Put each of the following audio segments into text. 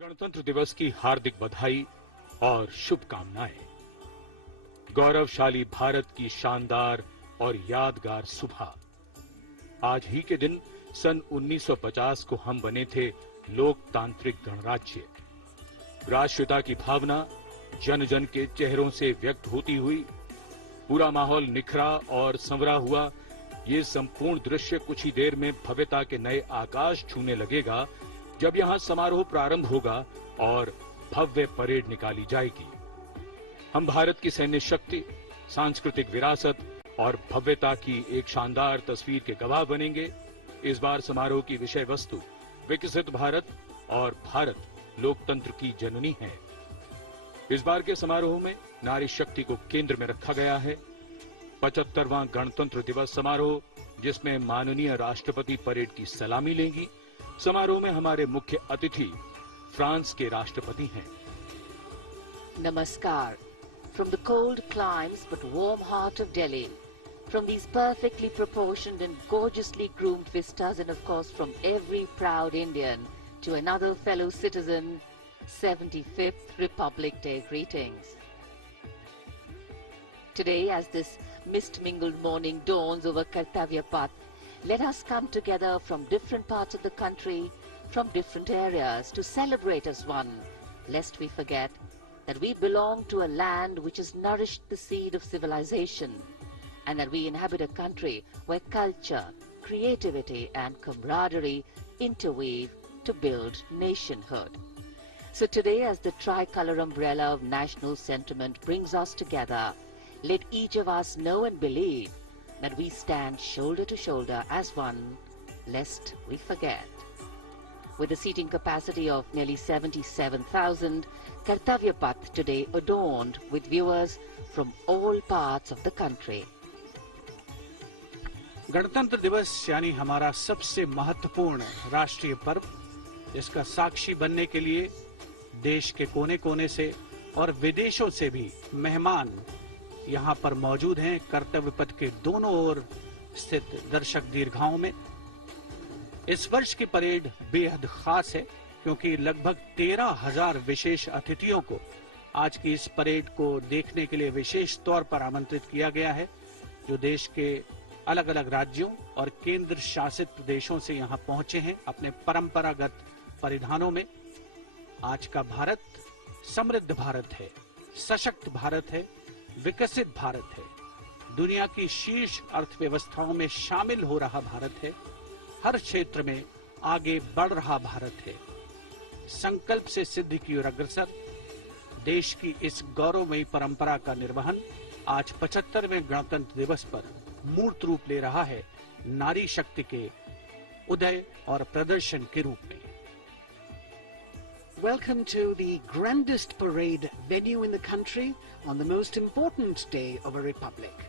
गणतंत्र दिवस की हार्दिक बधाई और शुभकामनाएं। गौरवशाली भारत की शानदार और यादगार सुबह। आज ही के दिन सन 1950 को हम बने थे लोकतांत्रिक गणराज्य। राष्ट्रीयता की भावना जन जन के चेहरों से व्यक्त होती हुई पूरा माहौल निखरा और संवरा हुआ। ये संपूर्ण दृश्य कुछ ही देर में भव्यता के नए आकाश छूने लगेगा जब यहां समारोह प्रारंभ होगा और भव्य परेड निकाली जाएगी। हम भारत की सैन्य शक्ति, सांस्कृतिक विरासत और भव्यता की एक शानदार तस्वीर के गवाह बनेंगे। इस बार समारोह की विषय वस्तु विकसित भारत और भारत लोकतंत्र की जननी है। इस बार के समारोह में नारी शक्ति को केंद्र में रखा गया है। 75वां गणतंत्र दिवस समारोह, जिसमें माननीय राष्ट्रपति परेड की सलामी लेंगी। समारोह में हमारे मुख्य अतिथि फ्रांस के राष्ट्रपति हैं। Namaskar. From the cold climes but warm heart of Delhi, from these perfectly proportioned and gorgeously groomed vistas, and of course from every proud Indian to another fellow citizen, 75th Republic Day greetings. Today, as this mist-mingled morning dawns over Kartavya Path, let us come together from different parts of the country, from different areas, to celebrate as one, lest we forget that we belong to a land which has nourished the seed of civilization, and that we inhabit a country where culture, creativity and camaraderie interweave to build nationhood. So today, as the tricolour umbrella of national sentiment brings us together, let each of us know and believe that we stand shoulder to shoulder as one, lest we forget. With a seating capacity of nearly 77,000, Kartavya Path today adorned with viewers from all parts of the country. गणतंत्र दिवस यानी हमारा सबसे महत्वपूर्ण राष्ट्रीय पर्व, जिसका साक्षी बनने के लिए देश के कोने कोने से और विदेशों से भी मेहमान यहाँ पर मौजूद हैं। कर्तव्य पथ के दोनों ओर स्थित दर्शक दीर्घाओं में इस वर्ष की परेड बेहद खास है, क्योंकि लगभग 13,000 विशेष अतिथियों को आज की इस परेड को देखने के लिए विशेष तौर पर आमंत्रित किया गया है, जो देश के अलग अलग राज्यों और केंद्र शासित प्रदेशों से यहाँ पहुंचे हैं अपने परंपरागत परिधानों में। आज का भारत समृद्ध भारत है, सशक्त भारत है, विकसित भारत है, दुनिया की शीर्ष अर्थव्यवस्थाओं में शामिल हो रहा भारत है, हर क्षेत्र में आगे बढ़ रहा भारत है, संकल्प से सिद्धि की ओर अग्रसर। देश की इस गौरवमयी परंपरा का निर्वहन आज 75वें गणतंत्र दिवस पर मूर्त रूप ले रहा है, नारी शक्ति के उदय और प्रदर्शन के रूप में। Welcome to the grandest parade venue in the country on the most important day of a republic.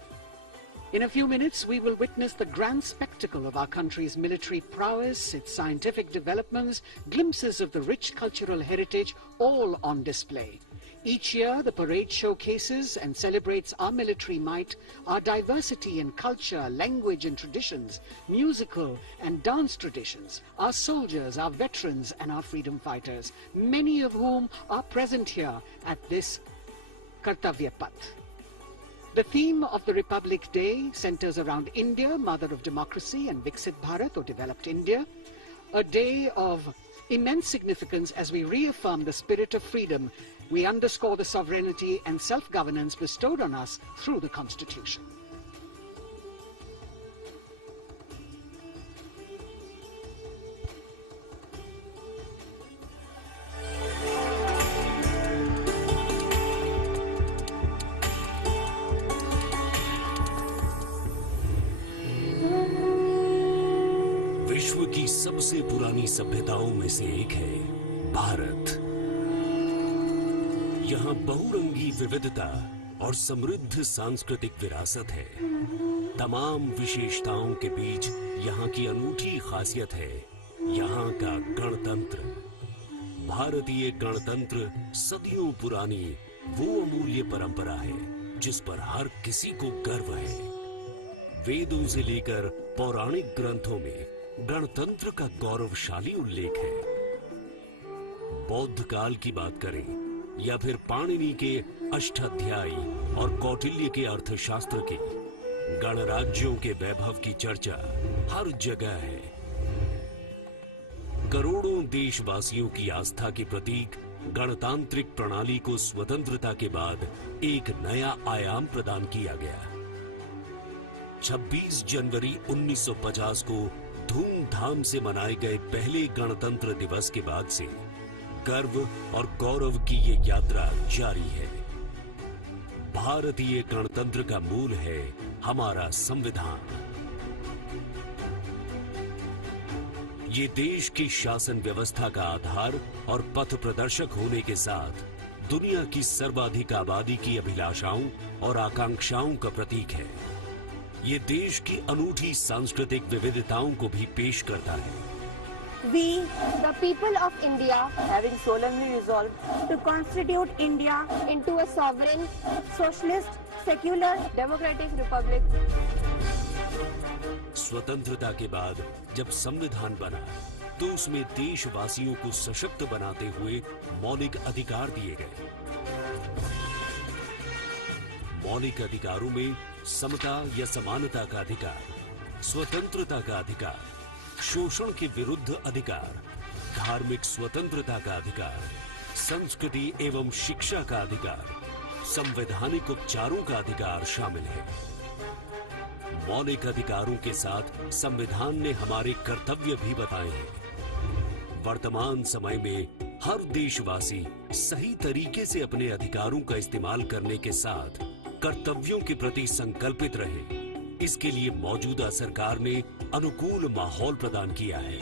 In a few minutes, we will witness the grand spectacle of our country's military prowess, its scientific developments, glimpses of the rich cultural heritage, all on display. Each year, the parade showcases and celebrates our military might, our diversity in culture, language and traditions, musical and dance traditions, our soldiers, our veterans and our freedom fighters, many of whom are present here at this Kartavya Path. The theme of the Republic Day centers around India, mother of democracy, and Viksit Bharat, or developed India, a day of immense significance as we reaffirm the spirit of freedom. We underscore the sovereignty and self-governance bestowed on us through the Constitution. विश्व की सबसे पुरानी सभ्यताओं में से एक है भारत। यहाँ बहुरंगी विविधता और समृद्ध सांस्कृतिक विरासत है। तमाम विशेषताओं के बीच यहाँ की अनूठी खासियत है यहाँ का गणतंत्र। भारतीय गणतंत्र सदियों पुरानी वो अमूल्य परंपरा है जिस पर हर किसी को गर्व है। वेदों से लेकर पौराणिक ग्रंथों में गणतंत्र का गौरवशाली उल्लेख है। बौद्ध काल की बात करें या फिर पाणिनि के अष्टाध्यायी और कौटिल्य के अर्थशास्त्र की, गणराज्यों के वैभव की चर्चा हर जगह है। करोड़ों देशवासियों की आस्था के प्रतीक गणतांत्रिक प्रणाली को स्वतंत्रता के बाद एक नया आयाम प्रदान किया गया। 26 जनवरी 1950 को धूमधाम से मनाए गए पहले गणतंत्र दिवस के बाद से गर्व और गौरव की ये यात्रा जारी है। भारतीय गणतंत्र का मूल है हमारा संविधान। ये देश की शासन व्यवस्था का आधार और पथ प्रदर्शक होने के साथ दुनिया की सर्वाधिक आबादी की अभिलाषाओं और आकांक्षाओं का प्रतीक है। ये देश की अनूठी सांस्कृतिक विविधताओं को भी पेश करता है। We, the people of India, having solemnly resolved to constitute India into a sovereign, socialist, secular, democratic republic. स्वतंत्रता के बाद जब संविधान बना तो उसमें देशवासियों को सशक्त बनाते हुए मौलिक अधिकार दिए गए। मौलिक अधिकारों में समता या समानता का अधिकार, स्वतंत्रता का अधिकार, शोषण के विरुद्ध अधिकार, धार्मिक स्वतंत्रता का अधिकार, संस्कृति एवं शिक्षा का अधिकार, संवैधानिक उपचारों का अधिकार शामिल है। मौलिक अधिकारों के साथ संविधान ने हमारे कर्तव्य भी बताए हैं। वर्तमान समय में हर देशवासी सही तरीके से अपने अधिकारों का इस्तेमाल करने के साथ कर्तव्यों के प्रति संकल्पित रहे, इसके लिए मौजूदा सरकार ने अनुकूल माहौल प्रदान किया है।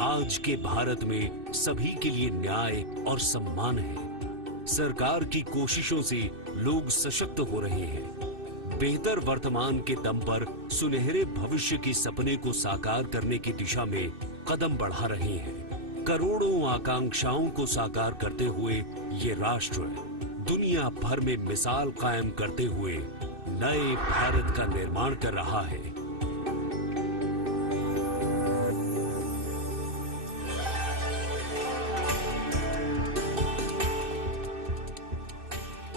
आज के भारत में सभी के लिए न्याय और सम्मान है। सरकार की कोशिशों से लोग सशक्त हो रहे हैं। बेहतर वर्तमान के दम पर सुनहरे भविष्य के सपने को साकार करने की दिशा में कदम बढ़ा रहे हैं। करोड़ों आकांक्षाओं को साकार करते हुए ये राष्ट्र दुनिया भर में मिसाल कायम करते हुए नए भारत का निर्माण कर रहा है।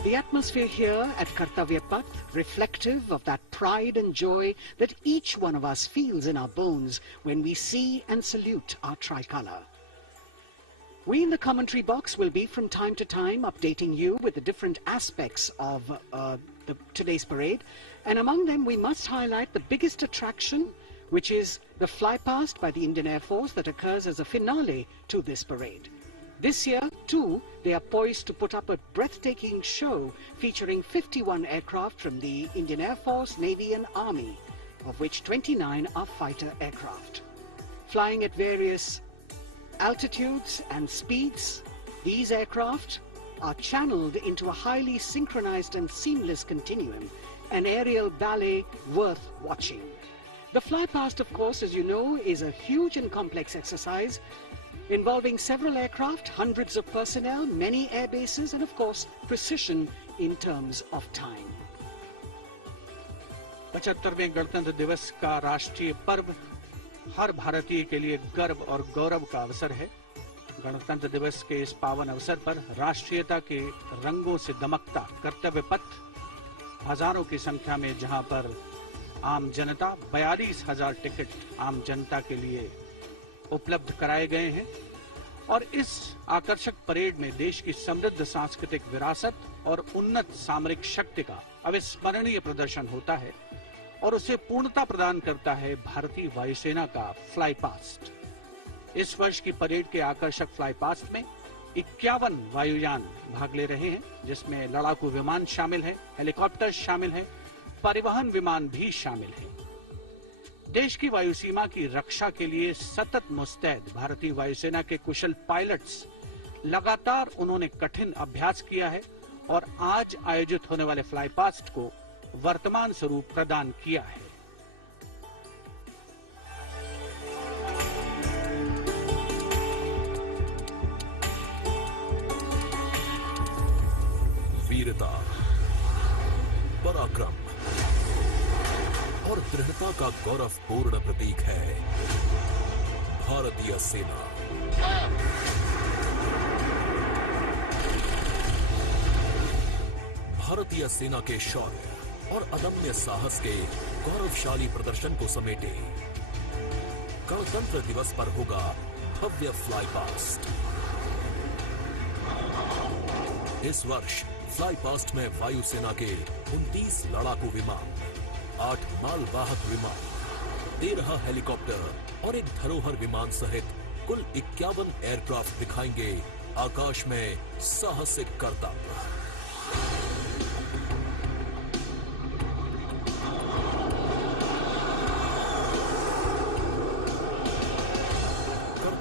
The atmosphere here at Kartavya Path, reflective of that pride and joy that each one of us feels in our bones when we see and salute our tricolour. We in the commentary box will be from time to time updating you with the different aspects of today's parade, and among them we must highlight the biggest attraction, which is the flypast by the Indian Air Force that occurs as a finale to this parade. This year, too, they are poised to put up a breathtaking show featuring 51 aircraft from the Indian Air Force, Navy and Army, of which 29 are fighter aircraft. Flying at various altitudes and speeds, these aircraft are channeled into a highly synchronized and seamless continuum, an aerial ballet worth watching. The flypast, of course, as you know, is a huge and complex exercise involving several aircraft, hundreds of personnel, many air bases, and of course, precision in terms of time. 75वें गणतंत्र दिवस का राष्ट्रीय पर्व हर भारतीय के लिए गर्व और गौरव का अवसर है। गणतंत्र दिवस के इस पावन अवसर पर राष्ट्रीयता के रंगों से दमकता कर्तव्य पथ हजारों की संख्या में, जहां पर आम जनता 42,000 टिकट आम जनता के लिए उपलब्ध कराए गए हैं। और इस आकर्षक परेड में देश की समृद्ध सांस्कृतिक विरासत और उन्नत सामरिक शक्ति का अविस्मरणीय प्रदर्शन होता है और उसे पूर्णता प्रदान करता है भारतीय वायुसेना का फ्लाई पास्ट। इस वर्ष की परेड के आकर्षक फ्लाई पास्ट में 51 वायुयान भाग ले रहे हैं, जिसमें लड़ाकू विमान शामिल है, हेलीकॉप्टर शामिल है, परिवहन विमान भी शामिल है। देश की वायु सीमा की रक्षा के लिए सतत मुस्तैद भारतीय वायुसेना के कुशल पायलट्स लगातार उन्होंने कठिन अभ्यास किया है और आज आयोजित होने वाले फ्लाई पास्ट को वर्तमान स्वरूप प्रदान किया है। वीरता, पराक्रम और दृढ़ता का गौरवपूर्ण प्रतीक है भारतीय सेना। भारतीय सेना के शौर्य और अदम्य साहस के गौरवशाली प्रदर्शन को समेटे गणतंत्र दिवस पर होगा भव्य फ्लाई पास्ट। इस वर्ष फ्लाई पास्ट में वायुसेना के 29 लड़ाकू विमान, 8 मालवाहक विमान, 13 हेलीकॉप्टर और एक धरोहर विमान सहित कुल 51 एयरक्राफ्ट दिखाएंगे आकाश में साहसिक करतब।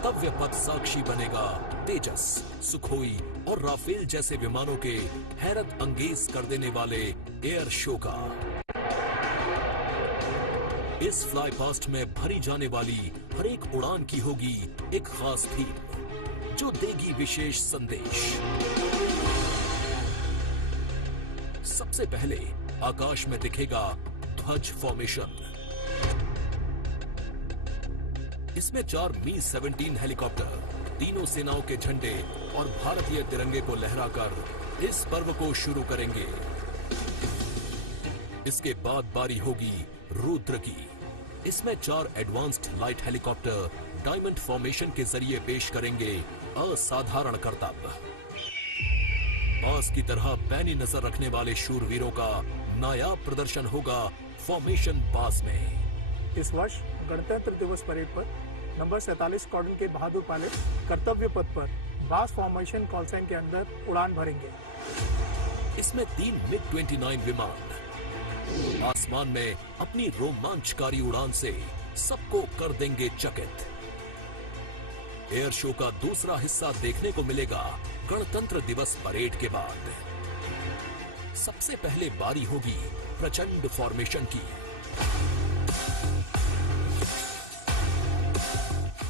कर्तव्य पथ साक्षी बनेगा तेजस, सुखोई और राफेल जैसे विमानों के हैरत अंगेज कर देने वाले एयर शो का। इस फ्लाई पास्ट में भरी जाने वाली हर एक उड़ान की होगी एक खास थीम जो देगी विशेष संदेश। सबसे पहले आकाश में दिखेगा ध्वज फॉर्मेशन। इसमें 4 मी-17 हेलीकॉप्टर तीनों सेनाओं के झंडे और भारतीय तिरंगे को लहराकर इस पर्व को शुरू करेंगे। इसके बाद बारी होगी रुद्र की। इसमें 4 advanced light helicopter diamond formation के जरिए पेश करेंगे असाधारण करतब। बास की तरह पैनी नजर रखने वाले शूरवीरों का नायाब प्रदर्शन होगा फॉर्मेशन बास में। इस वर्ष गणतंत्र दिवस परेड पर नंबर 47 स्क्वाड्रन के बहादुर पायलट कर्तव्य पथ पर बास फॉर्मेशन कॉल साइन के अंदर उड़ान भरेंगे। इसमें 3 मिग-29 विमान आसमान में अपनी रोमांचकारी उड़ान से सबको कर देंगे चकित। एयर शो का दूसरा हिस्सा देखने को मिलेगा गणतंत्र दिवस परेड के बाद। सबसे पहले बारी होगी प्रचंड फॉर्मेशन की।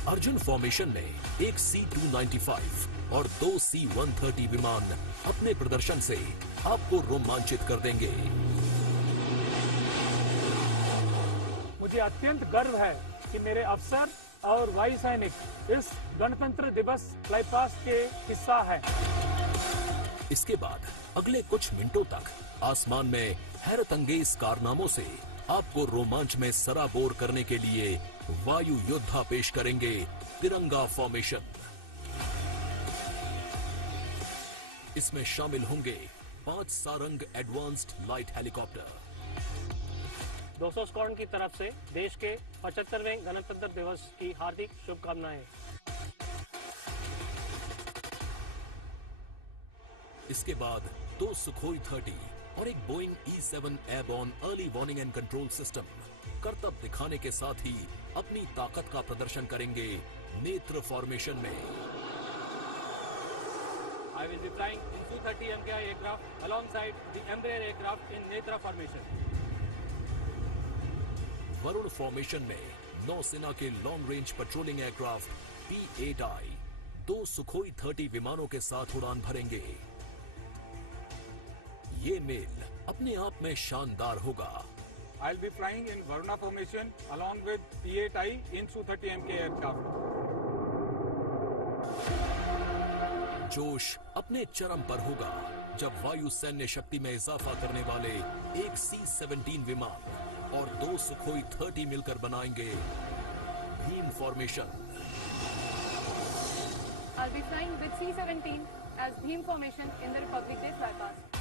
अर्जुन फॉर्मेशन में एक C-295 और 2 C-130 विमान अपने प्रदर्शन से आपको रोमांचित कर देंगे। मुझे अत्यंत गर्व है कि मेरे अफसर और वायु सैनिक इस गणतंत्र दिवस फ्लाई पास्ट के हिस्सा है। इसके बाद अगले कुछ मिनटों तक आसमान में हैरत अंगेज कारनामों से आपको रोमांच में सराबोर करने के लिए वायु योद्धा पेश करेंगे तिरंगा फॉर्मेशन। इसमें शामिल होंगे 5 Sarang advanced light helicopter. 200 squadron की तरफ से देश के 75वें गणतंत्र दिवस की हार्दिक शुभकामनाएं। इसके बाद 2 सुखोई 30 और एक Boeing E-7 airborne early warning and control system करतब दिखाने के साथ ही अपनी ताकत का प्रदर्शन करेंगे नेत्र फॉर्मेशन में। I will be flying Su-30 MKI aircraft alongside the Embraer aircraft in Netra formation. Varun formation में नौसेना के long range patrolling aircraft P-8I 2 Sukhoi 30 विमानों के साथ उड़ान भरेंगे। ये मेल अपने आप में शानदार होगा। I'll be flying in Varuna formation along with P-8I in Su-30 MK aircraft. जोश अपने चरम पर होगा जब वायु सैन्य शक्ति में इजाफा करने वाले एक C-17 विमान और 2 सुखोई 30 मिलकर बनाएंगे Bhim formation. I'll be flying with C-17 as Bhim formation in the Republic Day flypast.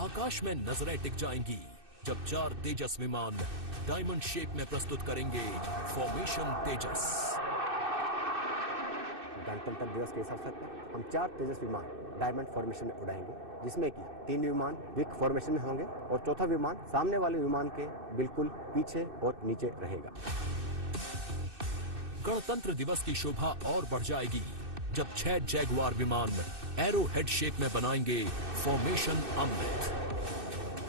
आकाश में नजरें टिक जाएंगी जब 4 तेजस विमान डायमंड शेप में प्रस्तुत करेंगे फॉर्मेशन तेजस। गणतंत्र दिवस के इस अवसर पर हम 4 तेजस विमान डायमंड फॉर्मेशन में उड़ाएंगे, जिसमें कि 3 विमान विक फॉर्मेशन में होंगे और चौथा विमान सामने वाले विमान के बिल्कुल पीछे और नीचे रहेगा। गणतंत्र दिवस की शोभा और बढ़ जाएगी जब 6 जैगुआर विमान एरो हेड शेप में बनाएंगे फॉर्मेशन अमृत।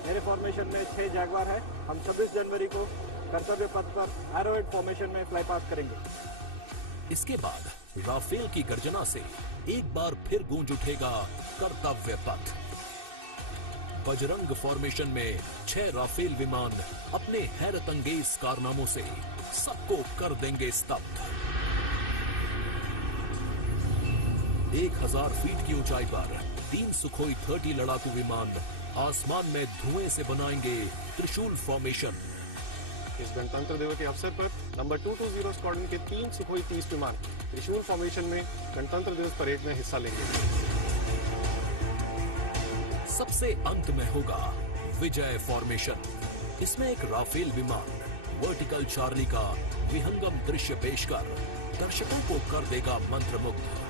मेरे फॉर्मेशन में 6 जैगुआर है। हम 26 जनवरी को कर्तव्य पथ पर एरो हेड फॉर्मेशन में फ्लाई पास्ट करेंगे। इसके बाद राफेल की गर्जना से एक बार फिर गूंज उठेगा कर्तव्य पथ। बजरंग फॉर्मेशन में 6 राफेल विमान अपने हैरत अंगेज कारनामों से सबको कर देंगे स्तब्ध। 1000 फीट की ऊंचाई पर 3 सुखोई 30 लड़ाकू विमान आसमान में धुएं से बनाएंगे त्रिशूल फॉर्मेशन। इस गणतंत्र दिवस के अवसर पर नंबर 220 स्क्वाड्रन के 3 सुखोई 30 विमान त्रिशूल फॉर्मेशन में गणतंत्र दिवस परेड में हिस्सा लेंगे। सबसे अंत में होगा विजय फॉर्मेशन। इसमें एक राफेल विमान वर्टिकल चार्ली का विहंगम दृश्य पेश कर दर्शकों को कर देगा मंत्रमुग्ध।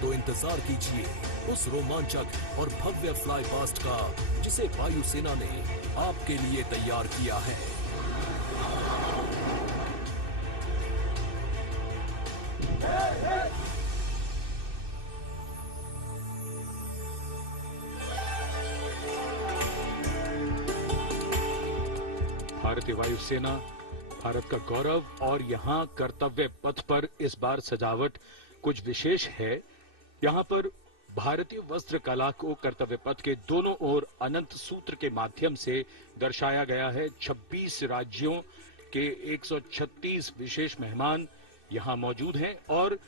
तो इंतजार कीजिए उस रोमांचक और भव्य फ्लाई पास्ट का जिसे वायुसेना ने आपके लिए तैयार किया है। भारतीय वायुसेना भारत का गौरव और यहाँ कर्तव्य पथ पर इस बार सजावट कुछ विशेष है। यहाँ पर भारतीय वस्त्र कला को कर्तव्य पथ के दोनों ओर अनंत सूत्र के माध्यम से दर्शाया गया है। 26 राज्यों के 136 विशेष मेहमान यहाँ मौजूद हैं और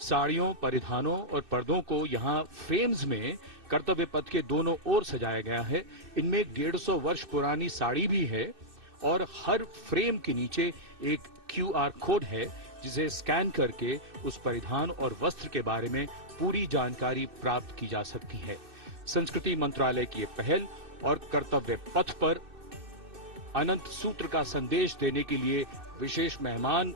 साड़ियों, परिधानों और पर्दों को यहाँ फ्रेम्स में कर्तव्य पथ के दोनों ओर सजाया गया है। इनमें 150 वर्ष पुरानी साड़ी भी है और हर फ्रेम के नीचे एक QR कोड है जिसे स्कैन करके उस परिधान और वस्त्र के बारे में पूरी जानकारी प्राप्त की जा सकती है। संस्कृति मंत्रालय की ये पहल और कर्तव्य पथ पर अनंत सूत्र का संदेश देने के लिए विशेष मेहमान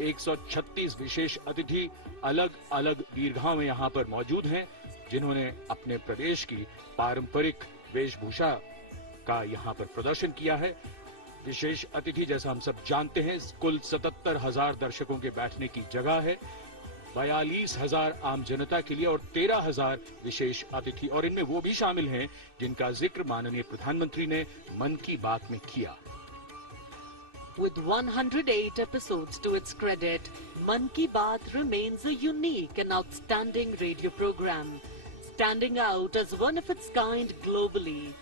136 विशेष अतिथि अलग अलग दीर्घाओं में यहाँ पर मौजूद हैं, जिन्होंने अपने प्रदेश की पारंपरिक वेशभूषा का यहाँ पर प्रदर्शन किया है। विशेष अतिथि जैसा हम सब जानते हैं कुल 77,000 दर्शकों के बैठने की जगह है, 42,000 आम जनता के लिए और 13,000 विशेष अतिथि, और इनमें वो भी शामिल हैं जिनका जिक्र माननीय प्रधानमंत्री ने मन की बात में किया। With 108 episodes to its credit, Man Ki Baat remains a unique and outstanding radio program, standing out as one of its kind globally.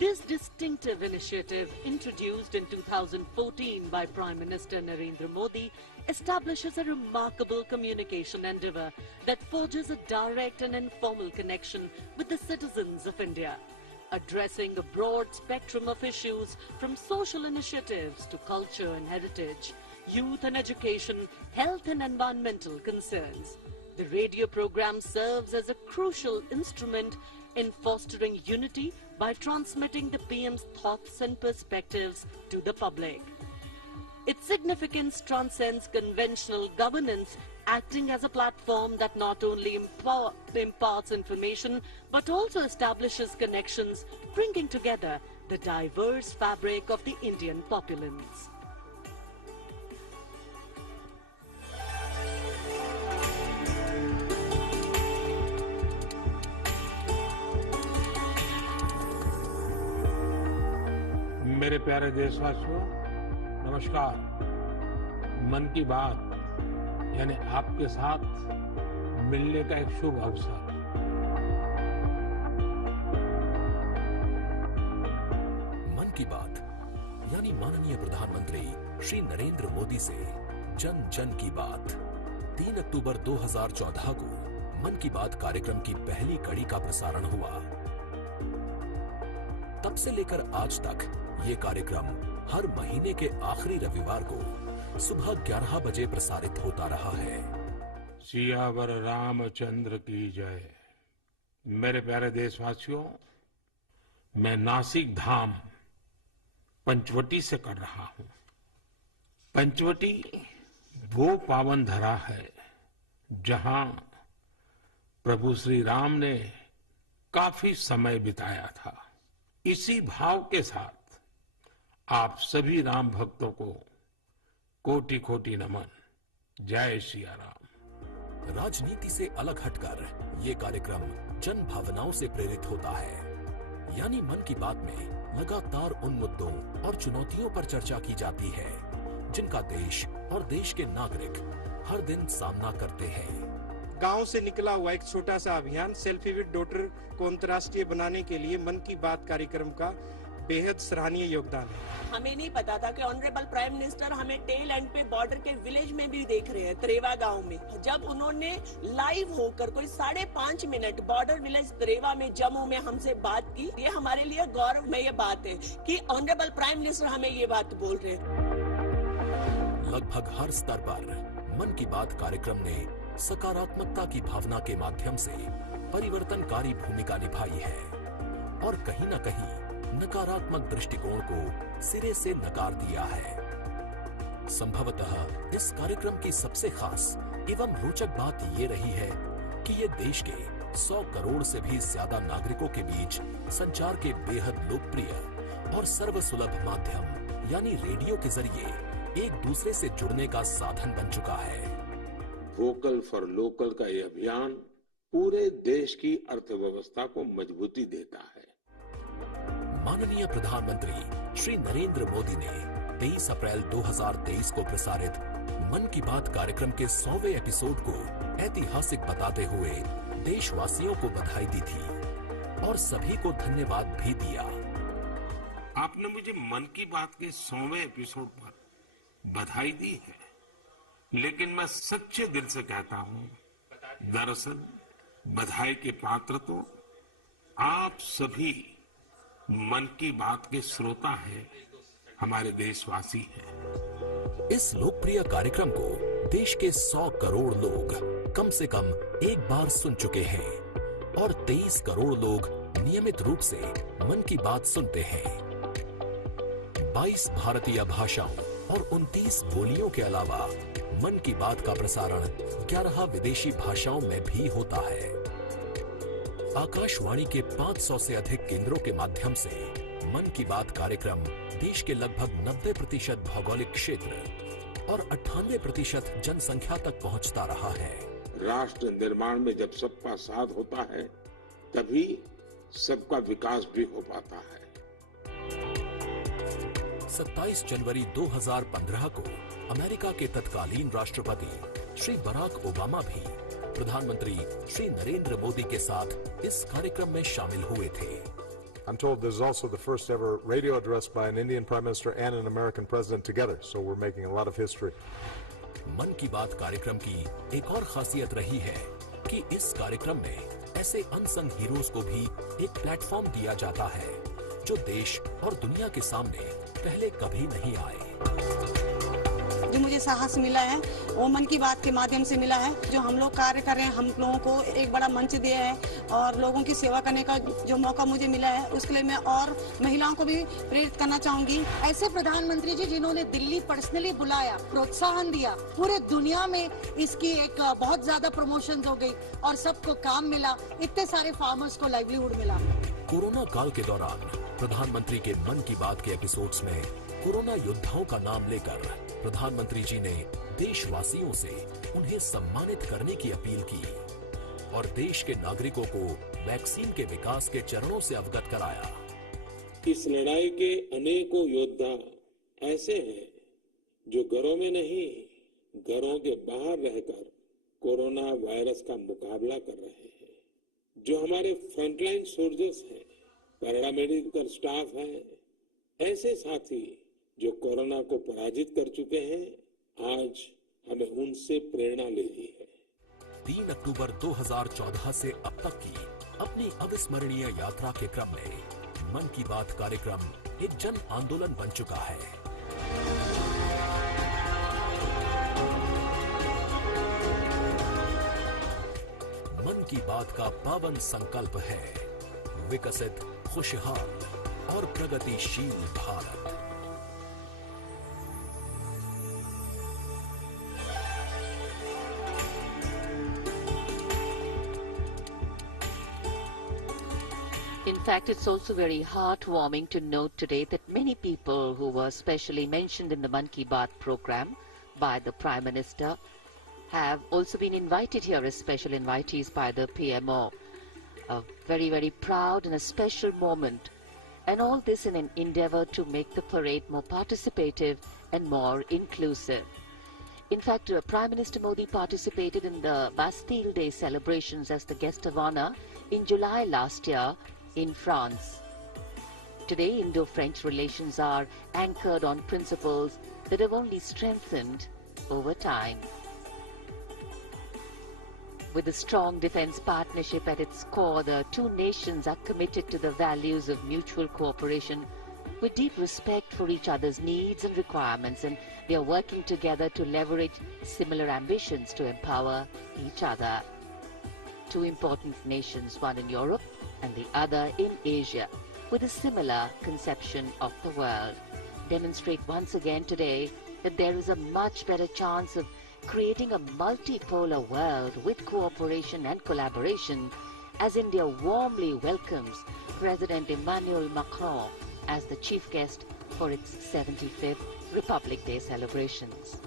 This distinctive initiative, introduced in 2014 by Prime Minister Narendra Modi, establishes a remarkable communication endeavour that forges a direct and informal connection with the citizens of India, addressing a broad spectrum of issues from social initiatives to culture and heritage, youth and education, health and environmental concerns. The radio program serves as a crucial instrument in fostering unity by transmitting the PM's thoughts and perspectives to the public. Its significance transcends conventional governance, acting as a platform that not only imparts information but also establishes connections, bringing together the diverse fabric of the Indian populace. मेरे प्यारे देशवासियों, नमस्कार। मन की बात यानी आपके साथ मिलने का एक शुभ अवसर। मन की बात यानी माननीय प्रधानमंत्री श्री नरेंद्र मोदी से जन जन की बात। 3 अक्टूबर 2014 को मन की बात कार्यक्रम की पहली कड़ी का प्रसारण हुआ। तब से लेकर आज तक ये कार्यक्रम हर महीने के आखिरी रविवार को सुबह 11 बजे प्रसारित होता रहा है। सियावर रामचंद्र की जय। मेरे प्यारे देशवासियों, मैं नासिक धाम पंचवटी से कर रहा हूं। पंचवटी वो पावन धरा है जहां प्रभु श्री राम ने काफी समय बिताया था। इसी भाव के साथ आप सभी राम भक्तों को कोटि कोटि नमन। जय सिया राम। राजनीति से अलग हटकर ये कार्यक्रम जन भावनाओं से प्रेरित होता है। यानी मन की बात में लगातार उन मुद्दों और चुनौतियों पर चर्चा की जाती है जिनका देश और देश के नागरिक हर दिन सामना करते हैं। गांव से निकला हुआ एक छोटा सा अभियान सेल्फी विद डॉटर को अंतर्राष्ट्रीय बनाने के लिए मन की बात कार्यक्रम का बेहद सराहनीय योगदान है। हमें नहीं पता था कि ऑनरेबल प्राइम मिनिस्टर हमें टेल एंड पे बॉर्डर के विलेज में भी देख रहे हैं, त्रेवा गांव में। जब उन्होंने लाइव होकर कोई 5.5 मिनट बॉर्डर विलेज त्रेवा में जम्मू में हमसे बात की, ये हमारे लिए गौरव में ये बात है कि ऑनरेबल प्राइम मिनिस्टर हमें ये बात बोल रहे हैं। लगभग हर स्तर पर मन की बात कार्यक्रम ने सकारात्मकता की भावना के माध्यम से परिवर्तनकारी भूमिका निभाई है और कहीं न कहीं नकारात्मक दृष्टिकोण को सिरे से नकार दिया है। संभवतः इस कार्यक्रम की सबसे खास एवं रोचक बात ये रही है कि ये देश के 100 करोड़ से भी ज्यादा नागरिकों के बीच संचार के बेहद लोकप्रिय और सर्वसुलभ माध्यम यानी रेडियो के जरिए एक दूसरे से जुड़ने का साधन बन चुका है। वोकल फॉर लोकल का यह अभियान पूरे देश की अर्थव्यवस्था को मजबूती देता है। माननीय प्रधानमंत्री श्री नरेंद्र मोदी ने 23 अप्रैल 2023 को प्रसारित मन की बात कार्यक्रम के 100वें एपिसोड को ऐतिहासिक बताते हुए देशवासियों को बधाई दी थी और सभी को धन्यवाद भी दिया। आपने मुझे मन की बात के 100वें एपिसोड पर बधाई दी है, लेकिन मैं सच्चे दिल से कहता हूं, दरअसल बधाई के पात्र तो आप सभी मन की बात के श्रोता हैं, हमारे देशवासी हैं। इस लोकप्रिय कार्यक्रम को देश के 100 करोड़ लोग कम से कम एक बार सुन चुके हैं और 23 करोड़ लोग नियमित रूप से मन की बात सुनते हैं। 22 भारतीय भाषाओं और 29 बोलियों के अलावा मन की बात का प्रसारण 11 विदेशी भाषाओं में भी होता है। आकाशवाणी के 500 से अधिक केंद्रों के माध्यम से मन की बात कार्यक्रम देश के लगभग 90% भौगोलिक क्षेत्र और 98% जनसंख्या तक पहुंचता रहा है। राष्ट्र निर्माण में जब सबका साथ होता है, तभी सबका विकास भी हो पाता है। 27 जनवरी 2015 को अमेरिका के तत्कालीन राष्ट्रपति श्री बराक ओबामा भी प्रधानमंत्री श्री नरेंद्र मोदी के साथ इस कार्यक्रम में शामिल हुए थे। I'm told this is also the first ever radio address by an Indian Prime Minister and an American President together, so we're making a lot of history. मन की बात कार्यक्रम की एक और खासियत रही है कि इस कार्यक्रम में ऐसे अनसंग हीरोज को भी एक प्लेटफॉर्म दिया जाता है जो देश और दुनिया के सामने पहले कभी नहीं आए। जो मुझे साहस मिला है वो मन की बात के माध्यम से मिला है। जो हम लोग कार्य कर रहे हैं, हम लोगों को एक बड़ा मंच दिया है और लोगों की सेवा करने का जो मौका मुझे मिला है, उसके लिए मैं और महिलाओं को भी प्रेरित करना चाहूंगी। ऐसे प्रधानमंत्री जी जिन्होंने दिल्ली पर्सनली बुलाया, प्रोत्साहन दिया, पूरे दुनिया में इसकी एक बहुत ज्यादा प्रमोशन हो गई और सबको काम मिला, इतने सारे फार्मर्स को लाइवलीहुड मिला। कोरोना काल के दौरान प्रधानमंत्री के मन की बात के एपिसोड्स में कोरोना योद्धाओं का नाम लेकर प्रधानमंत्री जी ने देशवासियों से उन्हें सम्मानित करने की अपील की और देश के नागरिकों को वैक्सीन के विकास के चरणों से अवगत कराया। इस लड़ाई के अनेकों योद्धा ऐसे हैं जो घरों में नहीं, घरों के बाहर रहकर कोरोना वायरस का मुकाबला कर रहे हैं। जो हमारे फ्रंटलाइन सोल्जर्स हैं, पैरामेडिकल स्टाफ हैं, ऐसे साथी जो कोरोना को पराजित कर चुके हैं, आज हमें उनसे प्रेरणा लेनी है। 3 अक्टूबर 2014 से अब तक की अपनी अविस्मरणीय यात्रा के क्रम में मन की बात कार्यक्रम एक जन आंदोलन बन चुका है। मन की बात का पावन संकल्प है विकसित, खुशहाल और प्रगतिशील Bharat. In fact, it's also very heartwarming to note today that many people who were specially mentioned in the Man Ki Baat program by the Prime Minister have also been invited here as special invitees by the PMO. A very, very proud and a special moment. And all this in an endeavor to make the parade more participative and more inclusive. In fact, Prime Minister Modi participated in the Bastille Day celebrations as the guest of honor in July last year in France. Today, Indo-French relations are anchored on principles that have only strengthened over time. With a strong defense partnership at its core, the two nations are committed to the values of mutual cooperation with deep respect for each other's needs and requirements, and they are working together to leverage similar ambitions to empower each other. Two important nations, one in Europe and the other in Asia, with a similar conception of the world, demonstrate once again today that there is a much better chance of creating a multipolar world with cooperation and collaboration, as India warmly welcomes President Emmanuel Macron as the chief guest for its 75th Republic Day celebrations.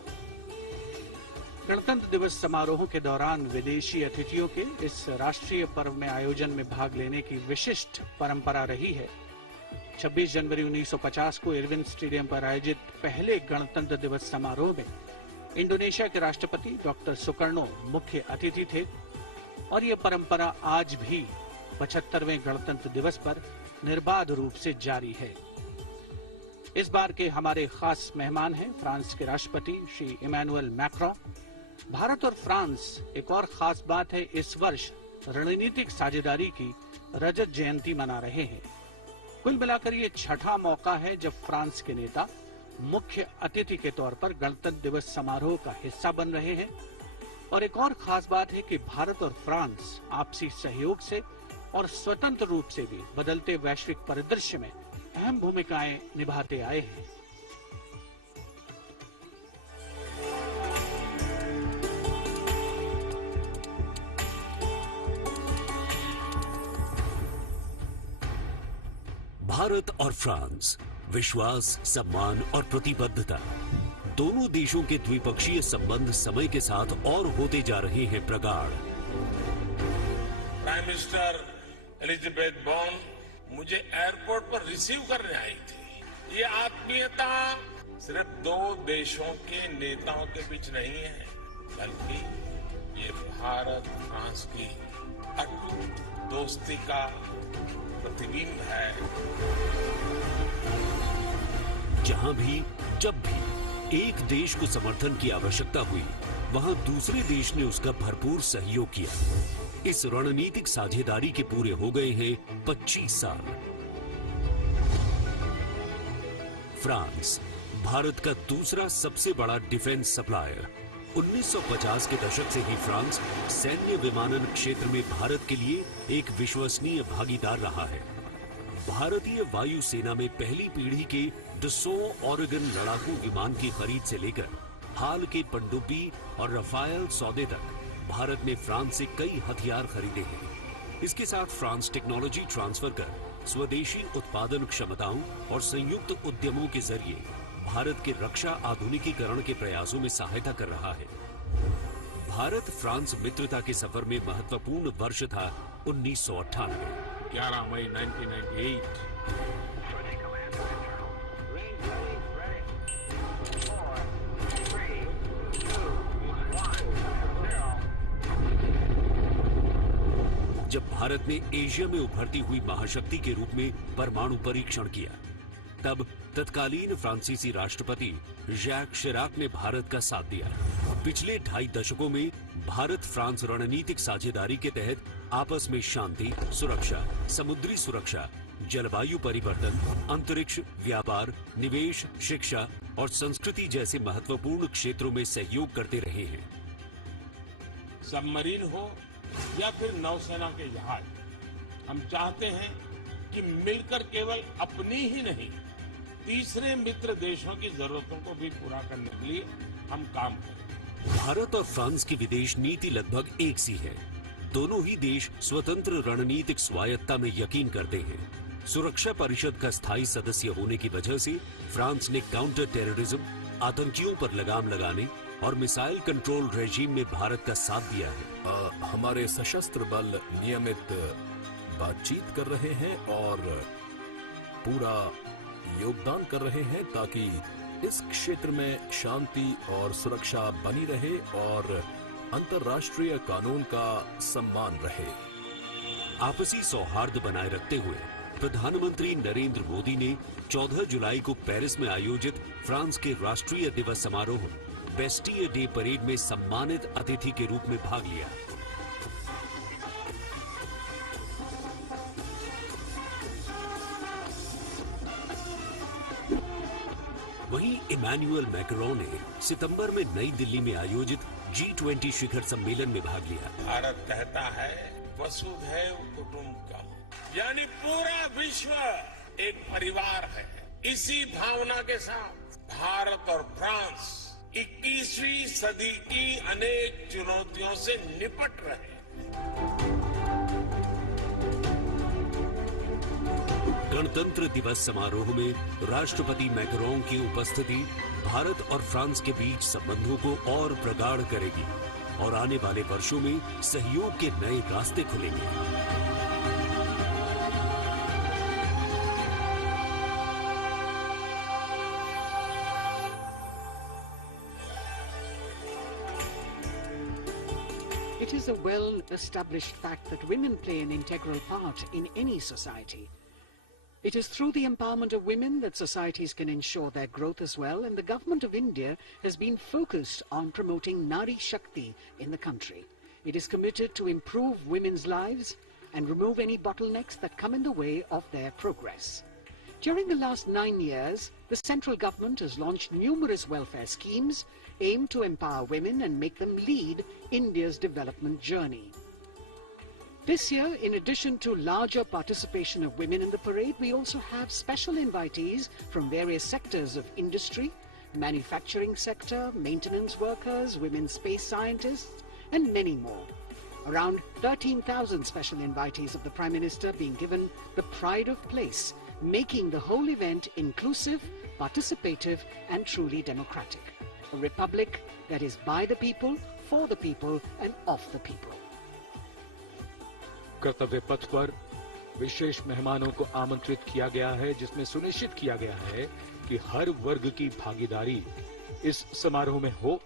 गणतंत्र दिवस समारोहों के दौरान विदेशी अतिथियों के इस राष्ट्रीय पर्व में आयोजन में भाग लेने की विशिष्ट परंपरा रही है। 26 जनवरी 1950 को इरविन स्टेडियम पर आयोजित पहले गणतंत्र दिवस समारोह में इंडोनेशिया के राष्ट्रपति डॉक्टर सुकर्णो मुख्य अतिथि थे और ये परंपरा आज भी 75वें गणतंत्र दिवस पर निर्बाध रूप से जारी है। इस बार के हमारे खास मेहमान हैं फ्रांस के राष्ट्रपति श्री इमैनुअल मैक्रों। भारत और फ्रांस, एक और खास बात है, इस वर्ष रणनीतिक साझेदारी की रजत जयंती मना रहे हैं। कुल मिलाकर ये छठा मौका है जब फ्रांस के नेता मुख्य अतिथि के तौर पर गणतंत्र दिवस समारोह का हिस्सा बन रहे हैं। और एक और खास बात है कि भारत और फ्रांस आपसी सहयोग से और स्वतंत्र रूप से भी बदलते वैश्विक परिदृश्य में अहम भूमिकाएं निभाते आए हैं। भारत और फ्रांस, विश्वास, सम्मान और प्रतिबद्धता, दोनों देशों के द्विपक्षीय संबंध समय के साथ और होते जा रहे हैं प्रगाढ़। प्राइम मिनिस्टर एलिजाबेथ बॉर्न मुझे एयरपोर्ट पर रिसीव करने आई थी। ये आत्मीयता सिर्फ दो देशों के नेताओं के बीच नहीं है, बल्कि ये भारत फ्रांस की अटूट दोस्ती का प्रतिबिंब है। जहां भी, जब भी एक देश को समर्थन की आवश्यकता हुई, वहां दूसरे देश ने उसका भरपूर सहयोग किया। इस रणनीतिक साझेदारी के पूरे हो गए हैं 25 साल। फ्रांस, भारत का दूसरा सबसे बड़ा डिफेंस सप्लायर। 1950 के दशक से ही फ्रांस सैन्य विमानन क्षेत्र में भारत के लिए एक विश्वसनीय भागीदार रहा है। भारतीय वायुसेना में पहली पीढ़ी के डसो ओरेगन लड़ाकू विमान की खरीद से लेकर हाल के पनडुब्बी और रफायल सौदे तक भारत ने फ्रांस से कई हथियार खरीदे हैं। इसके साथ फ्रांस टेक्नोलॉजी ट्रांसफर कर स्वदेशी उत्पादन क्षमताओं और संयुक्त उद्यमों के जरिए भारत के रक्षा आधुनिकीकरण के प्रयासों में सहायता कर रहा है। भारत फ्रांस मित्रता के सफर में महत्वपूर्ण वर्ष था 1998। 11 मई 1998। जब भारत ने एशिया में उभरती हुई महाशक्ति के रूप में परमाणु परीक्षण किया, तब तत्कालीन फ्रांसीसी राष्ट्रपति जैक शिराक ने भारत का साथ दिया। पिछले 2.5 दशकों में भारत फ्रांस रणनीतिक साझेदारी के तहत आपस में शांति, सुरक्षा, समुद्री सुरक्षा, जलवायु परिवर्तन, अंतरिक्ष, व्यापार, निवेश, शिक्षा और संस्कृति जैसे महत्वपूर्ण क्षेत्रों में सहयोग करते रहे हैं। सबमरीन हो या फिर नौसेना के जहाज, हम चाहते हैं कि मिलकर केवल अपनी ही नहीं, तीसरे मित्र देशों की जरूरतों को भी पूरा करने के लिए हम काम करें। भारत और फ्रांस की विदेश नीति लगभग एक सी है। दोनों ही देश स्वतंत्र रणनीतिक स्वायत्ता में यकीन करते हैं। सुरक्षा परिषद का स्थायी सदस्य होने की वजह से फ्रांस ने काउंटर टेररिज्म, आतंकियों पर लगाम लगाने और मिसाइल कंट्रोल रेजीम में भारत का साथ दिया है। हमारे सशस्त्र बल नियमित बातचीत कर रहे हैं और पूरा योगदान कर रहे हैं ताकि इस क्षेत्र में शांति और सुरक्षा बनी रहे और अंतर्राष्ट्रीय कानून का सम्मान रहे। आपसी सौहार्द बनाए रखते हुए प्रधानमंत्री नरेंद्र मोदी ने 14 जुलाई को पेरिस में आयोजित फ्रांस के राष्ट्रीय दिवस समारोह बेस्टियर डे परेड में सम्मानित अतिथि के रूप में भाग लिया। वहीं इमैनुअल मैक्रों ने सितंबर में नई दिल्ली में आयोजित G20 शिखर सम्मेलन में भाग लिया। भारत कहता है वसुधैव कुटुंबकम, यानी पूरा विश्व एक परिवार है। इसी भावना के साथ भारत और फ्रांस 21वीं सदी की अनेक चुनौतियों से निपट रहे हैं। गणतंत्र दिवस समारोह में राष्ट्रपति मैक्रों की उपस्थिति भारत और फ्रांस के बीच संबंधों को और प्रगाढ़ करेगी और आने वाले वर्षों में सहयोग के नए रास्ते खुलेंगे। It is a well-established fact that women play an integral part in any society. It is through the empowerment of women that societies can ensure their growth as well, and the government of India has been focused on promoting Nari Shakti in the country. It is committed to improve women's lives and remove any bottlenecks that come in the way of their progress. During the last 9 years, the central government has launched numerous welfare schemes aimed to empower women and make them lead India's development journey. This year, in addition to larger participation of women in the parade, we also have special invitees from various sectors of industry, manufacturing sector, maintenance workers, women space scientists, and many more. Around 13,000 special invitees of the Prime Minister being given the pride of place, making the whole event inclusive, participative, and truly democratic. A republic that is by the people, for the people, and of the people. कर्तव्य पथ पर विशेष मेहमानों को आमंत्रित किया गया है, जिसमें सुनिश्चित किया गया है कि हर वर्ग की भागीदारी इस समारोह में हो।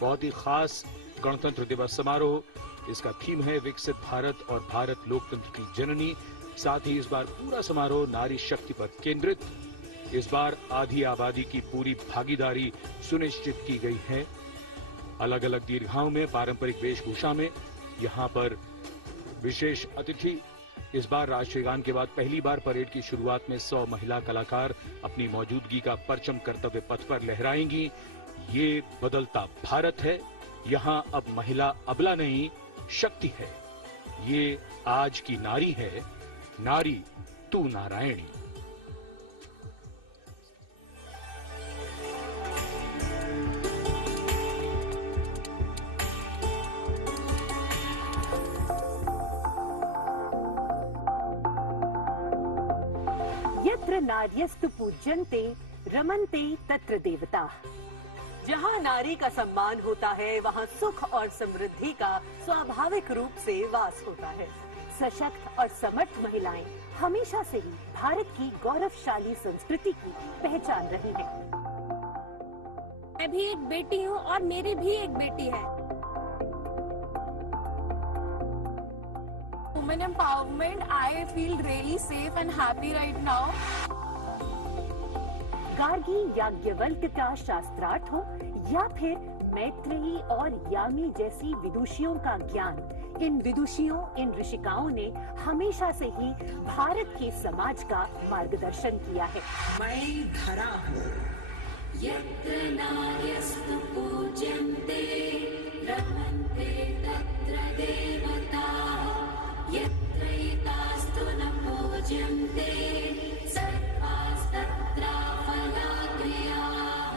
बहुत ही खास गणतंत्र दिवस समारोह, इसका थीम है विकसित भारत और भारत लोकतंत्र की जननी। साथ ही इस बार पूरा समारोह नारी शक्ति पर केंद्रित। इस बार आधी आबादी की पूरी भागीदारी सुनिश्चित की गई है। अलग अलग दीर्घाओं में पारंपरिक वेशभूषा में यहाँ पर विशेष अतिथि। इस बार राष्ट्रीय गान के बाद पहली बार परेड की शुरुआत में 100 महिला कलाकार अपनी मौजूदगी का परचम कर्तव्य पथ पर लहराएंगी। ये बदलता भारत है, यहाँ अब महिला अबला नहीं, शक्ति है। ये आज की नारी है, नारी तू नारायणी। यत्र नार्यस्तु पूज्यन्ते रमन्ते तत्र देवताः। जहाँ नारी का सम्मान होता है, वहाँ सुख और समृद्धि का स्वाभाविक रूप से वास होता है। सशक्त और समर्थ महिलाएं हमेशा से ही भारत की गौरवशाली संस्कृति की पहचान रही हैं। मैं भी एक बेटी हूँ और मेरी भी एक बेटी है। Women empowerment, I feel really safe and happy right now. Gargi Yajnavalkya का शास्त्रार्थ हो या फिर मैत्रेयी और यामी जैसी विदुषियों का ज्ञान, इन विदुषियों, इन ऋषिकाओं ने हमेशा से ही भारत के समाज का मार्गदर्शन किया है। मैं धरा हूँ। यत्र नार्यस्तु पूज्यन्ते रमन्ते तत्र देवताः, यत्रैतास्तु न पूज्यन्ते सर्वास्तत्र फलाक्रियाः।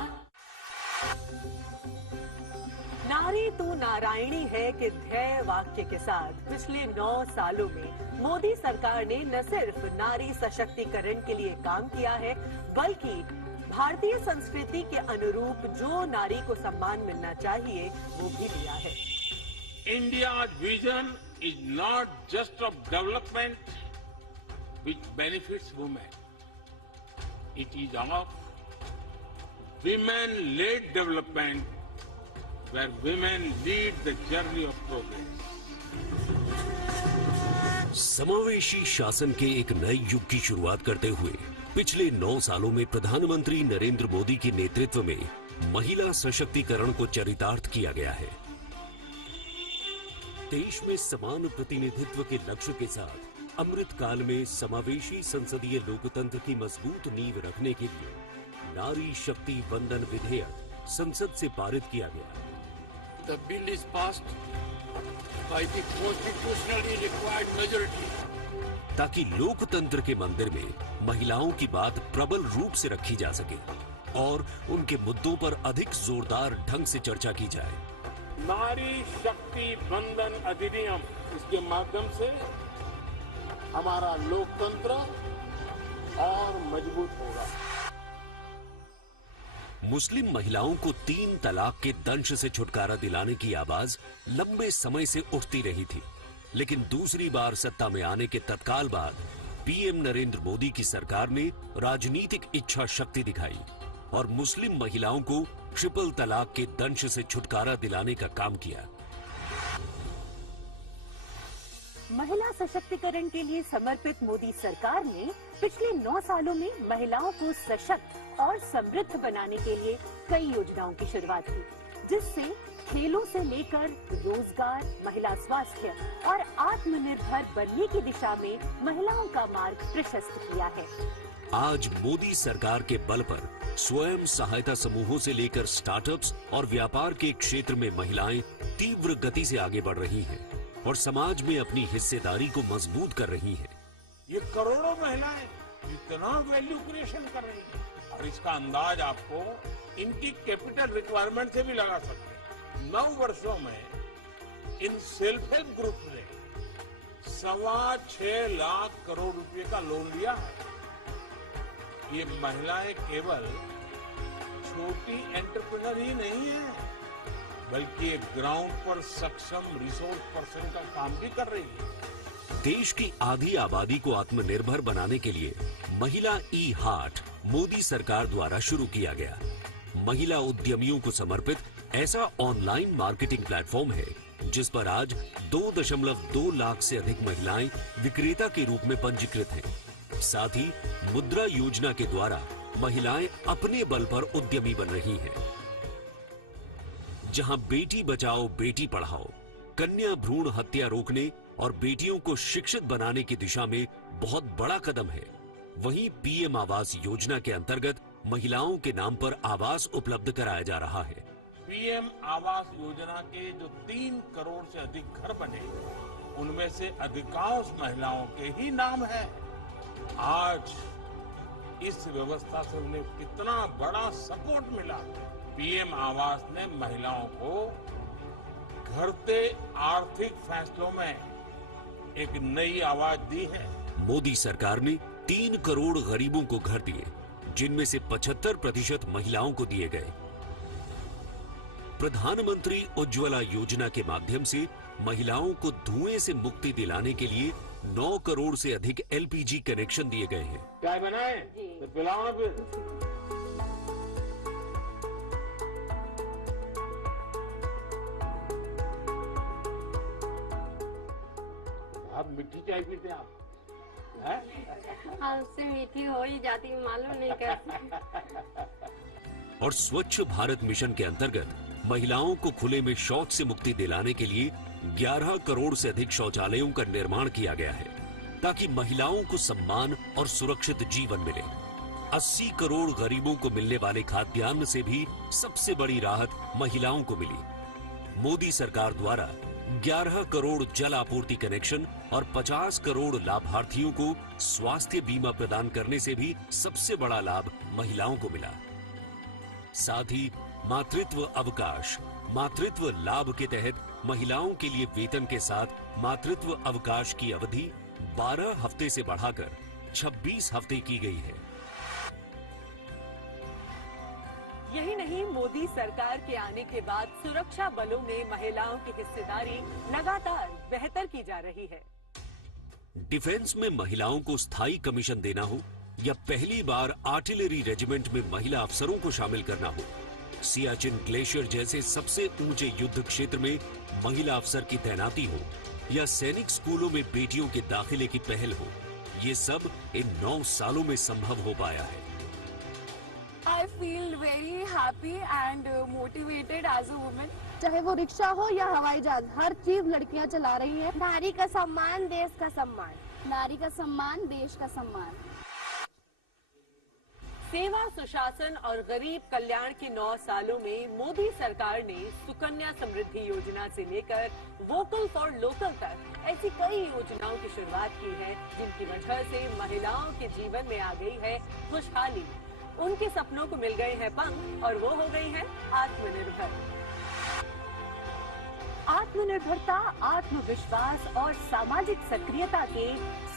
नारी तू नारायणी है के ध्येय वाक्य के साथ पिछले 9 सालों में मोदी सरकार ने न सिर्फ नारी सशक्तिकरण के लिए काम किया है, बल्कि भारतीय संस्कृति के अनुरूप जो नारी को सम्मान मिलना चाहिए वो भी दिया है। India's vision is not just of development which benefits women. It is of women-led development where women lead the journey of progress. समावेशी शासन के एक नए युग की शुरुआत करते हुए पिछले 9 सालों में प्रधानमंत्री नरेंद्र मोदी के नेतृत्व में महिला सशक्तिकरण को चरितार्थ किया गया है। देश में समान प्रतिनिधित्व के लक्ष्य के साथ अमृत काल में समावेशी संसदीय लोकतंत्र की मजबूत नींव रखने के लिए नारी शक्ति वंदन विधेयक संसद से पारित किया गया। The bill is passed by the constitutionally required majority. ताकि लोकतंत्र के मंदिर में महिलाओं की बात प्रबल रूप से रखी जा सके और उनके मुद्दों पर अधिक जोरदार ढंग से चर्चा की जाए। नारी शक्ति बंधन अधिनियम, इसके माध्यम से हमारा लोकतंत्र और मजबूत होगा। मुस्लिम महिलाओं को 3 तलाक के दंश से छुटकारा दिलाने की आवाज लंबे समय से उठती रही थी, लेकिन दूसरी बार सत्ता में आने के तत्काल बाद पीएम नरेंद्र मोदी की सरकार ने राजनीतिक इच्छा शक्ति दिखाई और मुस्लिम महिलाओं को ट्रिपल तलाक के दंश से छुटकारा दिलाने का काम किया। महिला सशक्तिकरण के लिए समर्पित मोदी सरकार ने पिछले 9 सालों में महिलाओं को सशक्त और समृद्ध बनाने के लिए कई योजनाओं की शुरुआत की, जिससे खेलों से लेकर रोजगार, महिला स्वास्थ्य और आत्मनिर्भर बनने की दिशा में महिलाओं का मार्ग प्रशस्त किया है। आज मोदी सरकार के बल पर स्वयं सहायता समूहों से लेकर स्टार्टअप्स और व्यापार के क्षेत्र में महिलाएं तीव्र गति से आगे बढ़ रही हैं और समाज में अपनी हिस्सेदारी को मजबूत कर रही हैं। ये करोड़ों महिलाएं इतना वैल्यू क्रिएशन कर रही हैं और इसका अंदाज आपको इनकी कैपिटल रिक्वायरमेंट से भी लगा सकते हैं। 9 वर्षों में इन सेल्फ हेल्प ग्रुप ने 6.25 लाख करोड़ रुपए का लोन लिया है। ये महिलाएं केवल छोटी एंटरप्रेन्योर ही नहीं है, बल्कि एक ग्राउंड पर सक्षम रिसोर्स पर्सन का काम भी कर रही है। देश की आधी आबादी को आत्मनिर्भर बनाने के लिए महिला ई हाट मोदी सरकार द्वारा शुरू किया गया। महिला उद्यमियों को समर्पित ऐसा ऑनलाइन मार्केटिंग प्लेटफॉर्म है जिस पर आज 2.2 लाख से अधिक महिलाएं विक्रेता के रूप में पंजीकृत हैं। साथ ही मुद्रा योजना के द्वारा महिलाएं अपने बल पर उद्यमी बन रही हैं। जहां बेटी बचाओ बेटी पढ़ाओ, कन्या भ्रूण हत्या रोकने और बेटियों को शिक्षित बनाने की दिशा में बहुत बड़ा कदम है, वहीं पीएम आवास योजना के अंतर्गत महिलाओं के नाम पर आवास उपलब्ध कराया जा रहा है। पीएम आवास योजना के जो 3 करोड़ से अधिक घर बने, उनमें से अधिकांश महिलाओं के ही नाम है। आज इस व्यवस्था से उन्हें कितना बड़ा सपोर्ट मिला। पीएम आवास ने महिलाओं को घटते आर्थिक फैसलों में एक नई आवाज दी है। मोदी सरकार ने 3 करोड़ गरीबों को घर दिए, जिनमें से 75% महिलाओं को दिए गए। प्रधानमंत्री उज्ज्वला योजना के माध्यम से महिलाओं को धुएं से मुक्ति दिलाने के लिए 9 करोड़ से अधिक एलपीजी कनेक्शन दिए गए हैं। चाय बनाए तो पिलाओ ना फिर। आप मीठी चाय पीते आप? उससे मीठी हो ही जाती, मालूम नहीं कैसे। और स्वच्छ भारत मिशन के अंतर्गत महिलाओं को खुले में शौच से मुक्ति दिलाने के लिए 11 करोड़ से अधिक शौचालयों का निर्माण किया गया है, ताकि महिलाओं को सम्मान और सुरक्षित जीवन मिले। 80 करोड़ गरीबों को मिलने वाले खाद्यान्न से भी सबसे बड़ी राहत महिलाओं को मिली। मोदी सरकार द्वारा 11 करोड़ जल आपूर्ति कनेक्शन और 50 करोड़ लाभार्थियों को स्वास्थ्य बीमा प्रदान करने से भी सबसे बड़ा लाभ महिलाओं को मिला। साथ ही मातृत्व अवकाश, मातृत्व लाभ के तहत महिलाओं के लिए वेतन के साथ मातृत्व अवकाश की अवधि 12 हफ्ते से बढ़ाकर 26 हफ्ते की गई है। यही नहीं, मोदी सरकार के आने के बाद सुरक्षा बलों में महिलाओं की हिस्सेदारी लगातार बेहतर की जा रही है। डिफेंस में महिलाओं को स्थायी कमीशन देना हो या पहली बार आर्टिलरी रेजिमेंट में महिला अफसरों को शामिल करना हो, सियाचिन ग्लेशियर जैसे सबसे ऊंचे युद्ध क्षेत्र में महिला अफसर की तैनाती हो या सैनिक स्कूलों में बेटियों के दाखिले की पहल हो, ये सब इन 9 सालों में संभव हो पाया है। I feel very happy and motivated as a woman. चाहे वो रिक्शा हो या हवाई जहाज, हर चीज लड़कियां चला रही हैं। नारी का सम्मान देश का सम्मान, नारी का सम्मान देश का सम्मान। सेवा, सुशासन और गरीब कल्याण के 9 सालों में मोदी सरकार ने सुकन्या समृद्धि योजना से लेकर वोकल फॉर लोकल तक ऐसी कई योजनाओं की शुरुआत की है, जिनकी वजह से महिलाओं के जीवन में आ गई है खुशहाली। उनके सपनों को मिल गए हैं पंख और वो हो गई हैं आत्मनिर्भर। आत्मनिर्भरता, आत्मविश्वास और सामाजिक सक्रियता के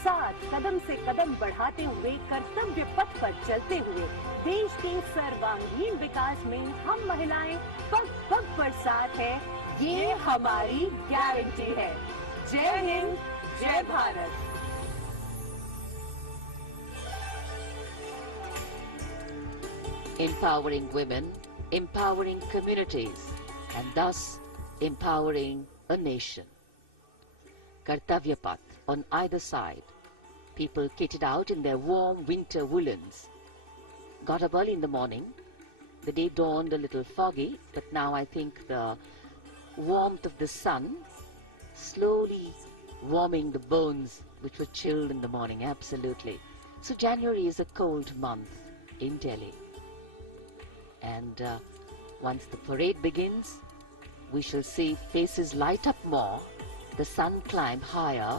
साथ कदम से कदम बढ़ाते हुए कर्तव्य पथ पर चलते हुए देश के सर्वांगीण विकास में हम महिलाएं पग पग पर साथ हैं, ये हमारी गारंटी है। जय हिंद, जय Bharat. Empowering women, empowering communities, and thus empowering a nation. Kartavya Path on either side, people kitted out in their warm winter woolens. Got up early in the morning. The day dawned a little foggy, but now I think the warmth of the sun slowly warming the bones which were chilled in the morning, absolutely. So January is a cold month in Delhi. And once the parade begins, we shall see faces light up more, the sun climb higher,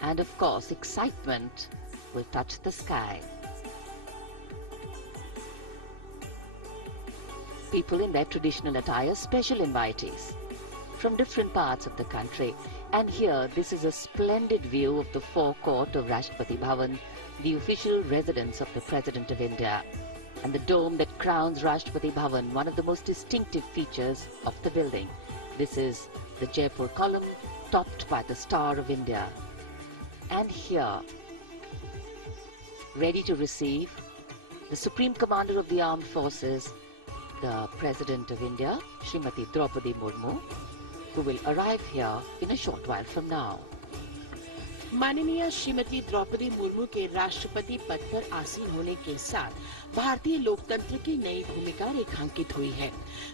and of course excitement will touch the sky. People in their traditional attire, special invitees from different parts of the country. And here, this is a splendid view of the forecourt of Rashtrapati Bhavan, the official residence of the President of India. And the dome that crowns Rashtrapati Bhavan, one of the most distinctive features of the building. This is the Jaipur column, topped by the Star of India. And here, ready to receive the Supreme Commander of the Armed Forces, the President of India, Srimati Draupadi Murmu, who will arrive here in a short while from now. माननीय श्रीमती द्रौपदी मुर्मू के राष्ट्रपति पद पर आसीन होने के साथ भारतीय लोकतंत्र की नई भूमिका रेखांकित हुई है।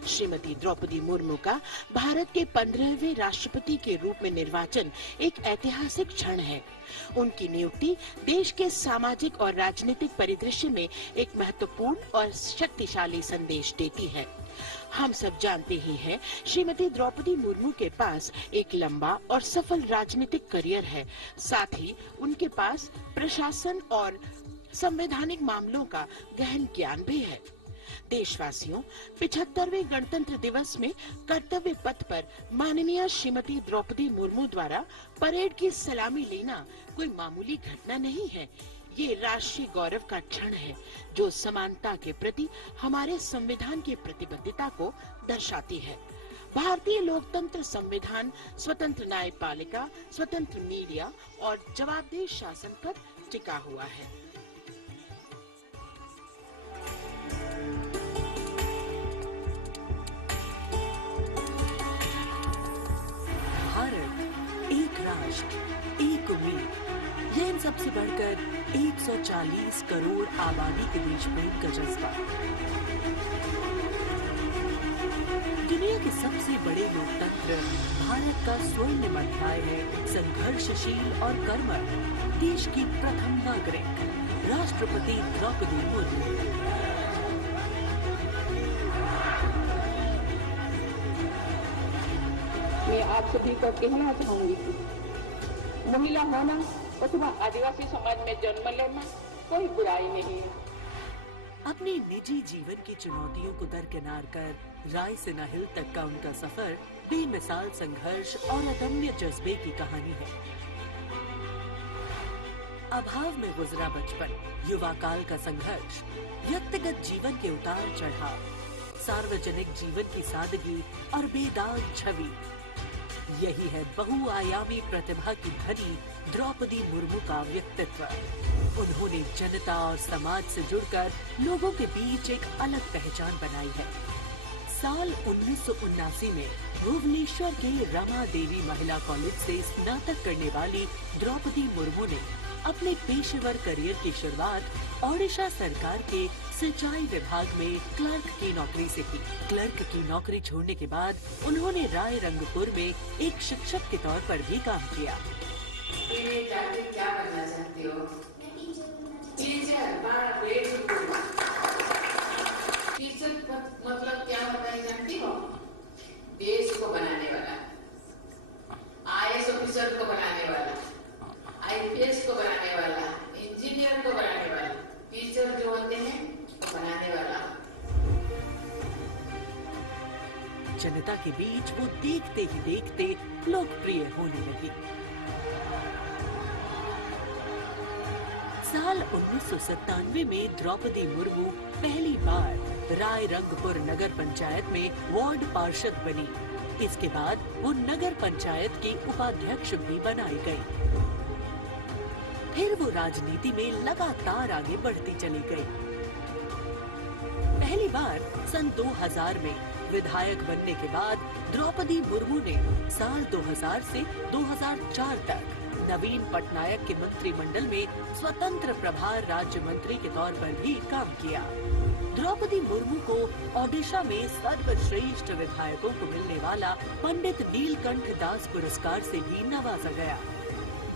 श्रीमती द्रौपदी मुर्मू का भारत के 15वें राष्ट्रपति के रूप में निर्वाचन एक ऐतिहासिक क्षण है। उनकी नियुक्ति देश के सामाजिक और राजनीतिक परिदृश्य में एक महत्वपूर्ण और शक्तिशाली संदेश देती है। हम सब जानते ही हैं, श्रीमती द्रौपदी मुर्मू के पास एक लंबा और सफल राजनीतिक करियर है। साथ ही उनके पास प्रशासन और संवैधानिक मामलों का गहन ज्ञान भी है। देशवासियों, 75वें गणतंत्र दिवस में कर्तव्य पथ पर माननीय श्रीमती द्रौपदी मुर्मू द्वारा परेड की सलामी लेना कोई मामूली घटना नहीं है। ये राष्ट्रीय गौरव का क्षण है, जो समानता के प्रति हमारे संविधान की प्रतिबद्धता को दर्शाती है। भारतीय लोकतंत्र संविधान स्वतंत्र न्यायपालिका, स्वतंत्र मीडिया और जवाबदेह शासन पर टिका हुआ है। भारत, एक राष्ट्र, एक उम्मीद, यह इन सबसे बढ़कर 140 करोड़ आबादी के देश में का जज्बा। दुनिया के सबसे बड़े लोकतंत्र भारत का स्वर्णिम अध्याय है संघर्षशील और कर्मठ देश की प्रथम नागरिक राष्ट्रपति द्रौपदी मुर्मू। मैं आप सभी को कहना चाहूंगी कि महिला होना अथवा आदिवासी समाज में जन्म लेना कोई बुराई नहीं है। अपने निजी जीवन की चुनौतियों को दरकिनार कर रायसीना हिल तक का उनका सफर बेमिसाल संघर्ष और अदम्य जज्बे की कहानी है। अभाव में गुजरा बचपन, युवा काल का संघर्ष, व्यक्तिगत जीवन के उतार चढ़ाव, सार्वजनिक जीवन की सादगी और बेदाग छवि, यही है बहुआयामी प्रतिभा की धनी द्रौपदी मुर्मू का व्यक्तित्व। उन्होंने जनता और समाज से जुड़कर लोगों के बीच एक अलग पहचान बनाई है। साल 1979 में भुवनेश्वर के रमा देवी महिला कॉलेज से स्नातक करने वाली द्रौपदी मुर्मू ने अपने पेशेवर करियर की शुरुआत ओडिशा सरकार के सिंचाई विभाग में क्लर्क की नौकरी से की। क्लर्क की नौकरी छोड़ने के बाद उन्होंने रायरंगपुर में एक शिक्षक के तौर पर भी काम किया। क्या करना चाहती हो? टीचर। टीचर मतलब क्या होता है जानती हो? देश को बनाने वाला, IAS ऑफिसर को बनाने वाला, IPS को बनाने वाला, इंजीनियर को बनाने वाला। टीचर जो होते हैं बनाने वाला। जनता के बीच वो देखते ही देखते लोकप्रिय होने लगी। साल 1997 में द्रौपदी मुर्मू पहली बार रायरंगपुर नगर पंचायत में वार्ड पार्षद बनी। इसके बाद वो नगर पंचायत की उपाध्यक्ष भी बनाई गई। फिर वो राजनीति में लगातार आगे बढ़ती चली गई। पहली बार सन 2000 में विधायक बनने के बाद द्रौपदी मुर्मू ने साल 2000 से 2004 तक नवीन पटनायक के मंत्रिमंडल में स्वतंत्र प्रभार राज्य मंत्री के तौर पर भी काम किया। द्रौपदी मुर्मू को ओडिशा में सर्वश्रेष्ठ विधायकों को मिलने वाला पंडित नीलकंठ दास पुरस्कार से भी नवाजा गया।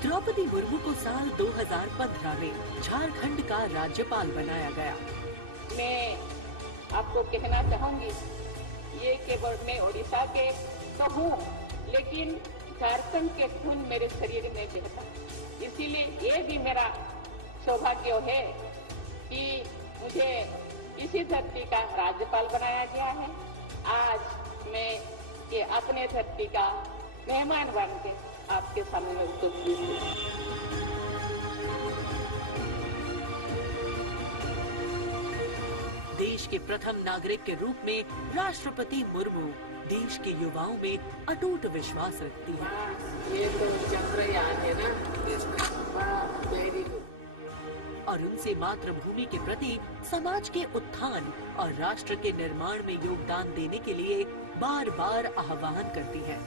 द्रौपदी मुर्मू को साल 2015 में झारखंड का राज्यपाल बनाया गया। मैं आपको कहना चाहूंगी, ये केवल मैं ओडिशा के तो हूँ, लेकिन झारखंड के खून मेरे शरीर में बहता। इसीलिए ये भी मेरा सौभाग्य है कि मुझे इसी धरती का राज्यपाल बनाया गया है। आज मैं ये अपने धरती का मेहमान बन के आपके सामने उपस्थित हूँ। देश के प्रथम नागरिक के रूप में राष्ट्रपति मुर्मू देश के युवाओं में अटूट विश्वास रखती है। ये तो चंद्रयान है ना, वेरी गुड। और उनसे मातृभूमि के प्रति समाज के उत्थान और राष्ट्र के निर्माण में योगदान देने के लिए बार बार आह्वान करती है।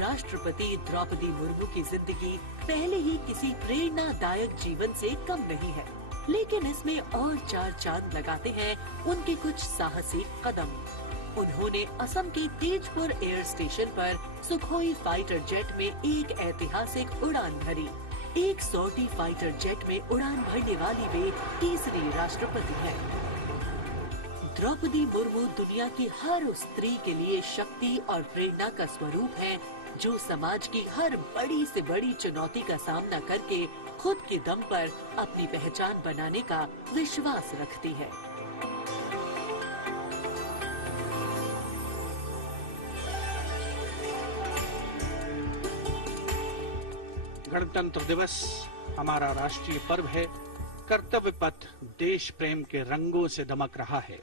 राष्ट्रपति द्रौपदी मुर्मू की जिंदगी पहले ही किसी प्रेरणादायक जीवन से कम नहीं है, लेकिन इसमें और चार चांद लगाते हैं उनके कुछ साहसी कदम। उन्होंने असम के तेजपुर एयर स्टेशन पर सुखोई फाइटर जेट में एक ऐतिहासिक उड़ान भरी। एक सॉर्टी फाइटर जेट में उड़ान भरने वाली वे तीसरी राष्ट्रपति हैं। द्रौपदी मुर्मू दुनिया की हर उस स्त्री के लिए शक्ति और प्रेरणा का स्वरूप है जो समाज की हर बड़ी से बड़ी चुनौती का सामना करके खुद के दम पर अपनी पहचान बनाने का विश्वास रखती है। गणतंत्र दिवस हमारा राष्ट्रीय पर्व है। कर्तव्य पथ देश प्रेम के रंगों से दमक रहा है,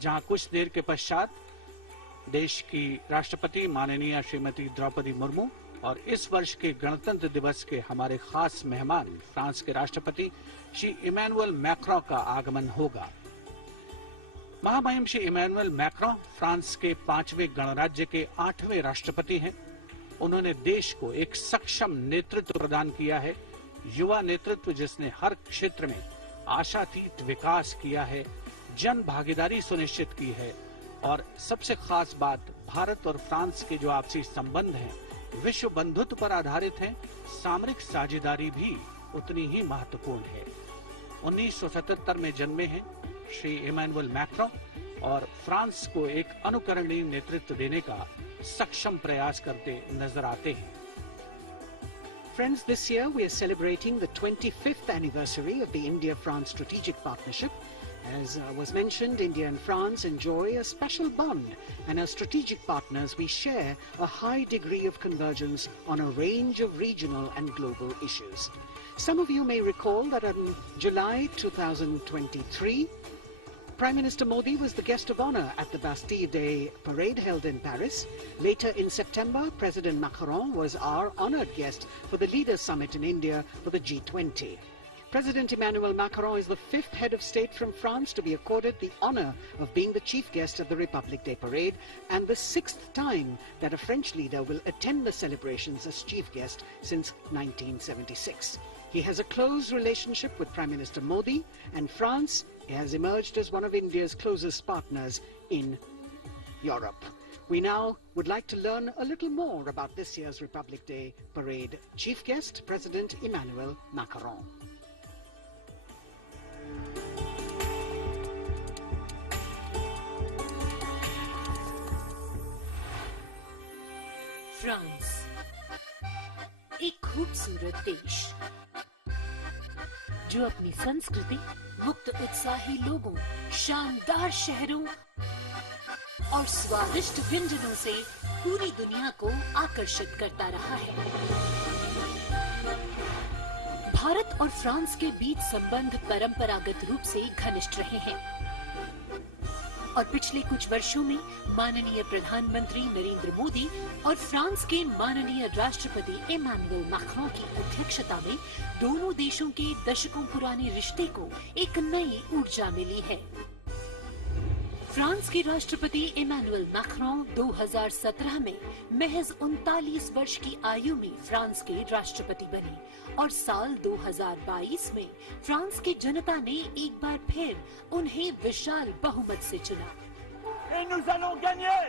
जहां कुछ देर के पश्चात देश की राष्ट्रपति माननीय श्रीमती द्रौपदी मुर्मू और इस वर्ष के गणतंत्र दिवस के हमारे खास मेहमान फ्रांस के राष्ट्रपति श्री इमैनुअल मैक्रों का आगमन होगा। महामहिम श्री इमैनुअल मैक्रों फ्रांस के 5वें गणराज्य के 8वें राष्ट्रपति हैं। उन्होंने देश को एक सक्षम नेतृत्व प्रदान किया है, युवा नेतृत्व जिसने हर क्षेत्र में आशातीत विकास किया है, जन भागीदारी सुनिश्चित की है और सबसे खास बात भारत और फ्रांस के जो आपसी संबंध हैं विश्व बंधुत्व पर आधारित हैं। सामरिक साझेदारी भी उतनी ही महत्वपूर्ण है। 1977 में जन्मे हैं श्री इमैनुअल मैक्रों और फ्रांस को एक अनुकरणीय नेतृत्व देने का सक्षम प्रयास करते नजर आते हैं। Friends, this year we are celebrating the 25th anniversary of the India-France Strategic Partnership. As was mentioned, India and France enjoy a special bond, and as strategic partners we share a high degree of convergence on a range of regional and global issues. Some of you may recall that in July 2023, Prime Minister Modi was the guest of honor at the Bastille Day parade held in Paris. Later in September, President Macron was our honored guest for the Leaders Summit in India for the G20. President Emmanuel Macron is the fifth head of state from France to be accorded the honor of being the chief guest of the Republic Day parade, and the sixth time that a French leader will attend the celebrations as chief guest since 1976. He has a close relationship with Prime Minister Modi, and France has emerged as one of India's closest partners in Europe. We now would like to learn a little more about this year's Republic Day parade. Chief guest, President Emmanuel Macron. France, एक खूबसूरत देश जो अपनी संस्कृति, मुक्त उत्साही लोगों, शानदार शहरों और स्वादिष्ट व्यंजनों से पूरी दुनिया को आकर्षित करता रहा है। भारत और फ्रांस के बीच संबंध परंपरागत रूप से घनिष्ठ रहे हैं और पिछले कुछ वर्षों में माननीय प्रधानमंत्री नरेंद्र मोदी और फ्रांस के माननीय राष्ट्रपति इमैनुअल मैक्रों की अध्यक्षता में दोनों देशों के दशकों पुराने रिश्ते को एक नई ऊर्जा मिली है। फ्रांस के राष्ट्रपति इमैनुअल मैक्रों 2017 में महज 39 वर्ष की आयु में फ्रांस के राष्ट्रपति बने और साल 2022 में फ्रांस की जनता ने एक बार फिर उन्हें विशाल बहुमत से चुना। Et nous allons gagner!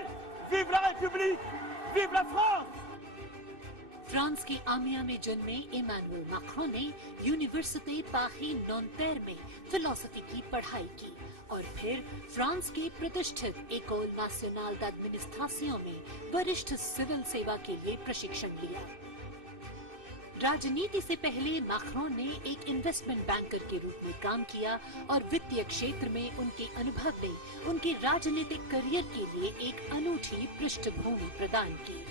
Vive la République! Vive la France! France के आमिया में जन्मे इमैनुअल मैक्रों ने यूनिवर्सिटी पारी नॉन्टेर में फिलोसफी की पढ़ाई की और फिर फ्रांस के प्रतिष्ठित एकोल नेशनल d'administration में वरिष्ठ सिविल सेवा के लिए प्रशिक्षण लिया। राजनीति से पहले मैक्रों ने एक इन्वेस्टमेंट बैंकर के रूप में काम किया और वित्तीय क्षेत्र में उनके अनुभव ने उनके राजनीतिक करियर के लिए एक अनूठी पृष्ठभूमि प्रदान की।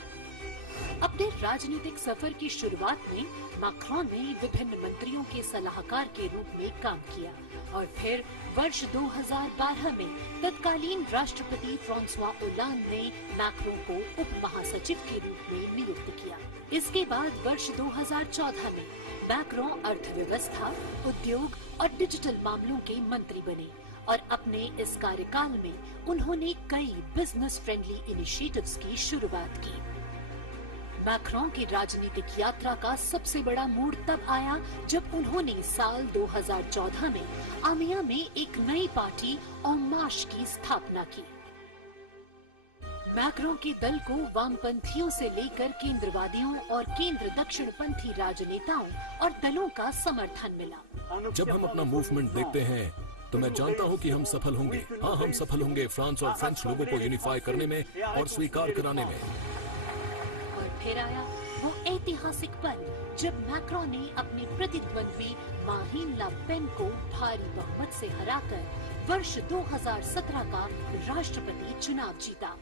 अपने राजनीतिक सफर की शुरुआत में मैक्रों ने विभिन्न मंत्रियों के सलाहकार के रूप में काम किया और फिर वर्ष 2012 में तत्कालीन राष्ट्रपति फ्रांसवा ओलांद ने मैक्रों को उप महासचिव के रूप में नियुक्त किया। इसके बाद वर्ष 2014 में मैक्रों अर्थव्यवस्था, उद्योग और डिजिटल मामलों के मंत्री बने और अपने इस कार्यकाल में उन्होंने कई बिजनेस फ्रेंडली इनिशिएटिव्स की शुरुआत की। मैक्रों की राजनीतिक यात्रा का सबसे बड़ा मोड़ तब आया जब उन्होंने साल 2014 में आमिया में एक नई पार्टी En Marche की स्थापना की। मैक्रों के दल को वामपंथियों से लेकर केंद्रवादियों और केंद्र दक्षिणपंथी राजनेताओं और दलों का समर्थन मिला। जब हम अपना मूवमेंट देखते हैं तो मैं जानता हूं कि हम सफल होंगे। हाँ, हम सफल होंगे फ्रांस और फ्रेंच लोगों को यूनिफाई करने में और स्वीकार कराने में। फिर आया वो ऐतिहासिक पल जब मैक्रों ने अपने प्रतिद्वंद्वी मारीन ला पेन को भारी बहुमत से हराकर वर्ष 2017 का राष्ट्रपति चुनाव जीता।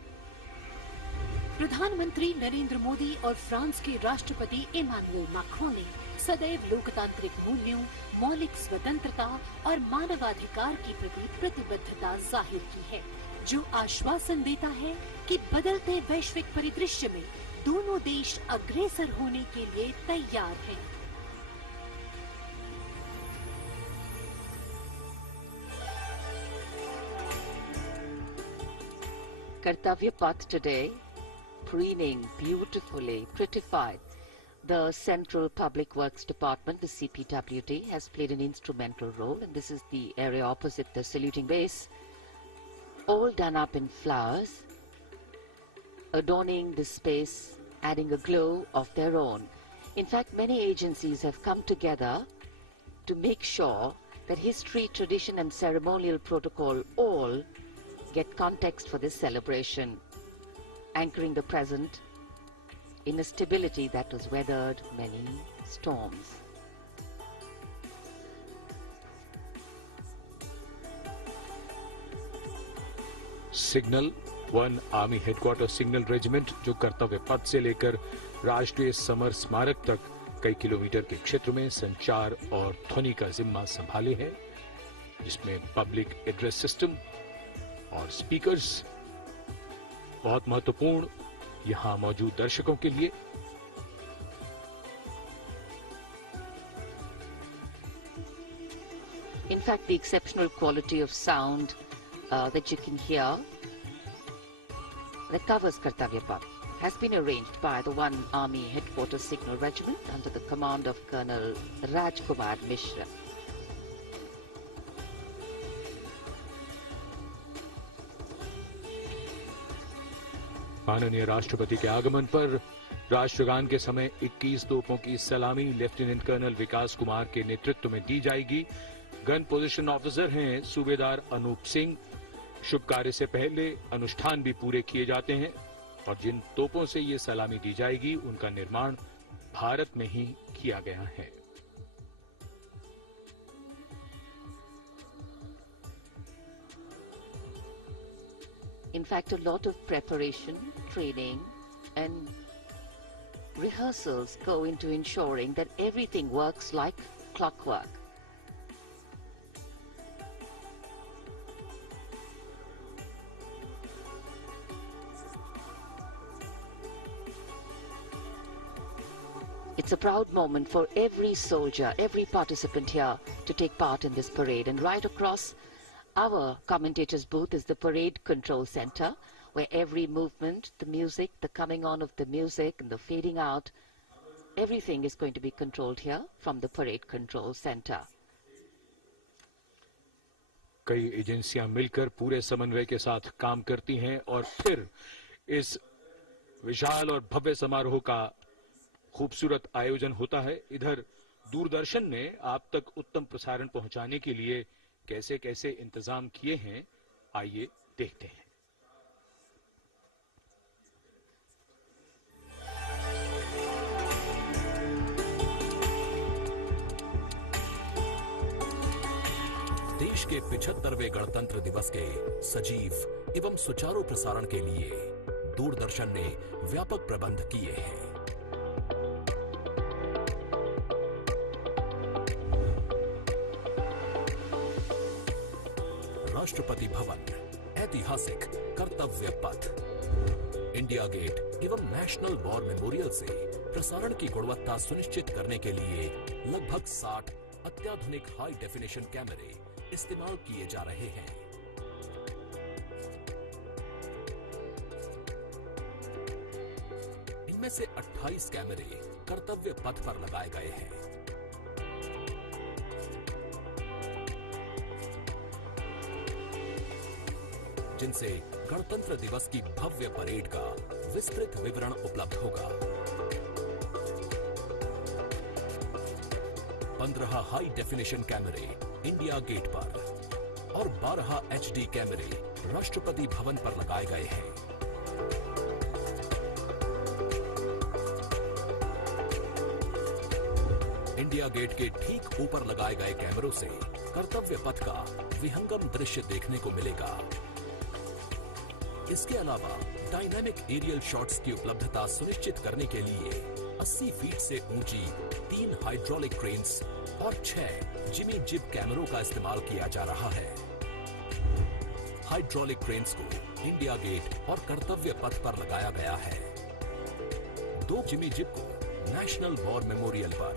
प्रधानमंत्री नरेंद्र मोदी और फ्रांस के राष्ट्रपति इमैनुअल मैक्रों ने सदैव लोकतांत्रिक मूल्यों, मौलिक स्वतंत्रता और मानवाधिकार के प्रति प्रतिबद्धता जाहिर की है, जो आश्वासन देता है कि बदलते वैश्विक परिदृश्य में दोनों देश अग्रसर होने के लिए तैयार हैं। Kartavya Path today, preening beautifully prettified. The Central Public Works Department, the CPWD, has played an instrumental role, and this is the area opposite the saluting base, all done up in flowers, adorning the space, adding a glow of their own. In fact, many agencies have come together to make sure that history, tradition and ceremonial protocol all get context for this celebration, anchoring the present in a stability that has weathered many storms. Signal 1 army headquarter signal regiment जो कर्तव्य पथ से लेकर राष्ट्रीय summer स्मारक तक कई kilometre के क्षेत्र में संचार और ध्वनि का जिम्मा संभाले है, जिसमें पब्लिक एड्रेस सिस्टम और स्पीकर्स बहुत महत्वपूर्ण यहां मौजूद दर्शकों के लिए। In fact, the exceptional quality of sound that you can hear that covers Kartavya Path has been arranged by the 1 Army Headquarters Signal Regiment under the command of Colonel Rajkumar Mishra. माननीय राष्ट्रपति के आगमन पर राष्ट्रगान के समय 21 तोपों की सलामी लेफ्टिनेंट कर्नल विकास कुमार के नेतृत्व में दी जाएगी। गन पोजीशन ऑफिसर हैं सूबेदार अनूप सिंह। शुभ कार्य से पहले अनुष्ठान भी पूरे किए जाते हैं और जिन तोपों से ये सलामी दी जाएगी उनका निर्माण भारत में ही किया गया है। In fact, a lot of preparation, training, and rehearsals go into ensuring that everything works like clockwork. It's a proud moment for every soldier, every participant here to take part in this parade. And right across our commentator's booth is the Parade Control Center, where every movement, the music, the coming on of the music and the fading out, everything is going to be controlled here from the Parade Control Center. कई एजेंसियां मिलकर पूरे समन्वय के साथ काम करती हैं और फिर इस विशाल और भव्य समारोह का खूबसूरत आयोजन होता है। इधर दूरदर्शन ने आप तक उत्तम प्रसारण पहुंचाने के लिए कैसे कैसे इंतजाम किए हैं, आइए देखते हैं। देश के 75वें गणतंत्र दिवस के सजीव एवं सुचारू प्रसारण के लिए दूरदर्शन ने व्यापक प्रबंध किए हैं। राष्ट्रपति भवन, ऐतिहासिक कर्तव्य पथ, इंडिया गेट एवं नेशनल वॉर मेमोरियल से प्रसारण की गुणवत्ता सुनिश्चित करने के लिए लगभग 60 अत्याधुनिक हाई डेफिनेशन कैमरे इस्तेमाल किए जा रहे हैं। इनमें से 28 कैमरे कर्तव्य पथ पर लगाए गए हैं। जिनसे गणतंत्र दिवस की भव्य परेड का विस्तृत विवरण उपलब्ध होगा। 15 हाई डेफिनेशन कैमरे इंडिया गेट पर और 12 HD कैमरे राष्ट्रपति भवन पर लगाए गए हैं। इंडिया गेट के ठीक ऊपर लगाए गए कैमरों से कर्तव्य पथ का विहंगम दृश्य देखने को मिलेगा। इसके अलावा डायनामिक एरियल शॉट्स की उपलब्धता सुनिश्चित करने के लिए 80 फीट से ऊंची 3 हाइड्रोलिक क्रेन्स और 6 जिमी जिब कैमरों का इस्तेमाल किया जा रहा है। हाइड्रोलिक क्रेन्स को इंडिया गेट और कर्तव्य पथ पर लगाया गया है। 2 जिमी जिब को नेशनल वॉर मेमोरियल पर,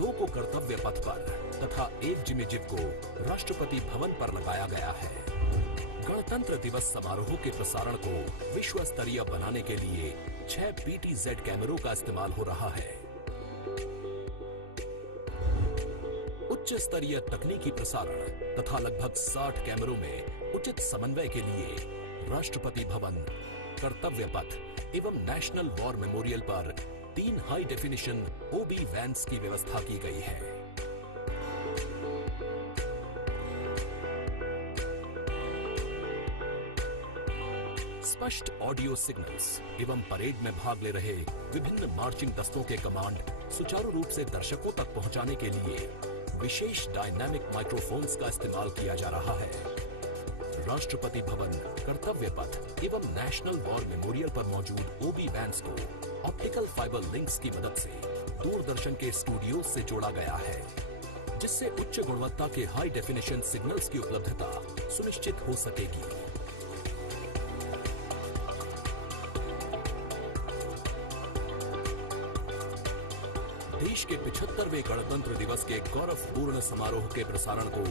2 को कर्तव्य पथ पर तथा 1 जिमी जिब को राष्ट्रपति भवन पर लगाया गया है। गणतंत्र दिवस समारोह के प्रसारण को विश्व स्तरीय बनाने के लिए 6 PTZ कैमरों का इस्तेमाल हो रहा है। उच्च स्तरीय तकनीकी प्रसारण तथा लगभग 60 कैमरों में उचित समन्वय के लिए राष्ट्रपति भवन, कर्तव्य पथ एवं नेशनल वॉर मेमोरियल पर 3 हाई डेफिनेशन OB वैन्स की व्यवस्था की गई है। स्पष्ट ऑडियो सिग्नल्स एवं परेड में भाग ले रहे विभिन्न मार्चिंग दस्तों के कमांड सुचारू रूप से दर्शकों तक पहुंचाने के लिए विशेष डायनामिक माइक्रोफोन्स का इस्तेमाल किया जा रहा है। राष्ट्रपति भवन, कर्तव्य पथ एवं नेशनल वॉर मेमोरियल पर मौजूद OB वैन्स को ऑप्टिकल फाइबर लिंक्स की मदद से दूरदर्शन के स्टूडियो से जोड़ा गया है, जिससे उच्च गुणवत्ता के हाई डेफिनेशन सिग्नल्स की उपलब्धता सुनिश्चित हो सकेगी। देश के 75वें गणतंत्र दिवस के गौरवपूर्ण समारोह के प्रसारण को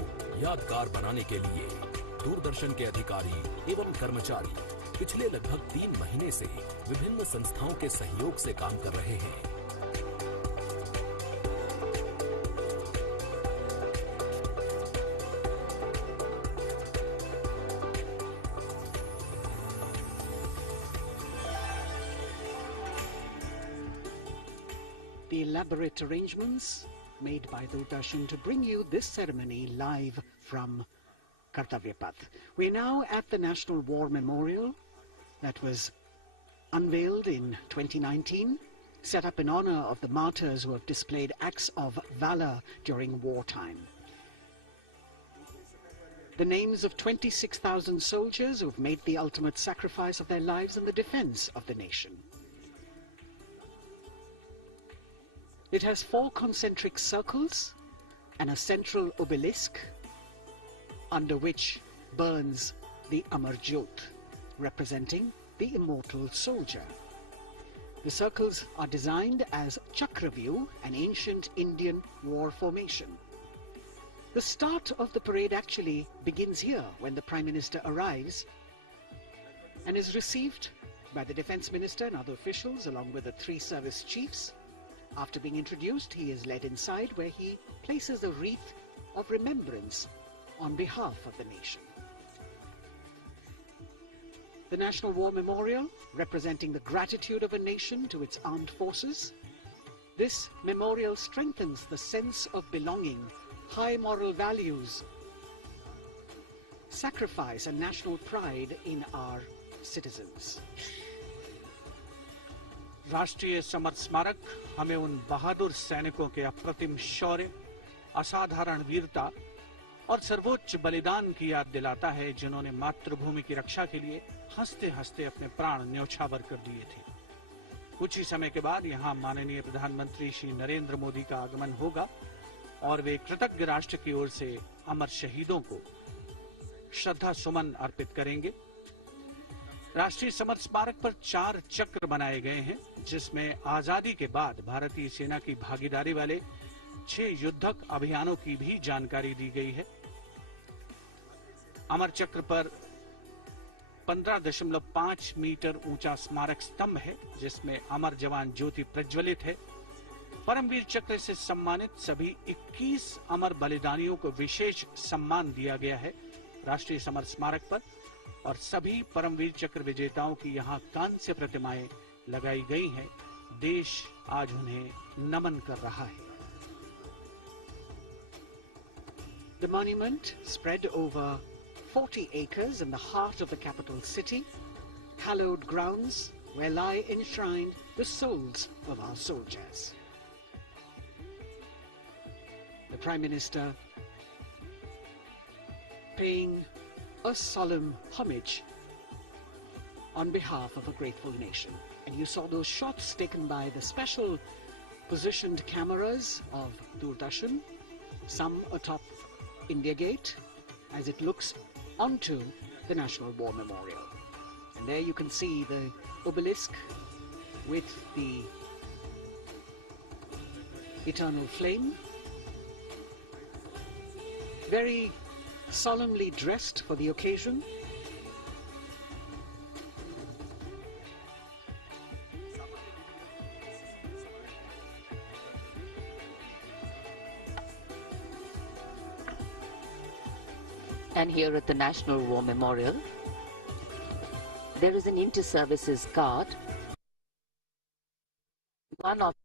यादगार बनाने के लिए दूरदर्शन के अधिकारी एवं कर्मचारी पिछले लगभग 3 महीने से विभिन्न संस्थाओं के सहयोग से काम कर रहे हैं। The elaborate arrangements made by Doordarshan to bring you this ceremony live from Kartavya Path. We're now at the National War Memorial that was unveiled in 2019, set up in honor of the martyrs who have displayed acts of valor during wartime. The names of 26,000 soldiers who have made the ultimate sacrifice of their lives in the defense of the nation. It has 4 concentric circles and a central obelisk under which burns the Amar Jyot, representing the immortal soldier. The circles are designed as Chakravyu, an ancient Indian war formation. The start of the parade actually begins here when the Prime Minister arrives and is received by the Defence Minister and other officials along with the 3 service chiefs. After being introduced, he is led inside where he places a wreath of remembrance on behalf of the nation. The National War Memorial, representing the gratitude of a nation to its armed forces. This memorial strengthens the sense of belonging, high moral values, sacrifice and national pride in our citizens. राष्ट्रीय summer स्मारक हमें उन बहादुर सैनिकों के अप्रतिम शौर्य, असाधारण वीरता और सर्वोच्च बलिदान की याद दिलाता है जिन्होंने मातृभूमि की रक्षा के लिए हंसते हंसते अपने प्राण न्यौछावर कर दिए थे। कुछ ही समय के बाद यहां माननीय प्रधानमंत्री श्री नरेंद्र मोदी का आगमन होगा और वे कृतज्ञ राष्ट्र की ओर से अमर शहीदों को श्रद्धा सुमन अर्पित करेंगे। राष्ट्रीय समर स्मारक पर 4 चक्र बनाए गए हैं जिसमें आजादी के बाद भारतीय सेना की भागीदारी वाले 6 युद्धक अभियानों की भी जानकारी दी गई है। अमर चक्र पर 15.5 मीटर ऊंचा स्मारक स्तंभ है जिसमें अमर जवान ज्योति प्रज्वलित है। परमवीर चक्र से सम्मानित सभी 21 अमर बलिदानियों को विशेष सम्मान दिया गया है राष्ट्रीय समर स्मारक पर और सभी परमवीर चक्र विजेताओं की यहां कांस्य प्रतिमाएं लगाई गई हैं। देश आज उन्हें नमन कर रहा है। The monument, spread over 40 acres in the heart of the capital city, hallowed grounds where lie enshrined the souls of our soldiers. The Prime Minister paying a solemn homage on behalf of a grateful nation. And you saw those shots taken by the special positioned cameras of Doordarshan, some atop India Gate as it looks onto the National War Memorial. And there you can see the obelisk with the eternal flame, very solemnly dressed for the occasion. And here at the National War Memorial, there is an inter-services guard. One of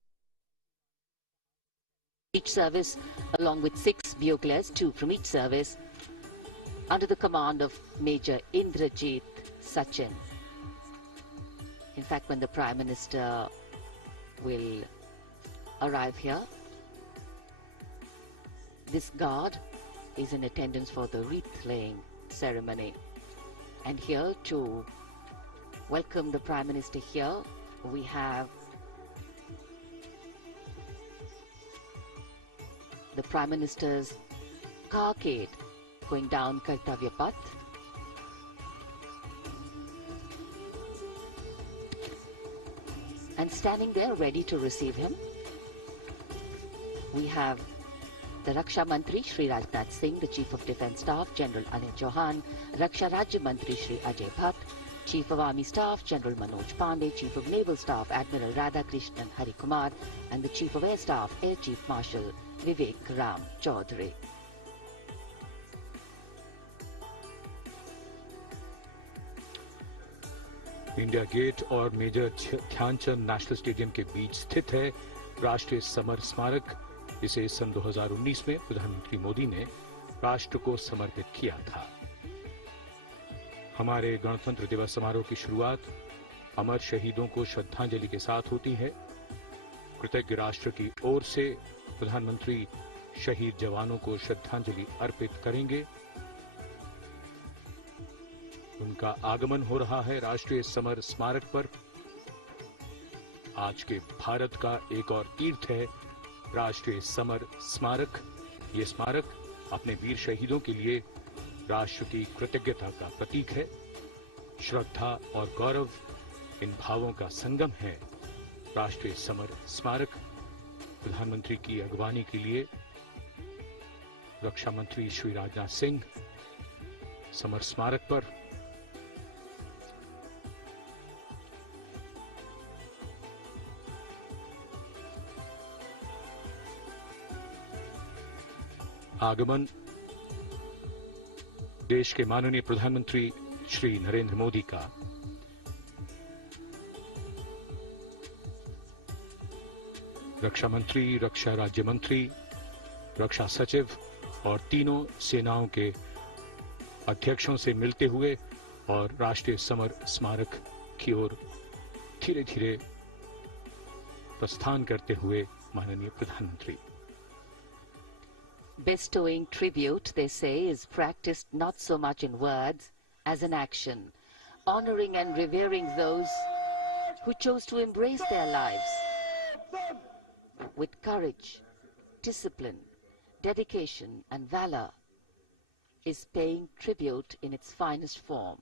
each service, along with 6 buglers, 2 from each service, under the command of Major Indrajit Sachin. In fact, when the Prime Minister will arrive here, this guard is in attendance for the wreath-laying ceremony. And here to welcome the Prime Minister here, we have the Prime Minister's carcade going down Kartavya Path. And standing there ready to receive him We have the Raksha Mantri Shri Rajnath Singh, the Chief of Defence Staff General Anil Chauhan, Raksha Rajya Mantri Shri Ajay Bhatt, Chief of Army Staff General Manoj Pandey, Chief of Naval Staff Admiral Radhakrishnan Harikumar, and the Chief of Air Staff Air Chief Marshal Vivek Ram Chaudhary. India gate और major Dhyanchand national stadium के बीच स्थित है राष्ट्रीय summer स्मारक। इसे सन 2019 में प्रधानमंत्री मोदी ने राष्ट्र को समर्पित किया था। हमारे गणतंत्र दिवस समारोह की शुरुआत अमर शहीदों को श्रद्धांजलि के साथ होती है। कृतज्ञ राष्ट्र की ओर से प्रधानमंत्री शहीद जवानों को श्रद्धांजलि अर्पित करेंगे। उनका आगमन हो रहा है राष्ट्रीय समर स्मारक पर। आज के भारत का एक और तीर्थ है राष्ट्रीय समर स्मारक। ये स्मारक अपने वीर शहीदों के लिए राष्ट्र की कृतज्ञता का प्रतीक है। श्रद्धा और गौरव इन भावों का संगम है राष्ट्रीय समर स्मारक। प्रधानमंत्री की अगवानी के लिए रक्षा मंत्री श्री राजनाथ सिंह समर स्मारक पर आगमन देश के माननीय प्रधानमंत्री श्री नरेंद्र मोदी का रक्षा मंत्री, रक्षा राज्य मंत्री, रक्षा सचिव और तीनों सेनाओं के अध्यक्षों से मिलते हुए और राष्ट्रीय समर स्मारक की ओर धीरे धीरे प्रस्थान करते हुए माननीय प्रधानमंत्री। Bestowing tribute, they say, is practiced not so much in words as in action, honoring and revering those who chose to embrace their lives with courage, discipline, dedication and valor is paying tribute in its finest form.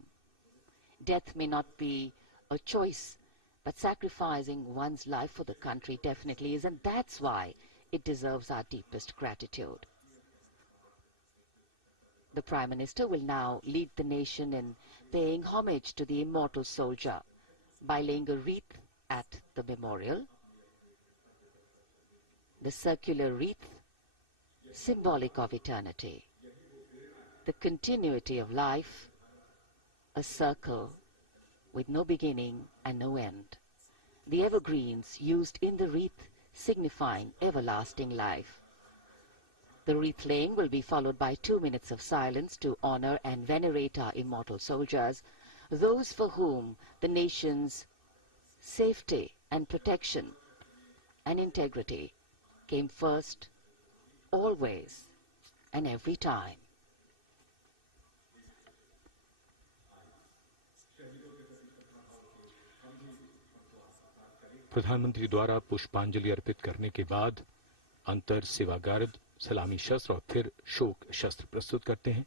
Death may not be a choice, but sacrificing one's life for the country definitely is, and that's why it deserves our deepest gratitude. The Prime Minister will now lead the nation in paying homage to the immortal soldier by laying a wreath at the memorial. The circular wreath, symbolic of eternity, the continuity of life, a circle with no beginning and no end. The evergreens used in the wreath signifying everlasting life. The wreath laying will be followed by 2 minutes of silence to honor and venerate our immortal soldiers, those for whom the nation's safety and protection and integrity came first, always and every time. प्रधानमंत्री द्वारा पुष्पांजलि अर्पित करने के बाद अंतर सेवा guard सलामी शस्त्र और फिर शोक शस्त्र प्रस्तुत करते हैं।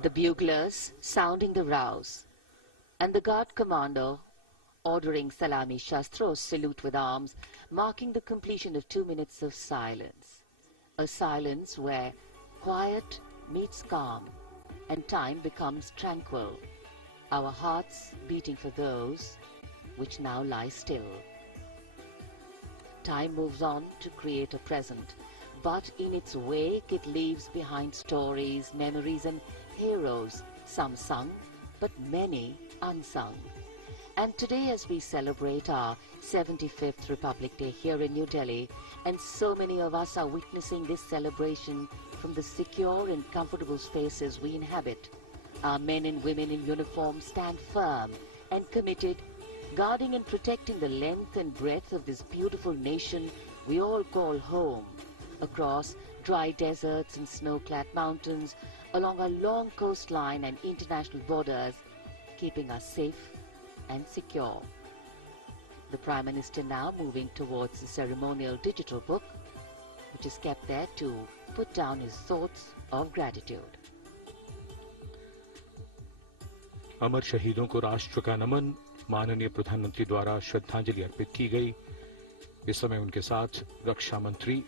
The buglers sounding the rouse, and the guard commander ordering Salami Shastros salute with arms, marking the completion of 2 minutes of silence. A silence where quiet meets calm and time becomes tranquil, our hearts beating for those which now lie still. Time moves on to create a present, but in its wake it leaves behind stories, memories and heroes, some sung, but many unsung. And today, as we celebrate our 75th Republic Day here in New Delhi, and so many of us are witnessing this celebration from the secure and comfortable spaces we inhabit, our men and women in uniform stand firm and committed, guarding and protecting the length and breadth of this beautiful nation we all call home, across dry deserts and snow-clad mountains, along our long coastline and international borders, keeping us safe and secure. The Prime Minister now moving towards the ceremonial digital book, which is kept there to put down his thoughts of gratitude. अमर शहीदों को राष्ट्र का नमन, माननीय प्रधानमंत्री द्वारा श्रद्धांजलि अर्पित की गई। इस समय उनके साथ रक्षा मंत्री,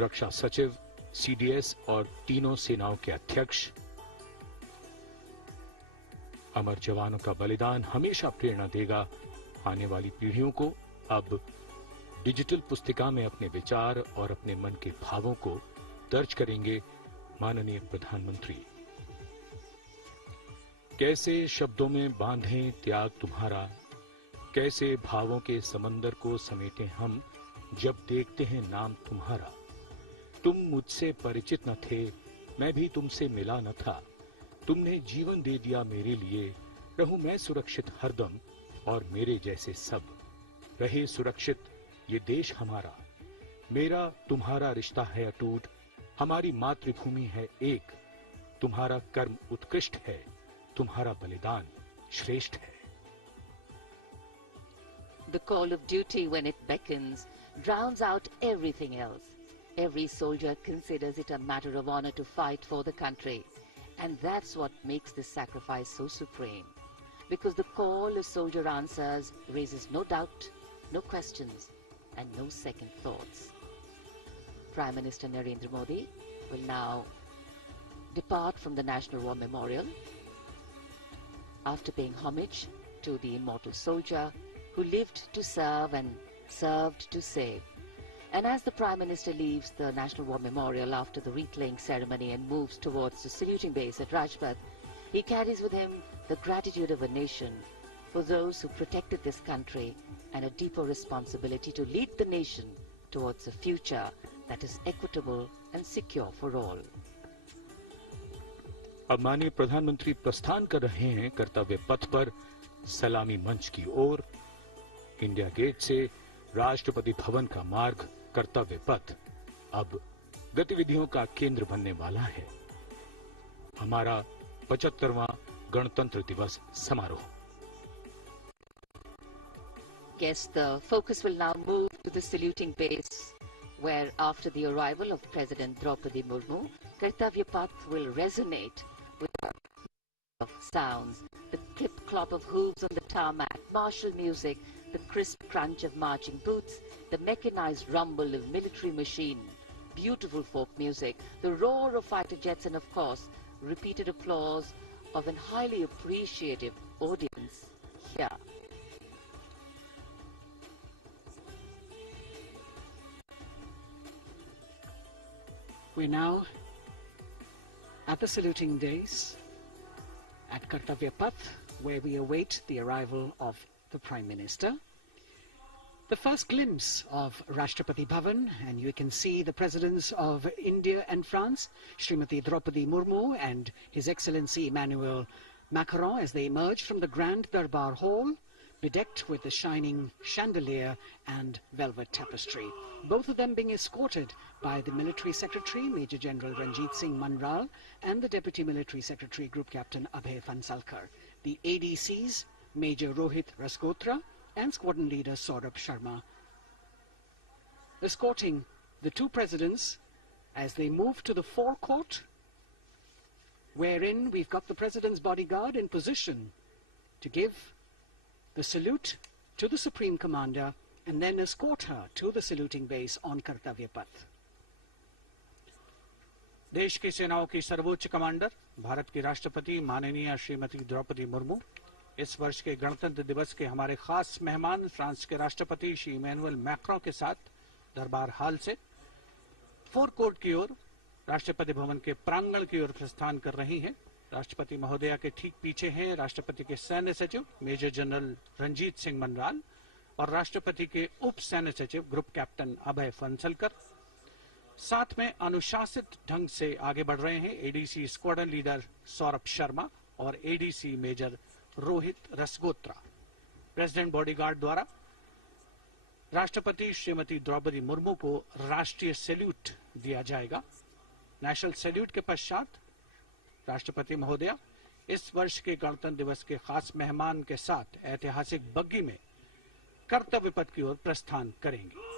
रक्षा सचिव, सीडीएस और तीनों सेनाओं के अध्यक्ष। अमर जवानों का बलिदान हमेशा प्रेरणा देगा आने वाली पीढ़ियों को। अब डिजिटल पुस्तिका में अपने विचार और अपने मन के भावों को दर्ज करेंगे माननीय प्रधानमंत्री। कैसे शब्दों में बांधें त्याग तुम्हारा, कैसे भावों के समंदर को समेटें हम जब देखते हैं नाम तुम्हारा। तुम मुझसे परिचित न थे, मैं भी तुमसे मिला न था, तुमने जीवन दे दिया मेरे लिए, रहूं मैं सुरक्षित हरदम और मेरे जैसे सब रहे सुरक्षित ये देश हमारा। मेरा तुम्हारा रिश्ता है अटूट, हमारी मातृभूमि है एक, तुम्हारा कर्म उत्कृष्ट है, तुम्हारा बलिदान श्रेष्ठ है। The call of duty, when it beckons, drowns out everything else. Every soldier considers it a matter of honor to fight for the country. And that's what makes this sacrifice so supreme. Because the call a soldier answers raises no doubt, no questions, and no second thoughts. Prime Minister Narendra Modi will now depart from the National War Memorial after paying homage to the immortal soldier who lived to serve and served to save. And as the Prime Minister leaves the National War Memorial after the wreath-laying ceremony and moves towards the saluting base at Rajpath, he carries with him the gratitude of a nation for those who protected this country and a deeper responsibility to lead the nation towards a future that is equitable and secure for all. अब माननीय प्रधानमंत्री प्रस्थान कर रहे हैं कर्तव्य पथ पर सलामी मंच की ओर। इंडिया गेट से राष्ट्रपति भवन का मार्ग कर्तव्य पथ अब गतिविधियों का केंद्र बनने वाला है। हमारा 75वां गणतंत्र दिवस समारोह। Guess the focus will now move to the saluting base, where after the arrival of President Draupadi Murmu, Kartavya Path will resonate with of sounds, the clip-clop of hooves on the tarmac, martial music, the crisp crunch of marching boots, the mechanized rumble of military machine, beautiful folk music, the roar of fighter jets, and of course, repeated applause of an highly appreciative audience here. We're now at the saluting days at Kartavya Path, where we await the arrival of the Prime Minister. The first glimpse of Rashtrapati Bhavan, and you can see the presidents of India and France, Srimati Draupadi Murmu and His Excellency Emmanuel Macron, as they emerge from the Grand Darbar Hall, bedecked with the shining chandelier and velvet tapestry. Both of them being escorted by the Military Secretary, Major General Ranjit Singh Manral, and the Deputy Military Secretary, Group Captain Abhay Fansalkar. The ADCs, Major Rohit Rasgotra and Squadron Leader Saurabh Sharma, escorting the two presidents as they move to the forecourt, wherein we've got the President's bodyguard in position to give the salute to the Supreme Commander and then escort her to the saluting base on Kartavya Path. देश की सेनाओं की सर्वोच्च commander Bharat की राष्ट्रपति माननीय श्रीमती द्रौपदी मुर्मू इस वर्ष के गणतंत्र दिवस के हमारे खास मेहमान फ्रांस के राष्ट्रपति श्री इमैनुअल मैक्रों के साथ दरबार हाल से फोरकोर्ट की ओर राष्ट्रपति भवन के प्रांगण की ओर प्रस्थान कर रही हैं। राष्ट्रपति महोदया के ठीक पीछे हैं राष्ट्रपति के सैन्य सचिव मेजर जनरल रंजीत सिंह मनराल और राष्ट्रपति के उप सैन्य सचिव ग्रुप कैप्टन अभय फंसलकर। साथ में अनुशासित ढंग से आगे बढ़ रहे हैं ADC squadron leader Saurabh Sharma और ADC major Rohit Rasgotra. President bodyguard द्वारा राष्ट्रपति श्रीमती द्रौपदी मुर्मू को राष्ट्रीय सैल्यूट दिया जाएगा। नेशनल सैल्यूट के पश्चात राष्ट्रपति महोदया इस वर्ष के गणतंत्र दिवस के खास मेहमान के साथ ऐतिहासिक बग्गी में कर्तव्य पथ की ओर प्रस्थान करेंगी।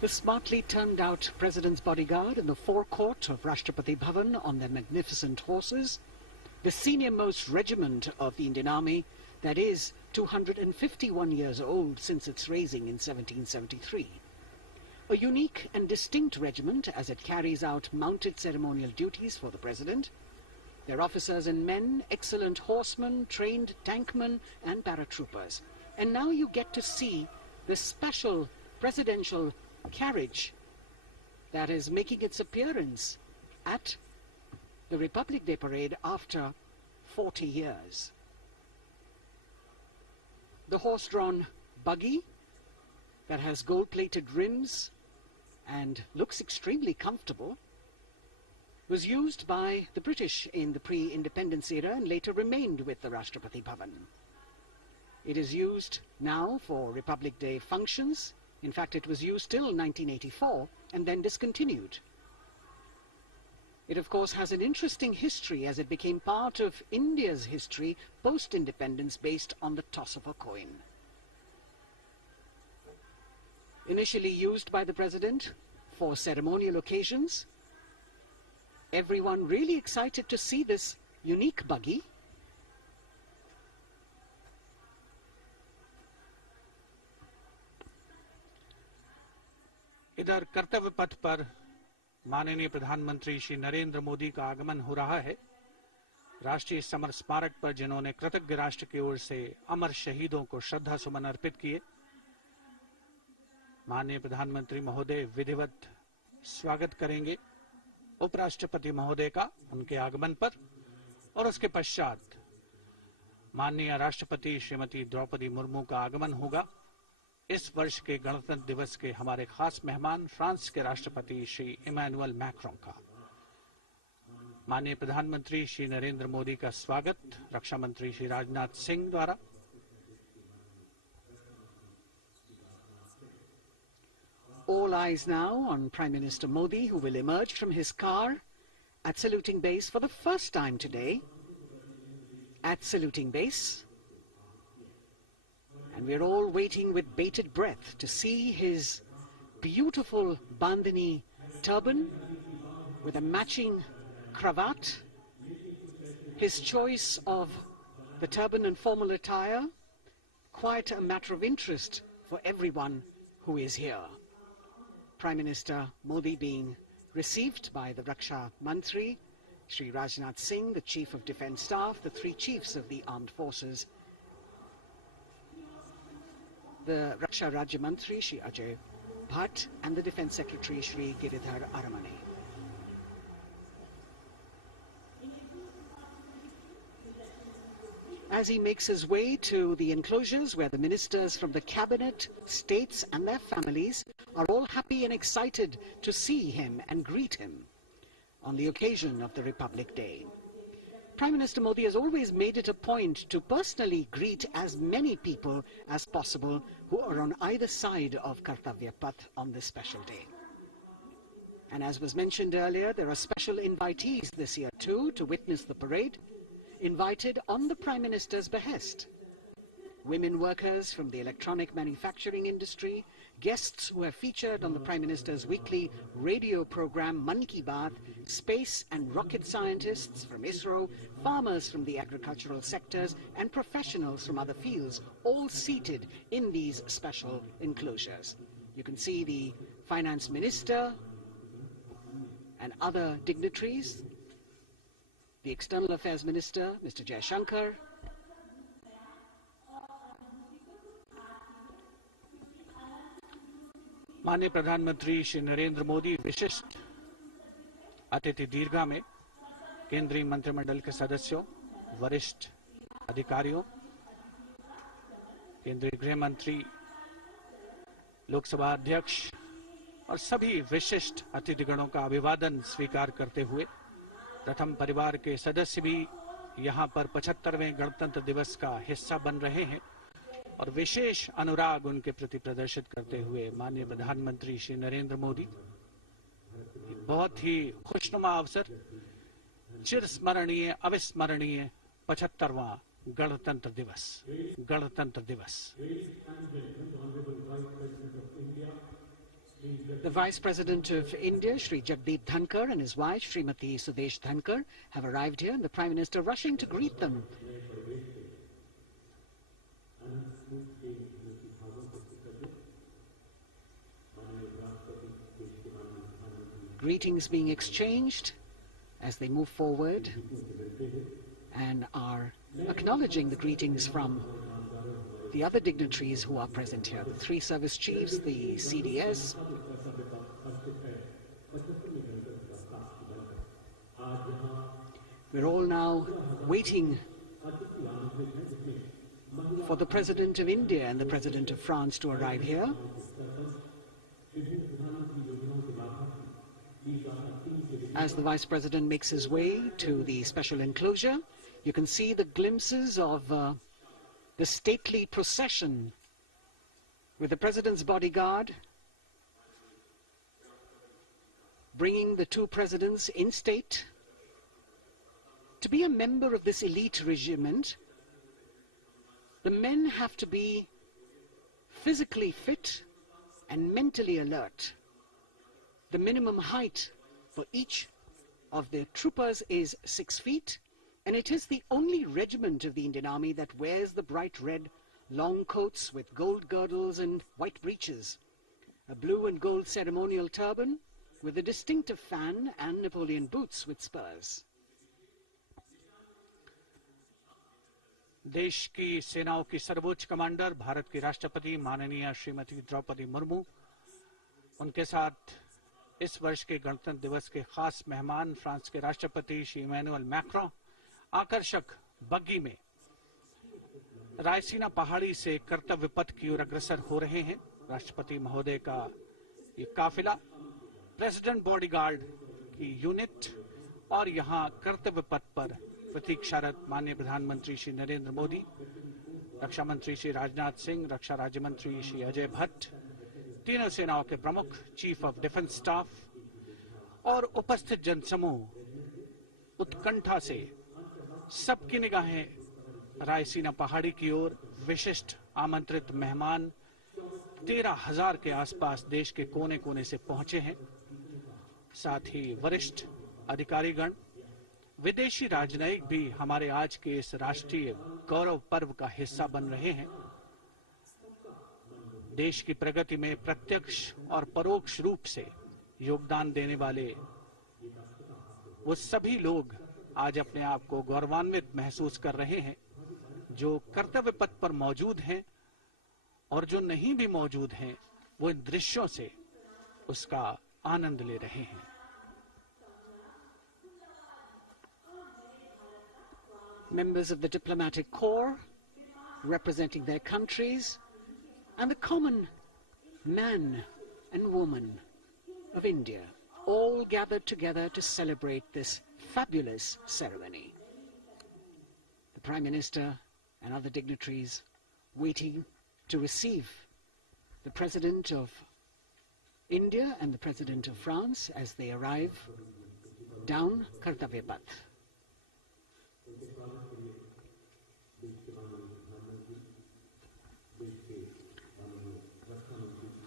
The smartly turned out President's bodyguard in the forecourt of Rashtrapati Bhavan on their magnificent horses, the senior-most regiment of the Indian Army that is 251 years old since its raising in 1773. A unique and distinct regiment as it carries out mounted ceremonial duties for the President. Their officers and men, excellent horsemen, trained tankmen and paratroopers. And now you get to see the special presidential carriage that is making its appearance at the Republic Day Parade after 40 years. The horse-drawn buggy that has gold-plated rims and looks extremely comfortable was used by the British in the pre-independence era and later remained with the Rashtrapati Bhavan. It is used now for Republic Day functions. In fact, it was used till 1984 and then discontinued. It, of course, has an interesting history as it became part of India's history post-independence based on the toss of a coin. Initially used by the President for ceremonial occasions, everyone really excited to see this unique buggy. इधर कर्तव्य पथ पर माननीय प्रधानमंत्री श्री नरेंद्र मोदी का आगमन हो रहा है। राष्ट्रीय समर स्मारक पर जिन्होंने कृतज्ञ राष्ट्र की ओर से अमर शहीदों को श्रद्धा सुमन अर्पित किए, माननीय प्रधानमंत्री महोदय विधिवत स्वागत करेंगे उपराष्ट्रपति महोदय का उनके आगमन पर और उसके पश्चात माननीय राष्ट्रपति श्रीमती द्रौपदी मुर्मू का आगमन होगा। इस वर्ष के गणतंत्र दिवस के हमारे खास मेहमान फ्रांस के राष्ट्रपति श्री इमैनुअल मैक्रों का। माननीय प्रधानमंत्री श्री नरेंद्र मोदी का स्वागत रक्षा मंत्री श्री राजनाथ सिंह द्वारा। All eyes now on Prime Minister Modi, who will emerge from his car at saluting base for the first time today. At saluting base. And we're all waiting with bated breath to see his beautiful bandhani turban with a matching cravat. His choice of the turban and formal attire, quite a matter of interest for everyone who is here. Prime Minister Modi being received by the Raksha Mantri, Shri Rajnath Singh, the Chief of Defence Staff, the three chiefs of the armed forces, the Raksha Rajya Mantri, Shri Ajay Bhatt, and the Defence Secretary, Shri Giridhar Aramane. As he makes his way to the enclosures where the ministers from the cabinet, states and their families are all happy and excited to see him and greet him on the occasion of the Republic Day. Prime Minister Modi has always made it a point to personally greet as many people as possible who are on either side of Kartavya Path on this special day. And as was mentioned earlier, there are special invitees this year too to witness the parade, invited on the Prime Minister's behest. Women workers from the electronic manufacturing industry, guests who have featured on the Prime Minister's weekly radio program Mann Ki Baat, space and rocket scientists from ISRO, farmers from the agricultural sectors and professionals from other fields, all seated in these special enclosures. You can see the Finance Minister and other dignitaries, the External Affairs Minister, Mr. Jaishankar, माननीय प्रधानमंत्री श्री नरेंद्र मोदी विशिष्ट अतिथि दीर्घा में केंद्रीय मंत्रिमंडल के सदस्यों, वरिष्ठ अधिकारियों, केंद्रीय गृह मंत्री, लोकसभा अध्यक्ष और सभी विशिष्ट अतिथिगणों का अभिवादन स्वीकार करते हुए प्रथम परिवार के सदस्य भी यहां पर 75वें गणतंत्र दिवस का हिस्सा बन रहे हैं और विशेष अनुराग उनके प्रति प्रदर्शित करते हुए माननीय प्रधानमंत्री श्री नरेंद्र मोदी, बहुत ही खुशनुमा अवसर, चिरस्मरणीय अविस्मरणीय 75वां गणतंत्र दिवस। The Vice President of India, Shri Jagdeep Dhankar, and his wife, Srimati Sudesh Dhankar, have arrived here, and the Prime Minister rushing to greet them. Greetings being exchanged as they move forward and are acknowledging the greetings from the other dignitaries who are present here, the three service chiefs, the CDS. We're all now waiting for the President of India and the President of France to arrive here. As the Vice President makes his way to the special enclosure, you can see the glimpses of the stately procession with the President's bodyguard bringing the two presidents in state. To be a member of this elite regiment, the men have to be physically fit and mentally alert. The minimum height for each of the troopers is 6 feet, and it is the only regiment of the Indian Army that wears the bright red long coats with gold girdles and white breeches, a blue and gold ceremonial turban with a distinctive fan and Napoleon boots with spurs. देश की सेनाओं की सर्वोच्च commander Bharat की राष्ट्रपति माननीय श्रीमती द्रौपदी मुर्मू, उनके साथ इस वर्ष के गणतंत्र दिवस के खास मेहमान फ्रांस के राष्ट्रपति श्री इमैनुअल मैक्रों आकर्षक बग्गी में रायसीना पहाड़ी से कर्तव्य पथ की ओर अग्रसर हो रहे हैं। राष्ट्रपति महोदय का ये काफिला, प्रेसिडेंट बॉडीगार्ड की यूनिट और यहां कर्तव्य पथ पर प्रतीक्षारत माननीय प्रधानमंत्री श्री नरेंद्र मोदी, रक्षा मंत्री श्री राजनाथ सिंह, रक्षा राज्य मंत्री श्री अजय भट्ट, तीनों सेनाओं के प्रमुख, चीफ ऑफ डिफेंस स्टाफ और उपस्थित जनसमूह उत्कंठा से सबकी निगाहें रायसीना पहाड़ी की ओर। विशिष्ट आमंत्रित मेहमान 13,000 के आसपास देश के कोने कोने से पहुंचे हैं। साथ ही वरिष्ठ अधिकारीगण, विदेशी राजनयिक भी हमारे आज के इस राष्ट्रीय गौरव पर्व का हिस्सा बन रहे हैं। देश की प्रगति में प्रत्यक्ष और परोक्ष रूप से योगदान देने वाले वो सभी लोग आज अपने आप को गौरवान्वित महसूस कर रहे हैं, जो कर्तव्य पथ पर मौजूद हैं और जो नहीं भी मौजूद हैं, वो इन दृश्यों से उसका आनंद ले रहे हैं। Members of the diplomatic corps representing their countries and the common man and woman of India all gathered together to celebrate this fabulous ceremony. The Prime Minister and other dignitaries waiting to receive the President of India and the President of France as they arrive down Kartavya Path.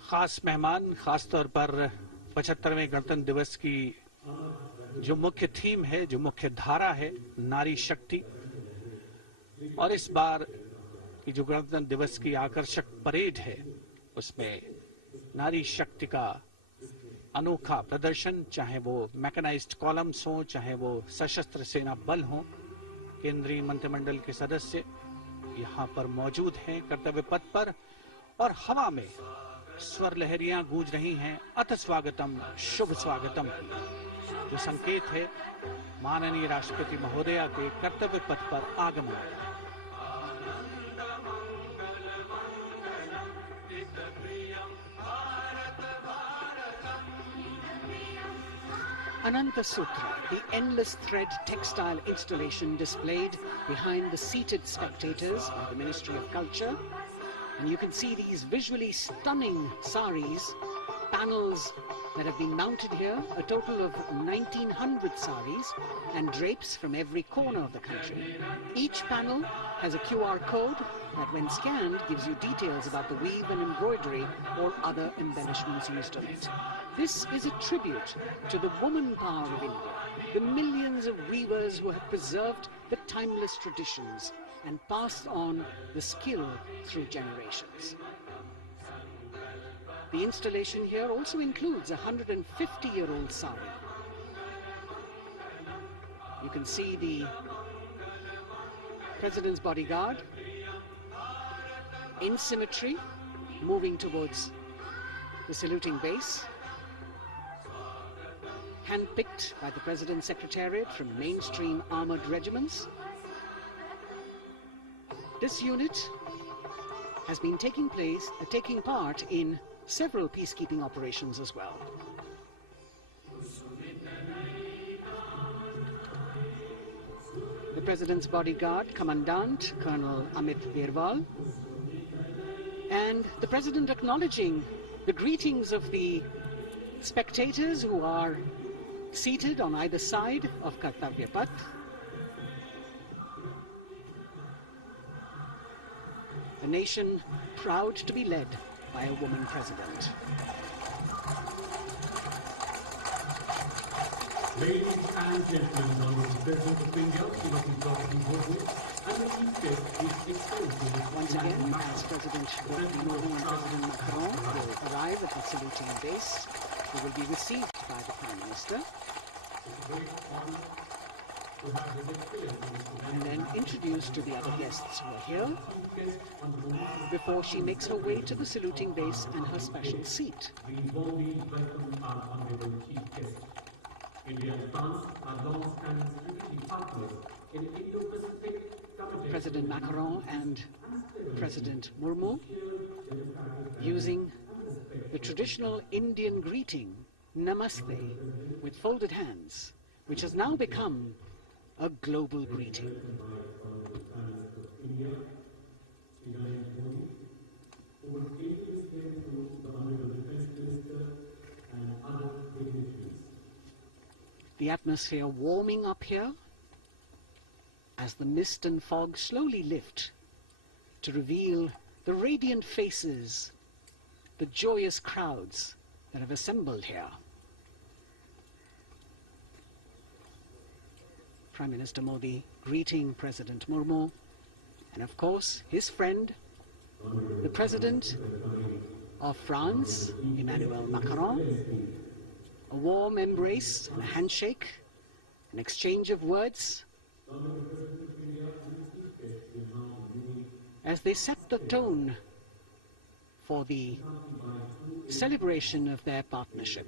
खास मेहमान, खास तौर पर 75वें गणतंत्र दिवस की जो मुख्य थीम है, जो मुख्य धारा है, नारी शक्ति, और इस बार की जो गणतंत्र दिवस की आकर्षक परेड है उसमें नारी शक्ति का अनोखा प्रदर्शन, चाहे वो मैकेनाइज्ड कॉलम्स हो, चाहे वो सशस्त्र सेना बल हो। केंद्रीय मंत्रिमंडल के सदस्य यहाँ पर मौजूद हैं कर्तव्य पथ पर, और हवा में स्वर लहरियां गूंज रही हैं अथ स्वागतम, शुभ स्वागतम, जो संकेत है माननीय राष्ट्रपति महोदया के कर्तव्य पथ पर आगमन का। Ananta Sutra, the endless thread textile installation displayed behind the seated spectators by the Ministry of Culture. And you can see these visually stunning saris, panels that have been mounted here, a total of 1,900 saris and drapes from every corner of the country. Each panel has a QR code that when scanned gives you details about the weave and embroidery or other embellishments used on it. This is a tribute to the woman power of India, the millions of weavers who have preserved the timeless traditions and passed on the skill through generations. The installation here also includes a 150-year-old sari. You can see the President's bodyguard in symmetry moving towards the saluting base, handpicked by the President's Secretariat from mainstream armored regiments. This unit has been taking part in several peacekeeping operations as well. The President's bodyguard, Commandant Colonel Amit Birwal, and the President acknowledging the greetings of the spectators who are seated on either side of Kartavya Path. A nation proud to be led by a woman president. Ladies and gentlemen, honorable President of India, Srimati Draupadi Murmu, and the chief guest is Excellency Once again, as President Murmu and President Macron will arrive at the saluting base, they will be received by the Prime Minister and then introduced to the other guests who are here before she makes her way to the saluting base and her special seat. India and France are long-standing strategic partners in Indo-Pacific Committee. President Macron and President Murmu using the traditional Indian greeting, Namaste, with folded hands, which has now become a global greeting. The atmosphere warming up here as the mist and fog slowly lift to reveal the radiant faces, the joyous crowds that have assembled here. Prime Minister Modi greeting President Murmu, and of course his friend, the President of France, Emmanuel Macron. A warm embrace, a handshake, an exchange of words as they set the tone for the celebration of their partnership.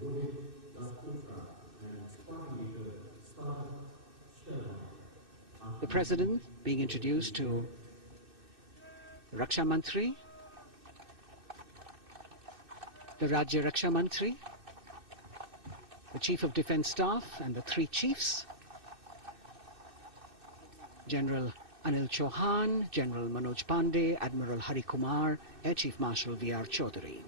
The President being introduced to Raksha Mantri, the Rajya Raksha Mantri, the Chief of Defence Staff and the three chiefs, General Anil Chauhan, General Manoj Pandey, Admiral Hari Kumar, Air Chief Marshal V.R. Chaudhary.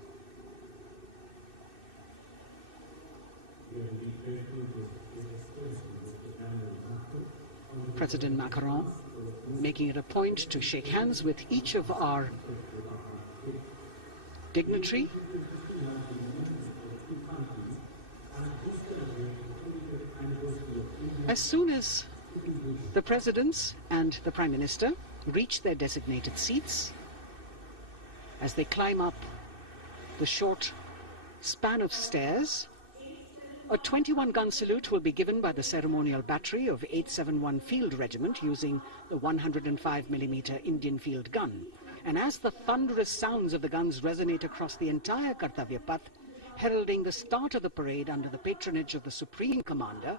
President Macron making it a point to shake hands with each of our dignitary. As soon as the presidents and the Prime Minister reach their designated seats, as they climb up the short span of stairs, a 21-gun salute will be given by the ceremonial battery of 871 Field Regiment using the 105mm Indian field gun. And as the thunderous sounds of the guns resonate across the entire Kartavya Path, heralding the start of the parade under the patronage of the Supreme Commander,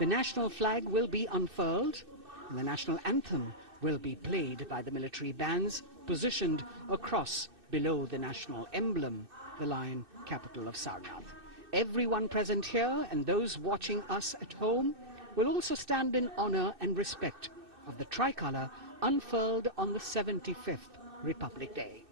the national flag will be unfurled and the national anthem will be played by the military bands positioned across below the national emblem, the lion capital of Sarnath. Everyone present here and those watching us at home will also stand in honor and respect of the tricolour unfurled on the 75th Republic Day.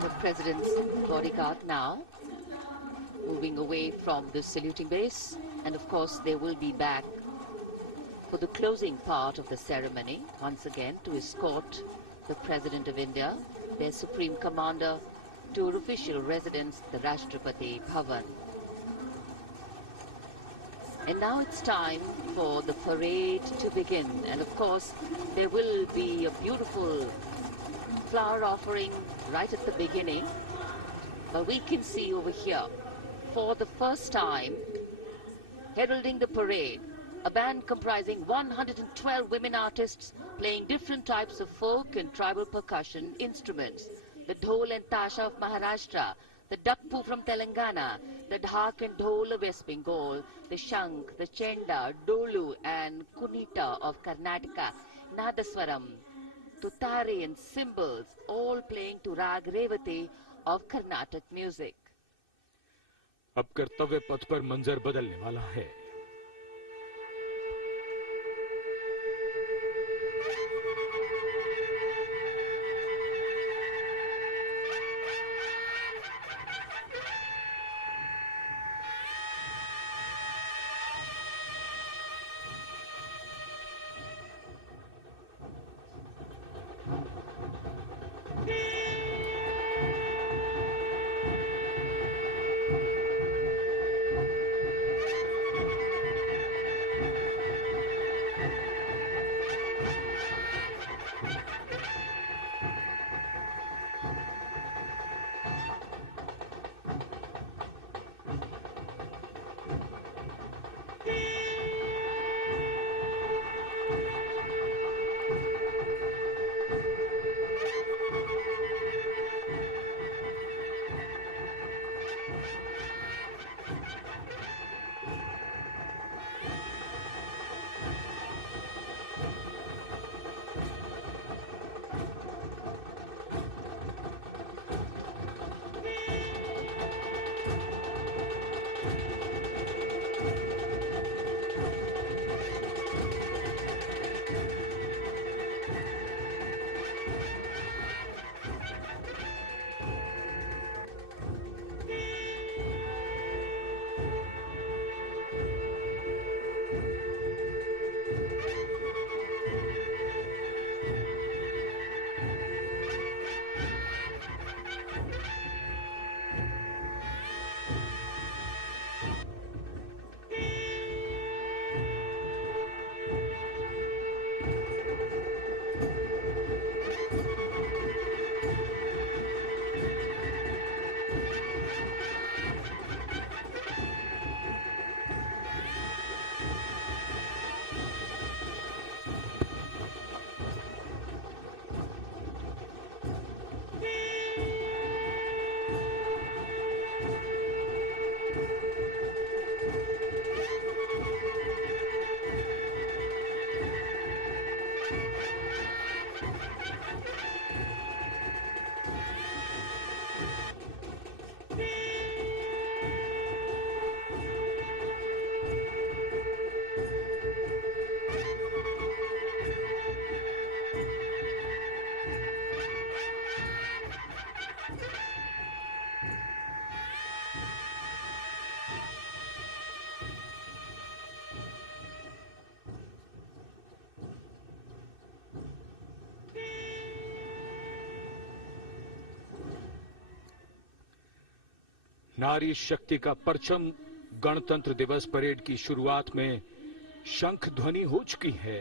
The President's bodyguard now moving away from the saluting base, and of course they will be back for the closing part of the ceremony, once again to escort the President of India, their Supreme Commander, to her official residence, the Rashtrapati Bhavan. And now it's time for the parade to begin. And of course, there will be a beautiful flower offering right at the beginning. But we can see over here, for the first time, heralding the parade, a band comprising 112 women artists playing different types of folk and tribal percussion instruments. The dhol and tasha of Maharashtra, the dakpu from Telangana, the dhak and dhol of West Bengal, the shank, the chenda, dolu and kunita of Karnataka, nadaswaram, tutari and cymbals, all playing to Rag Revati of Carnatic music. अब कर्तव्य पथ पर मंजर बदलने वाला है। नारी शक्ति का परचम गणतंत्र दिवस परेड की शुरुआत में शंख ध्वनि हो चुकी है।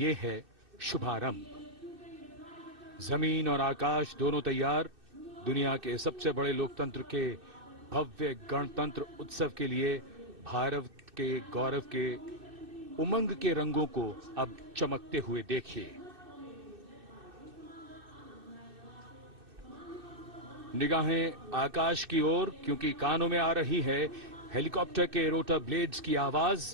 ये है शुभारंभ। जमीन और आकाश दोनों तैयार दुनिया के सबसे बड़े लोकतंत्र के भव्य गणतंत्र उत्सव के लिए भारत के गौरव के उमंग के रंगों को अब चमकते हुए देखिए। निगाहें आकाश की ओर, क्योंकि कानों में आ रही है हेलीकॉप्टर के रोटर ब्लेड्स की आवाज।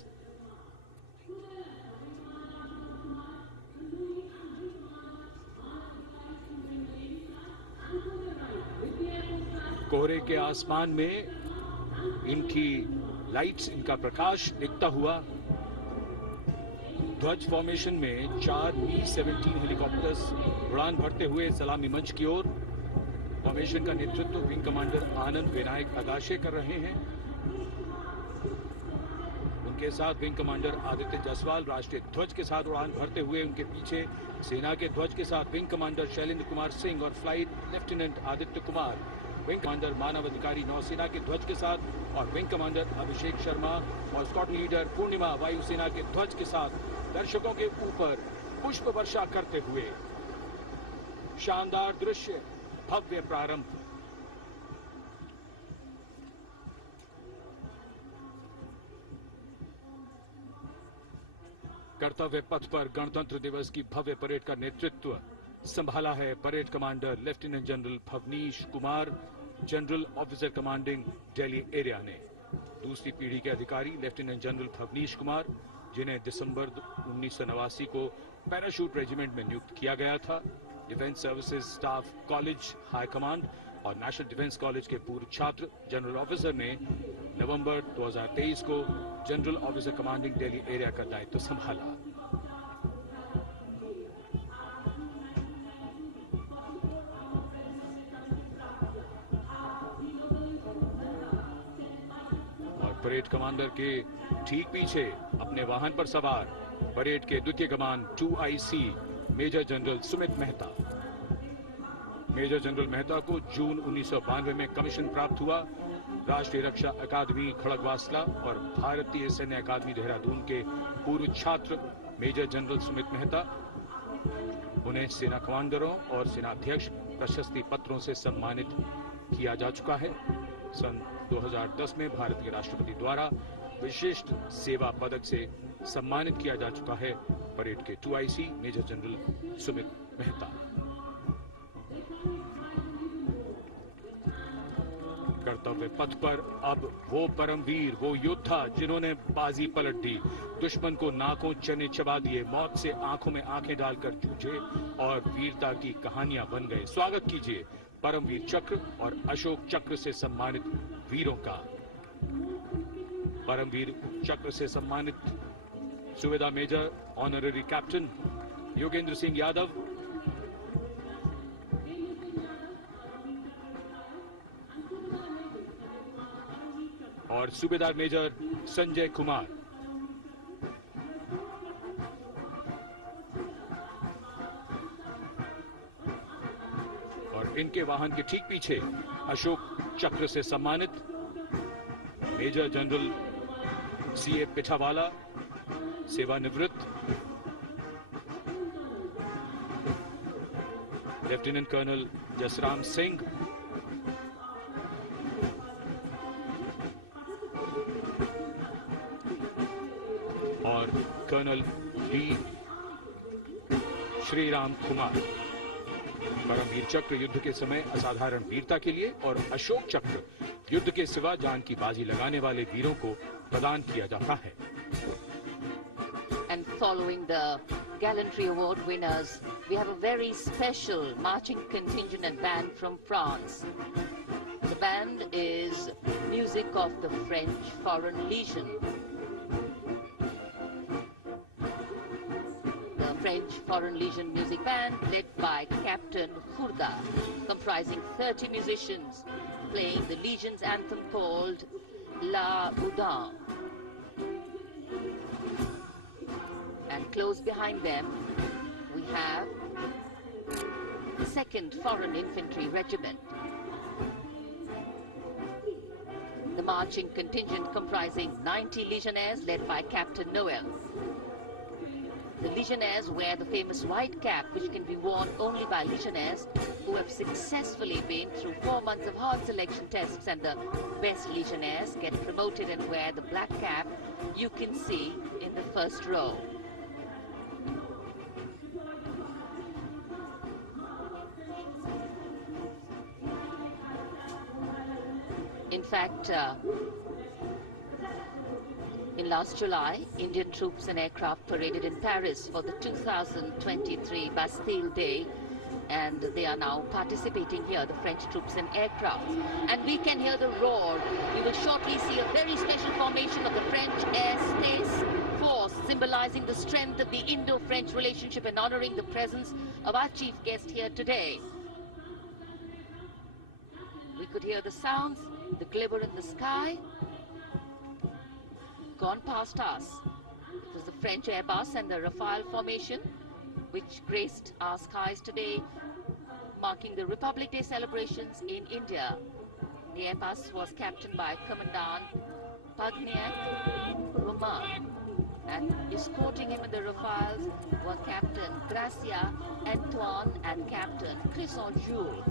कोहरे के आसमान में इनकी लाइट्स, इनका प्रकाश दिखता हुआ। ध्वज फॉर्मेशन में 4 B-17 हेलीकॉप्टर्स उड़ान भरते हुए सलामी मंच की ओर। फॉर्मेशन का नेतृत्व विंग कमांडर आनंद विनायक अगाशे कर रहे हैं। के साथ विंग कमांडर आदित्य जायसवाल राष्ट्रीय ध्वज के साथ उड़ान भरते हुए उनके पीछे सेना के ध्वज के साथ विंग कमांडर शैलेंद्र कुमार सिंह और flight lieutenant Aditya Kumar, wing commander Manav Adhikari नौसेना के ध्वज के साथ और विंग कमांडर अभिषेक शर्मा और स्क्वाड्रन लीडर पूर्णिमा वायुसेना के ध्वज के साथ दर्शकों के ऊपर पुष्प वर्षा करते हुए। शानदार दृश्य, भव्य प्रारंभ। कर्तव्य पथ पर गणतंत्र दिवस की भव्य परेड का नेतृत्व संभाला है parade commander lieutenant general Bhavnish Kumar, general officer commanding Delhi area ने। दूसरी पीढ़ी के अधिकारी लेफ्टिनेंट जनरल भवनीश कुमार, जिन्हें दिसंबर 1989 को पैराशूट रेजिमेंट में नियुक्त किया गया था, defence services staff college high command और नेशनल डिफेंस कॉलेज के पूर्व छात्र जनरल ऑफिसर ने नवंबर 2023 को general officer commanding Delhi area का दायित्व संभाला। और परेड कमांडर के ठीक पीछे अपने वाहन पर सवार परेड के द्वितीय कमान 2IC major general Sumit Mehta. Major general Mehta को जून 1992 में कमीशन प्राप्त हुआ। राष्ट्रीय रक्षा अकादमी खड़गवासला और भारतीय सैन्य अकादमी देहरादून के पूर्व छात्र मेजर जनरल सुमित मेहता, उन्हें सेना कमांडरों और सेनाध्यक्ष प्रशस्ति पत्रों से सम्मानित किया जा चुका है। सन 2010 में भारत के राष्ट्रपति द्वारा विशिष्ट सेवा पदक से सम्मानित किया जा चुका है परेड के 2IC major general Sumit Mehta. कर्तव्य पथ पर अब वो परमवीर, वो योद्धा जिन्होंने बाजी पलट दी, दुश्मन को नाकों चने चबा दिए, मौत से आंखों में आंखें डालकर जूझे और वीरता की कहानियां बन गए। स्वागत कीजिए परमवीर चक्र और अशोक चक्र से सम्मानित वीरों का। परमवीर चक्र से सम्मानित सुबेदार major honorary captain Yogendra Singh Yadav, और सूबेदार मेजर संजय कुमार। और इनके वाहन के ठीक पीछे अशोक चक्र से सम्मानित मेजर जनरल CA पिठावाला, सेवानिवृत्त, लेफ्टिनेंट कर्नल जसराम सिंह, और कर्नल D श्रीराम कुमार। परमवीर चक्र युद्ध के समय असाधारण वीरता के लिए और अशोक चक्र युद्ध के सिवा जान की बाजी लगाने वाले वीरों को प्रदान किया जाता है। And following the gallantry award winners, we have a very special marching contingent and band from France. The band is music of the French Foreign Legion. French Foreign Legion Music Band led by Captain Khurda, comprising 30 musicians playing the Legion's anthem called La Boudin. And close behind them we have the 2nd Foreign Infantry Regiment. The marching contingent comprising 90 Legionnaires led by Captain Noel. The Legionnaires wear the famous white cap, which can be worn only by Legionnaires who have successfully been through 4 months of hard selection tests, and the best Legionnaires get promoted and wear the black cap you can see in the first row. In fact, in last July, Indian troops and aircraft paraded in Paris for the 2023 Bastille Day, and they are now participating here, the French troops and aircraft. And we can hear the roar. We will shortly see a very special formation of the French Air Space Force, symbolizing the strength of the Indo-French relationship and honoring the presence of our chief guest here today. We could hear the sounds, the glimmer in the sky. gone past us. It was the French Airbus and the Rafale formation which graced our skies today, marking the Republic Day celebrations in India. The Airbus was captained by Commandant Pagniak Roman, and escorting him in the Rafales were Captain Gracia Antoine and Captain Crisson Jules.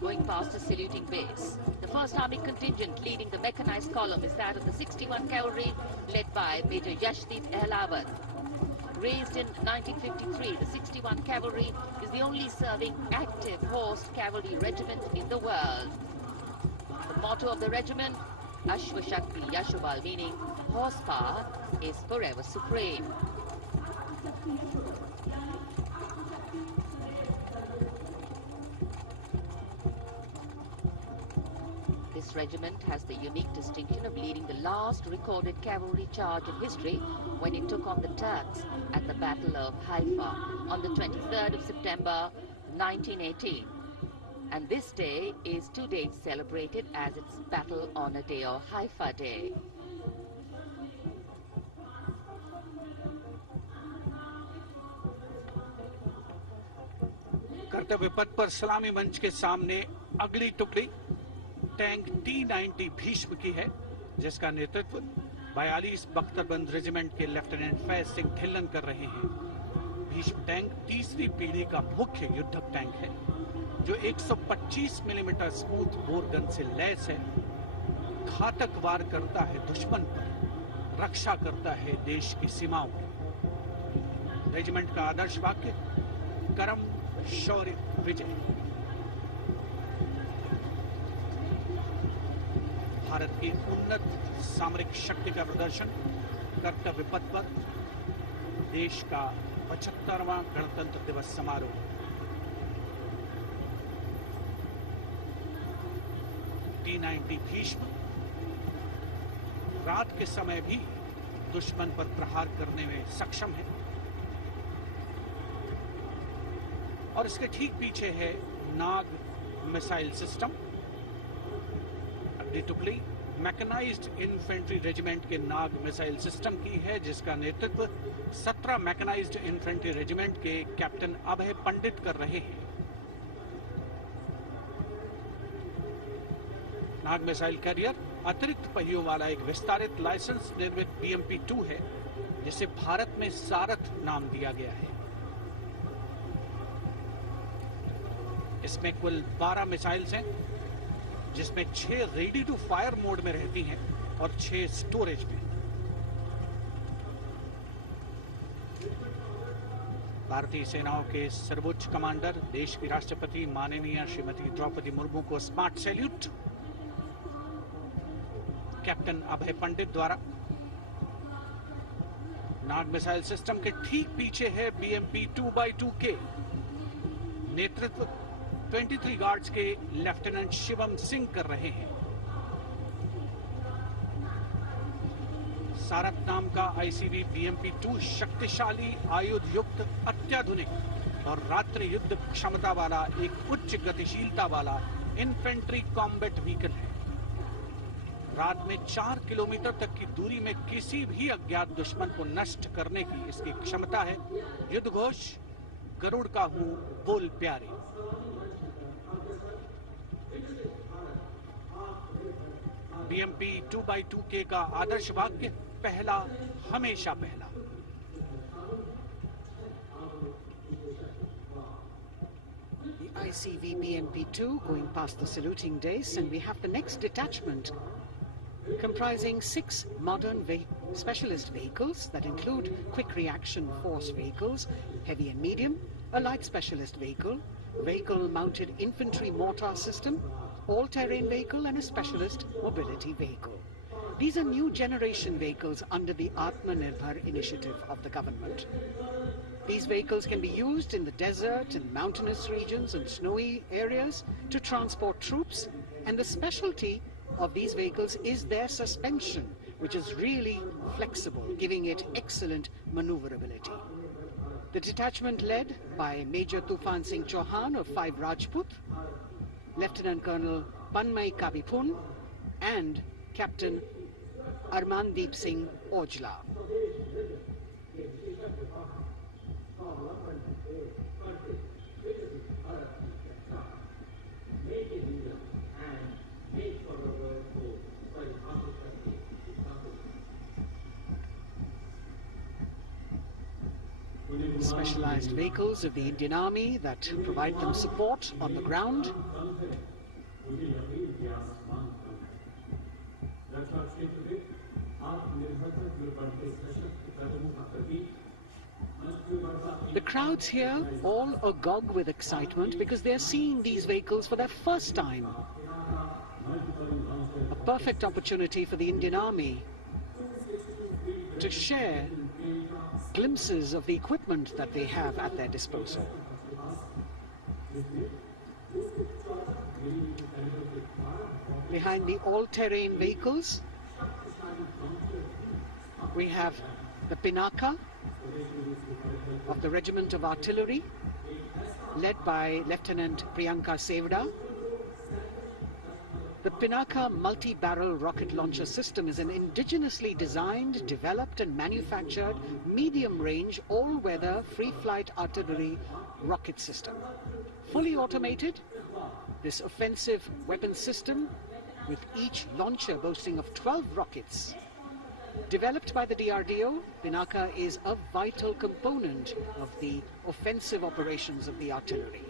Going past the saluting base, the 1st Army contingent leading the mechanized column is that of the 61 Cavalry, led by Major Yashdeep Ehlawat. Raised in 1953, the 61 Cavalry is the only serving active horsed cavalry regiment in the world. The motto of the regiment, Ashwa Shakti Yashobal, meaning horsepower is forever supreme. This regiment has the unique distinction of leading the last recorded cavalry charge in history when it took on the Turks at the Battle of Haifa on the 23rd of September 1918. And this day is to date celebrated as its Battle Honor Day or Haifa Day. कर्तव्य पथ पर सलामी मंच के सामने अगली टुकड़ी tank T-90 Bhishma की है, जिसका नेतृत्व 42 बख्तरबंद रेजिमेंट के लेफ्टिनेंट फैज सिंह ढिल्लन कर रहे हैं। भीष्म टैंक तीसरी पीढ़ी का मुख्य युद्धक टैंक है, जो 125 मिलीमीटर स्मूथ बोर गन से लैस है, घातक वार करता है दुश्मन पर, रक्षा करता है देश की सीमाओं की। रेजिमेंट का आदर्श वाक्य कर्म शौर्य विजय। भारत की उन्नत सामरिक शक्ति का प्रदर्शन कर्तव्य पथ पर देश का 75वां गणतंत्र दिवस समारोह। T-90 भीष्म रात के समय भी दुश्मन पर प्रहार करने में सक्षम है और इसके ठीक पीछे है नाग मिसाइल सिस्टम। अगली टुकड़ी मैकेनाइज्ड इन्फेंट्री रेजिमेंट के नाग मिसाइल सिस्टम की है, जिसका नेतृत्व 17 मैकेनाइज्ड इन्फेंट्री रेजिमेंट के कैप्टन अभय पंडित कर रहे हैं। नाग मिसाइल कैरियर अतिरिक्त पहियों वाला एक विस्तारित लाइसेंस निर्मित BMP-2 है, जिसे भारत में सारथ नाम दिया गया है। इसमें कुल 12 मिसाइल्स हैं, जिसमें 6 रेडी टू फायर मोड में रहती हैं और 6 स्टोरेज में। भारतीय सेनाओं के सर्वोच्च कमांडर देश की राष्ट्रपति माननीय श्रीमती द्रौपदी मुर्मू को स्मार्ट सैल्यूट कैप्टन अभय पंडित द्वारा। नाग मिसाइल सिस्टम के ठीक पीछे है BMP-2x2 के नेतृत्व 23 गार्ड्स के लेफ्टिनेंट शिवम सिंह कर रहे हैं। सारथ नाम का ICV BMP-2 शक्तिशाली आयुध युक्त अत्याधुनिक और रात्रि युद्ध क्षमता वाला एक उच्च गतिशीलता वाला इन्फेंट्री कॉम्बैट व्हीकल है। रात में 4 किलोमीटर तक की दूरी में किसी भी अज्ञात दुश्मन को नष्ट करने की इसकी क्षमता है। युद्ध घोष गरुड़ का हूं बोल प्यारे। BMP-2x2 का आदर्श वाक्य पहला हमेशा पहला। The ICV BMP-2 going past the saluting days, and we have the next detachment comprising 6 modern specialist vehicles that include quick reaction force vehicles, heavy and medium, a light specialist vehicle mounted infantry mortar system, all-terrain vehicle and a specialist mobility vehicle. These are new generation vehicles under the Atmanirbhar initiative of the government. These vehicles can be used in the desert and mountainous regions and snowy areas to transport troops, and the specialty of these vehicles is their suspension, which is really flexible, giving it excellent maneuverability. The detachment led by Major Tufan Singh Chauhan of 5 Rajput, Lieutenant Colonel Panmay Kavipun and Captain Armandeep Singh Ojla. Specialized vehicles of the Indian Army that provide them support on the ground. The crowds here all agog with excitement because they're seeing these vehicles for their first time. A perfect opportunity for the Indian Army to share glimpses of the equipment that they have at their disposal. Behind the all-terrain vehicles, we have the Pinaka of the Regiment of Artillery, led by Lieutenant Priyanka Sevda. The Pinaka multi-barrel rocket launcher system is an indigenously designed, developed and manufactured medium-range, all-weather, free-flight artillery rocket system. Fully automated, this offensive weapon system, with each launcher boasting of 12 rockets, developed by the DRDO, Pinaka is a vital component of the offensive operations of the artillery.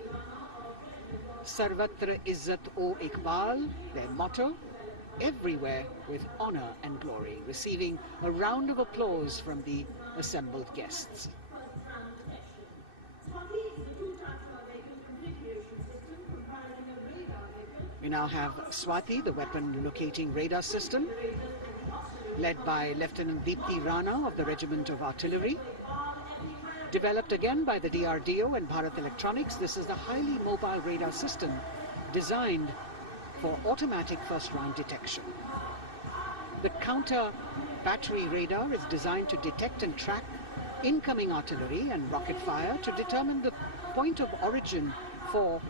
Sarvatra Izzat o Iqbal, their motto, everywhere with honor and glory, receiving a round of applause from the assembled guests. We now have Swati, the weapon locating radar system, led by Lieutenant Deepti Rana of the Regiment of Artillery. Developed again by the DRDO and Bharat Electronics, this is the highly mobile radar system designed for automatic first-round detection. The counter battery radar is designed to detect and track incoming artillery and rocket fire to determine the point of origin for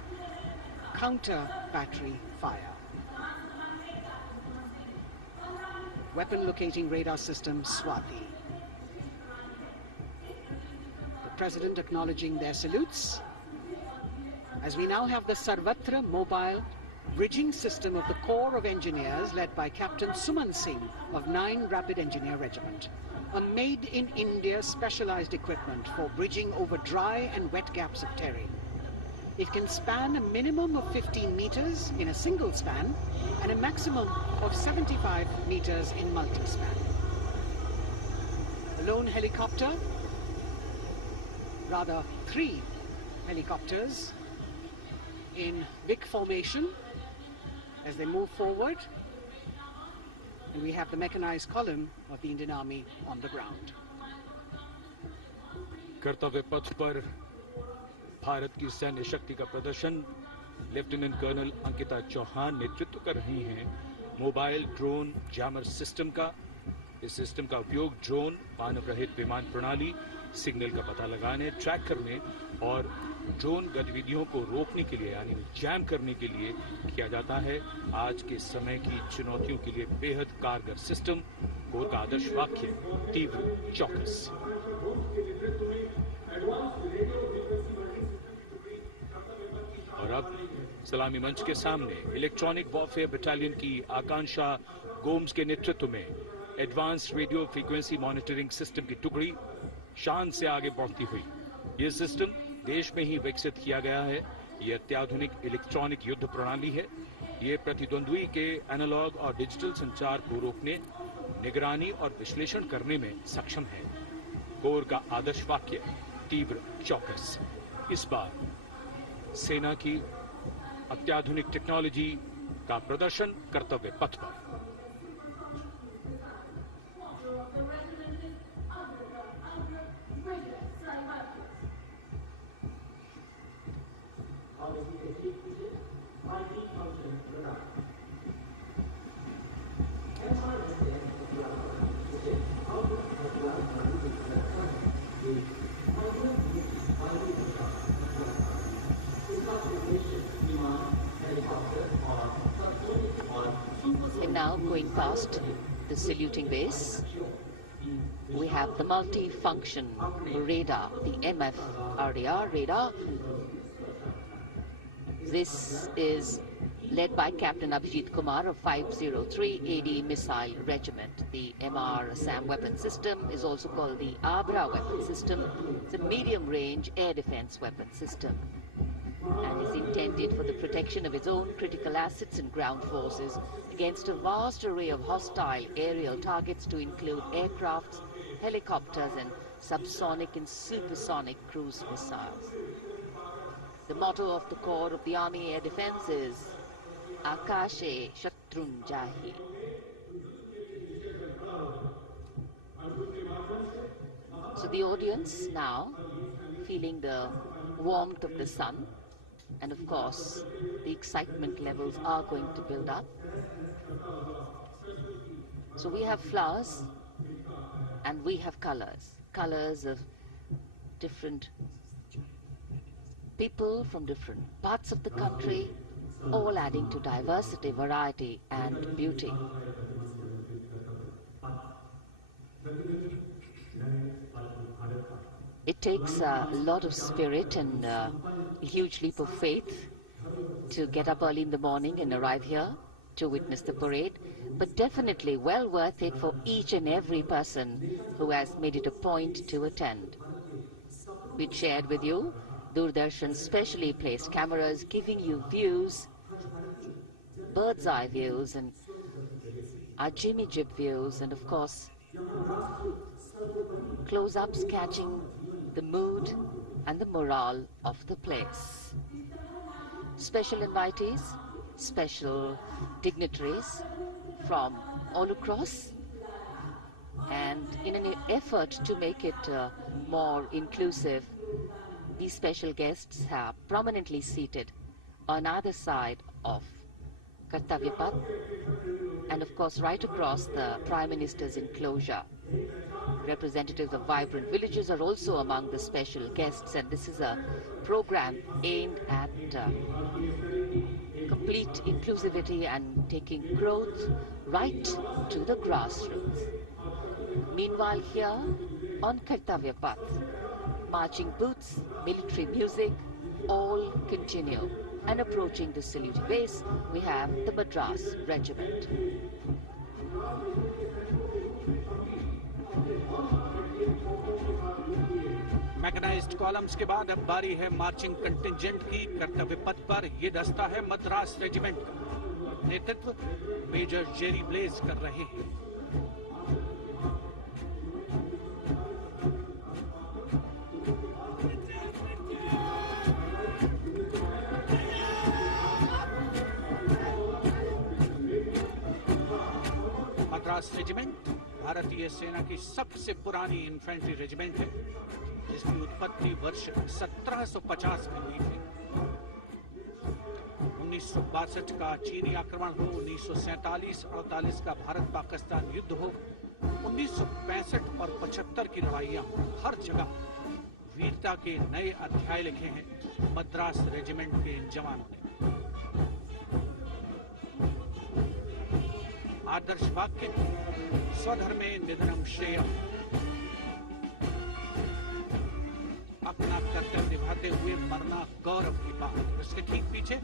counter battery fire. Weapon locating radar system Swati. President acknowledging their salutes, as we now have the Sarvatra mobile bridging system of the Corps of Engineers led by Captain Suman Singh of 9 Rapid Engineer Regiment, a made-in-India specialized equipment for bridging over dry and wet gaps of terrain. It can span a minimum of 15 meters in a single span and a maximum of 75 meters in multi-span. A lone helicopter, rather 3 helicopters in big formation as they move forward, and we have the mechanized column of the Indian Army on the ground. कर्तव्य पथ पर भारत की सैन्य शक्ति का प्रदर्शन lieutenant colonel Ankita Chauhan नेतृत्व कर रही हैं मोबाइल ड्रोन जैमर सिस्टम का। इस सिस्टम का उपयोग ड्रोन, मानव रहित विमान प्रणाली, सिग्नल का पता लगाने, ट्रैक करने और ड्रोन गतिविधियों को रोकने के लिए यानी जैम करने के लिए किया जाता है। आज के समय की चुनौतियों के लिए बेहद कारगर सिस्टम। कोर का आदर्श वाक्य तीव्र चौकस। और अब सलामी मंच के सामने इलेक्ट्रॉनिक वॉरफेयर बटालियन की आकांक्षा गोम्स के नेतृत्व में advance radio frequency monitoring system की टुकड़ी शान से आगे बढ़ती हुई। ये सिस्टम देश में ही विकसित किया गया है। ये अत्याधुनिक इलेक्ट्रॉनिक युद्ध प्रणाली है। ये प्रतिद्वंद्वी के एनालॉग और डिजिटल संचार को रोकने, निगरानी और विश्लेषण करने में सक्षम है। कोर का आदर्श वाक्य तीव्र चौकस। इस बार सेना की अत्याधुनिक टेक्नोलॉजी का प्रदर्शन कर्तव्य पथ पर। broadcast the saluting base. We have the multi-function radar, the MF-RDR radar. This is led by Captain Abhijit Kumar of 503 AD Missile Regiment. The MR SAM weapon system is also called the Abra weapon system. It's a medium-range air defense weapon system and is intended for the protection of its own critical assets and ground forces against a vast array of hostile aerial targets to include aircrafts, helicopters and subsonic and supersonic cruise missiles. The motto of the Corps of the Army Air Defense is Akashe Shatrun Jahi. So the audience now feeling the warmth of the sun, and of course the excitement levels are going to build up. So we have flowers and we have colors of different people from different parts of the country, all adding to diversity, variety and beauty. It takes a lot of spirit and a huge leap of faith to get up early in the morning and arrive here to witness the parade, but definitely well worth it for each and every person who has made it a point to attend. We shared with you Doordarshan's specially placed cameras giving you views, bird's eye views and our Jimmy Jib views, and of course close-ups catching the mood and the morale of the place. Special invitees, special dignitaries from all across, and in an effort to make it more inclusive, these special guests are prominently seated on either side of Kartavya Path and of course right across the Prime Minister's enclosure. Representatives of vibrant villages are also among the special guests, and this is a program aimed at complete inclusivity and taking growth right to the grassroots. Meanwhile here on Kartavya Path, marching boots, military music, all continue. And approaching the saluting base, we have the Madras Regiment. Mechanized columns के बाद अब बारी है marching contingent की। कर्तव्य पथ पर ये दस्ता है मद्रास रेजिमेंट का। नेतृत्व मेजर जेरी ब्लेज कर रहे हैं। मद्रास रेजिमेंट भारतीय सेना की सबसे पुरानी इन्फेंट्री रेजिमेंट है, जिसकी उत्पत्ति वर्ष 1750 में हुई थी। 1962 का चीनी आक्रमण हो, 1947-48 का भारत पाकिस्तान युद्ध हो, 1965 और 75 की लड़ाइयां, हर जगह वीरता के नए अध्याय लिखे हैं मद्रास रेजिमेंट के इन जवानों ने। आदर्श वाक्य स्वधर्मे निधनम श्रेयः, अपना कर्तव्य निभाते हुए मरना गौरव की बात। इसके ठीक पीछे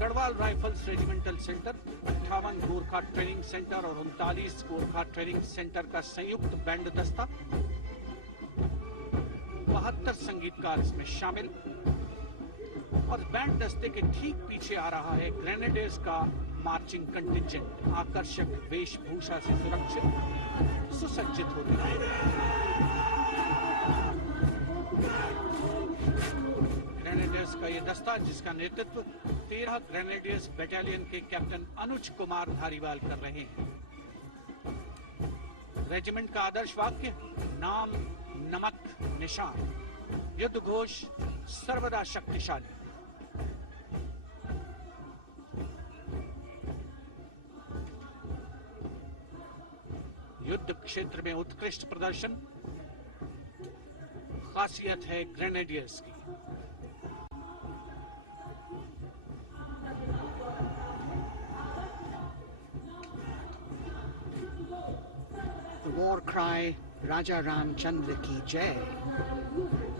Garhwal rifles regimental centre, 58 Gorkha training centre और 39 गोरखा ट्रेनिंग सेंटर का संयुक्त बैंड दस्ता, 72 संगीतकार इसमें शामिल। और बैंड दस्ते के ठीक पीछे आ रहा है ग्रेनेडियर्स का मार्चिंग कंटिंजेंट, आकर्षक वेशभूषा से सुरक्षित सुसज्जित होता है। ग्रेनेडियर्स का यह दस्ता, जिसका नेतृत्व 13 ग्रेनेडियर्स बटालियन के कैप्टन अनुज कुमार धारीवाल कर रहे हैं। रेजिमेंट का आदर्श वाक्य नाम नमक निशान, युद्ध घोष सर्वदा शक्तिशाली। युद्ध क्षेत्र में उत्कृष्ट प्रदर्शन खासियत है ग्रेनेडियर्स की। cry Raja Ram Chandra Ki Jai,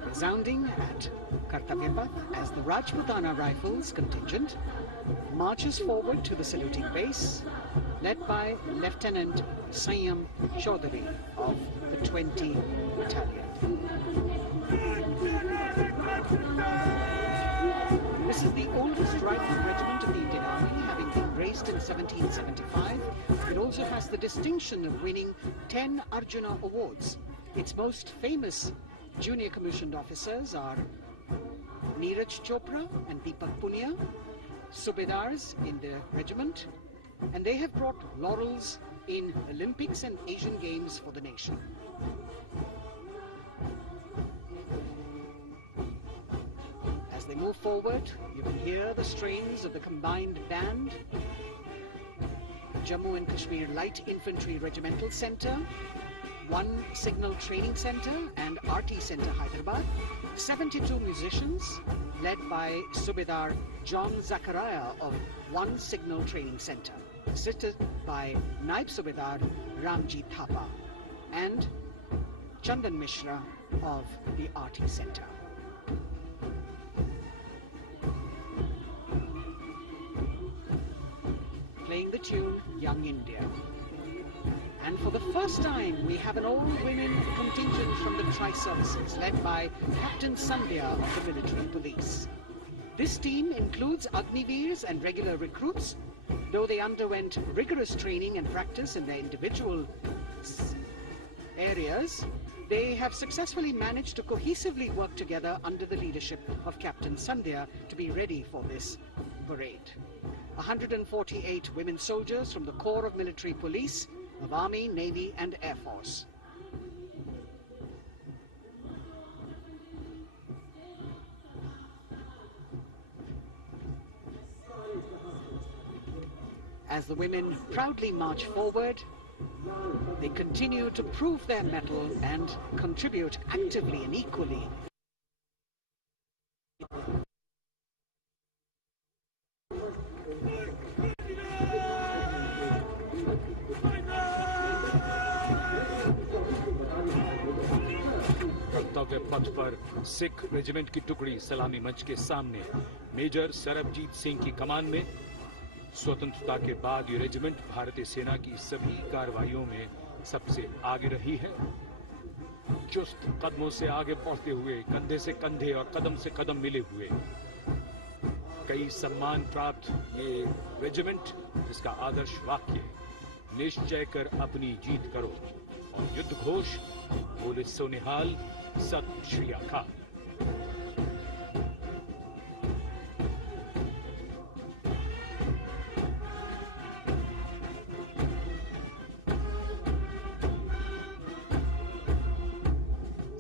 resounding at Kartavya Path as the Rajputana Rifles contingent marches forward to the saluting base, led by Lieutenant Sanyam Chaudhary of the 20 Battalion. This is the oldest rifle regiment of the Indian Army, having been raised in 1775. It also has the distinction of winning 10 Arjuna Awards. Its most famous junior commissioned officers are Neeraj Chopra and Deepak Punia, Subedars in the regiment, and they have brought laurels in Olympics and Asian Games for the nation. As they move forward, you can hear the strains of the combined band, Jammu and Kashmir Light Infantry Regimental Centre, 1 Signal Training Centre and RT Centre Hyderabad, 72 musicians led by Subedar John Zachariah of 1 Signal Training Centre, assisted by Naib Subedar Ramji Thapa and Chandan Mishra of the RT Centre. Playing the tune Young India. And for the first time, we have an all-women contingent from the Tri-Services, led by Captain Sandhya of the Military Police. This team includes Agniveers and regular recruits. Though they underwent rigorous training and practice in their individual areas, they have successfully managed to cohesively work together under the leadership of Captain Sandhya to be ready for this parade. 148 women soldiers from the Corps of Military Police, of Army, Navy and Air Force. As the women proudly march forward, they continue to prove their mettle and contribute actively and equally. कर्तव्य पथ पर Sikh regiment की टुकड़ी सलामी मंच के सामने major Sarabjit Singh की कमान में। स्वतंत्रता के बाद ये रेजिमेंट भारतीय सेना की सभी कार्रवाइयों में सबसे आगे रही है। चुस्त कदमों से आगे बढ़ते हुए, कंधे से कंधे और कदम से कदम मिले हुए, कई सम्मान प्राप्त ये रेजिमेंट, जिसका आदर्श वाक्य निश्चय कर अपनी जीत करो और युद्ध घोष बोले सोनिहाल सत श्री अकाल।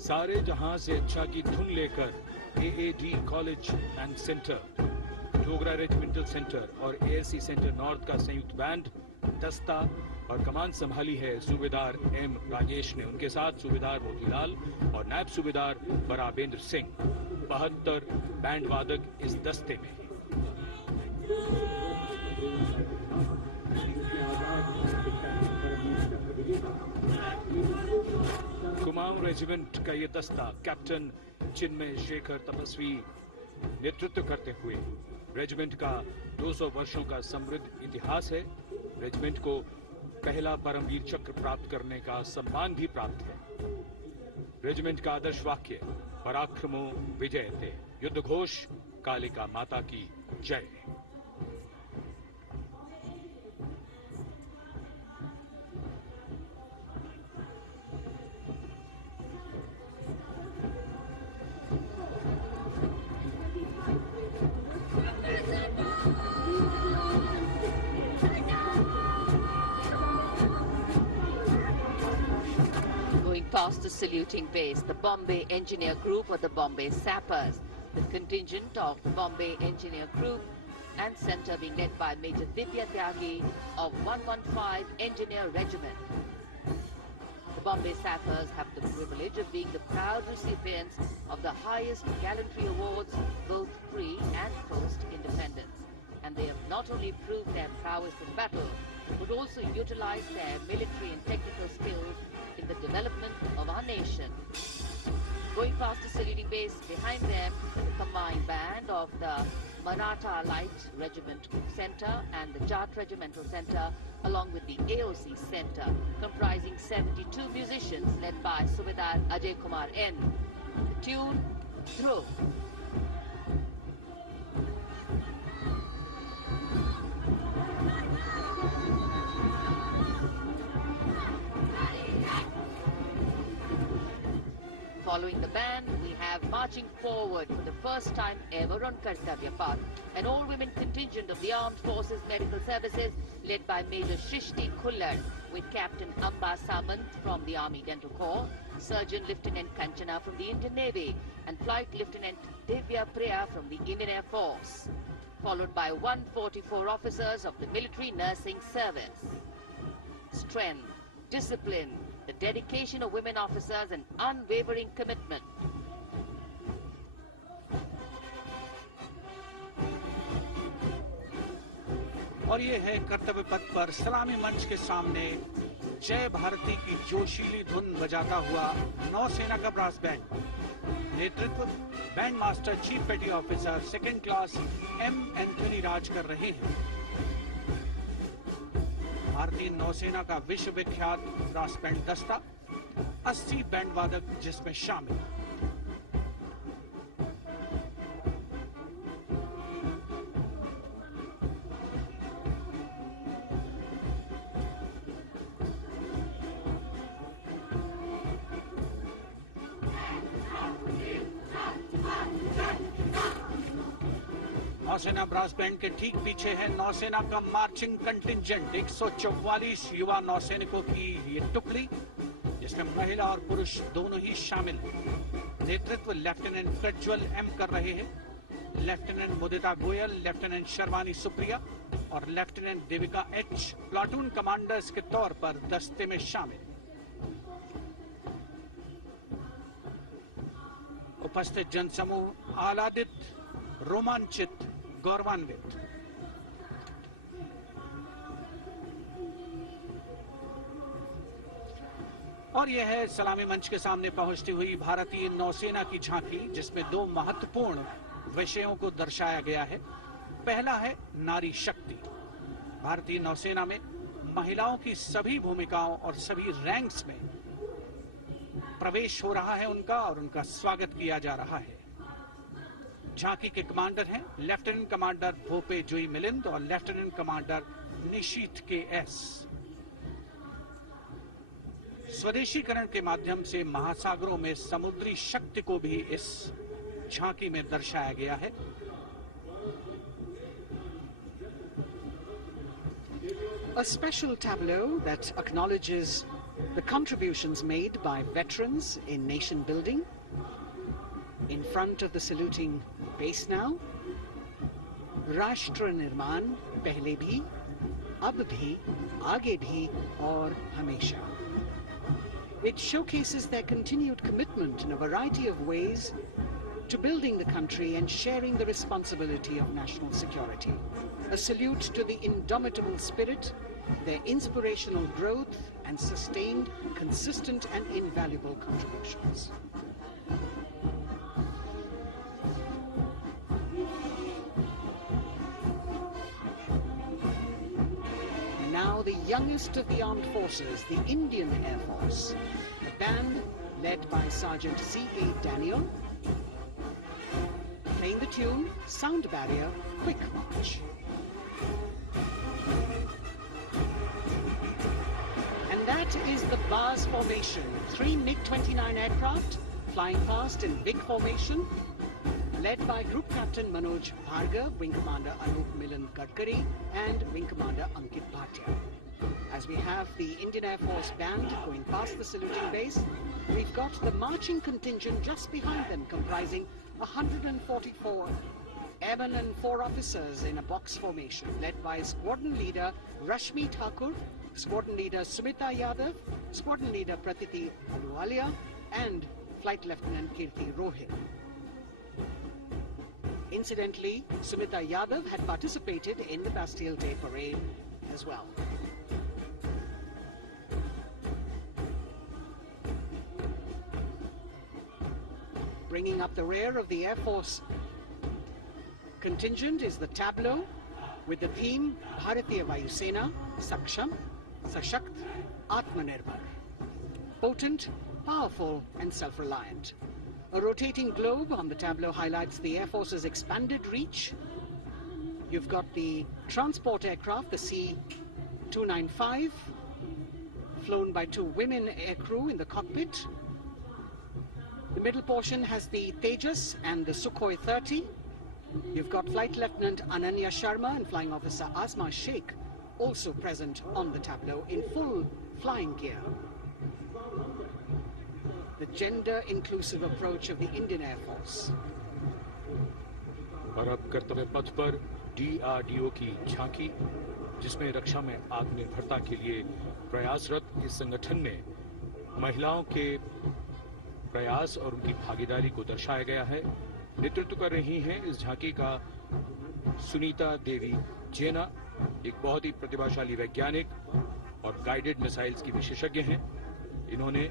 सारे जहां से अच्छा की धुन लेकर AAD college and centre, Dogra regimental centre और एएससी सेंटर नॉर्थ का संयुक्त बैंड, दस्ता और कमान संभाली है सूबेदार एम राजेश ने। उनके साथ सूबेदार मोतीलाल और नायब सूबेदार बराबेंद्र सिंह। 72 बैंड वादक इस दस्ते में। कुमाऊं रेजिमेंट का ये दस्ता कैप्टन चिन्मय शेखर तपस्वी नेतृत्व करते हुए, रेजिमेंट का 200 वर्षों का समृद्ध इतिहास है। रेजिमेंट को पहला परमवीर चक्र प्राप्त करने का सम्मान भी प्राप्त है। रेजिमेंट का आदर्श वाक्य पराक्रमो विजयते, युद्ध घोष कालिका माता की जय। Past the saluting base, the Bombay Engineer Group or the Bombay Sappers, the contingent of the Bombay Engineer Group and Centre being led by Major Divya Tyagi of 115 Engineer Regiment. The Bombay Sappers have the privilege of being the proud recipients of the highest gallantry awards, both pre and post-independence. And they have not only proved their prowess in battle, would also utilize their military and technical skills in the development of our nation. Going past the saluting base, behind them, the combined band of the Maratha Light Regiment Center and the Jat Regimental Center, along with the AOC Center, comprising 72 musicians led by Subedar Ajay Kumar N. The tune, Dhruv. Following the band, we have marching forward for the first time ever on Kartavya Path, an all-women contingent of the Armed Forces Medical Services led by Major Shrishti Khullar, with Captain Amba Samant from the Army Dental Corps, Surgeon Lieutenant Kanchana from the Indian Navy, and Flight Lieutenant Divya Priya from the Indian Air Force, followed by 144 officers of the Military Nursing Service. Strength, discipline, the dedication of women officers and unwavering commitment. और ये है कर्तव्य पथ पर सलामी मंच के सामने जय भारती की जोशीली धुन बजाता हुआ नौसेना का ब्रास बैंड। नेतृत्व band master chief petty officer second class M Anthony Raj कर रहे हैं। भारतीय नौसेना का विश्व विख्यात ब्रास बैंड दस्ता 80 बैंड वादक जिसमें शामिल। नौसेना ब्रास बैंड के ठीक पीछे है नौसेना का मार्चिंग कंटिंजेंट 144 युवा नौसैनिकों की ये टुकड़ी, जिसमें महिला और पुरुष दोनों ही शामिल हैं। नेतृत्व लेफ्टिनेंट प्रज्वल एम कर रहे हैं। लेफ्टिनेंट मुदिता गोयल, लेफ्टिनेंट शर्वानी सुप्रिया और lieutenant Devika H platoon commanders के तौर पर दस्ते में शामिल। उपस्थित जनसमूह आह्लादित, रोमांचित, गौरवान्वित। और यह है सलामी मंच के सामने पहुंचती हुई भारतीय नौसेना की झांकी, जिसमें दो महत्वपूर्ण विषयों को दर्शाया गया है। पहला है नारी शक्ति। भारतीय नौसेना में महिलाओं की सभी भूमिकाओं और सभी रैंक्स में प्रवेश हो रहा है उनका, और उनका स्वागत किया जा रहा है। झांकी के कमांडर हैं लेफ्टिनेंट कमांडर भोपे जोई मिलिंद और लेफ्टिनेंट कमांडर निशीथ के एस। स्वदेशीकरण के माध्यम से महासागरों में समुद्री शक्ति को भी इस झांकी में दर्शाया गया है। A special tableau that acknowledges the contributions made by veterans in nation building. In front of the saluting base now, राष्ट्र निर्माण पहले भी, अब भी, आगे भी और हमेशा. It showcases their continued commitment in a variety of ways to building the country and sharing the responsibility of national security. A salute to the indomitable spirit, their inspirational growth and sustained, consistent and invaluable contributions. And now the youngest of the armed forces, the Indian Air Force, a band led by Sergeant C.A. Daniel, playing the tune Sound Barrier Quick March. And that is the bars formation. 3 MiG-29 aircraft flying past in big formation, led by Group Captain Manoj Bhargav, Wing Commander Anup Milan Gadkari, and Wing Commander Ankit Bhatia. As we have the Indian Air Force band going past the saluting base, we've got the marching contingent just behind them, comprising 144 airmen and 4 officers in a box formation, led by Squadron Leader Rashmi Thakur, Squadron Leader Sumita Yadav, Squadron Leader Pratiti Aluwalia, and Flight Lieutenant Kirti Rohit. Incidentally, Sumita Yadav had participated in the Bastille Day parade as well. Bringing up the rear of the Air Force contingent is the tableau with the theme Bharatiya Vayu Sena, Saksham, Sashakt, Atmanirbhar. Potent, powerful and self-reliant. A rotating globe on the tableau highlights the Air Force's expanded reach. You've got the transport aircraft, the C-295, flown by 2 women aircrew in the cockpit. The middle portion has the Tejas and the Sukhoi 30. You've got Flight Lieutenant Ananya Sharma and Flying Officer Azma Sheikh also present on the tableau in full flying gear. The gender-inclusive approach of the Indian Air Force. और अब कर्तव्य पथ पर DRDO की झांकी, जिसमें रक्षा में आत्मनिर्भरता के लिए प्रयासरत इस संगठन में महिलाओं के प्रयास और उनकी भागीदारी को दर्शाया गया है। नेतृत्व कर रही हैं इस झांकी का सुनीता देवी जेना, एक बहुत ही प्रतिभाशाली वैज्ञानिक और गाइडेड मिसाइल्स की विशेषज्ञ हैं। इन्होंने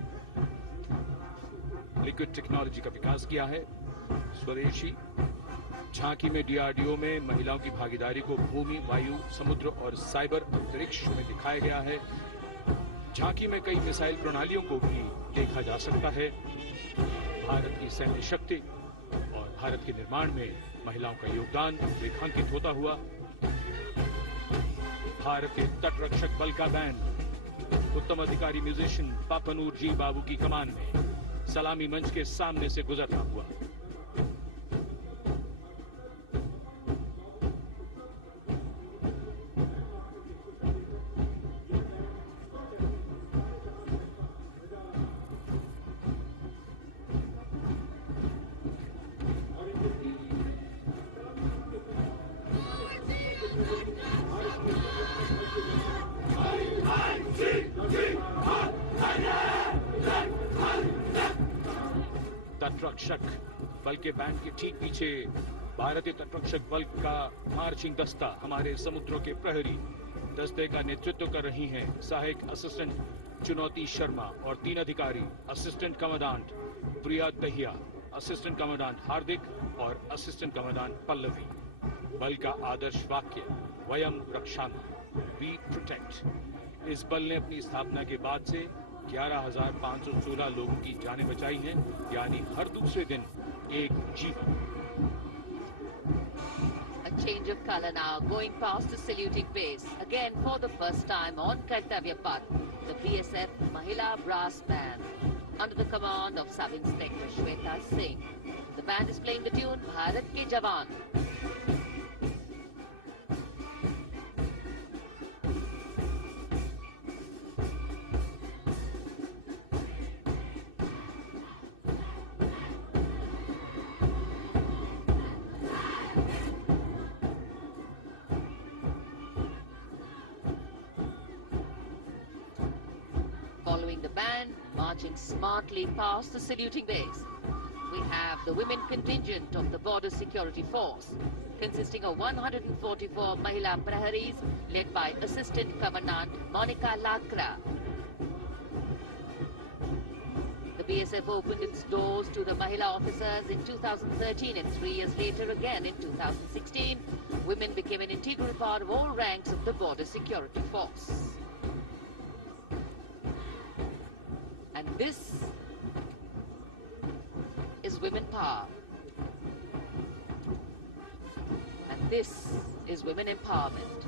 लिक्विड टेक्नोलॉजी का विकास किया है। स्वदेशी झांकी में DRDO में महिलाओं की भागीदारी को भूमि, वायु, समुद्र और साइबर अंतरिक्ष में दिखाया गया है। झांकी में कई मिसाइल प्रणालियों को भी देखा जा सकता है। भारत की सैन्य शक्ति और भारत के निर्माण में महिलाओं का योगदान रेखांकित होता हुआ भारतीय तटरक्षक बल का बैंड उत्तम अधिकारी म्यूजिशियन पापनूर जी बाबू की कमान में सलामी मंच के सामने से गुजरता हुआ। तटरक्षक बल के बैंड के ठीक पीछे भारतीय तटरक्षक बल का मार्चिंग दस्ता हमारे समुद्रों के प्रहरी दस्ते का नेतृत्व कर रही हैं सहायक असिस्टेंट चुनौती शर्मा और 3 अधिकारी असिस्टेंट कमांडेंट प्रिया दहिया, असिस्टेंट कमांडेंट हार्दिक और असिस्टेंट कमांडेंट पल्लवी। बल का आदर्श वाक्य वयम रक्षामः, वी प्रोटेक्ट। इस बल ने अपनी स्थापना के बाद से 11,516 लोगों की जानें बचाई हैं, यानी हर दूसरे दिन एक जीवन। A change of color now, going past the saluting base. Again, for the first time on Kartavya Path, the BSF Mahila Brass Band, under the command of Sub-Inspector Shweta Singh. The band is playing the tune Bharat Ke Jawan. Following the band, marching smartly past the saluting base, we have the women contingent of the Border Security Force, consisting of 144 Mahila Praharis, led by Assistant Commandant Monica Lakra. The BSF opened its doors to the Mahila officers in 2013, and 3 years later again in 2016, women became an integral part of all ranks of the Border Security Force. And this is women power. And this is women empowerment.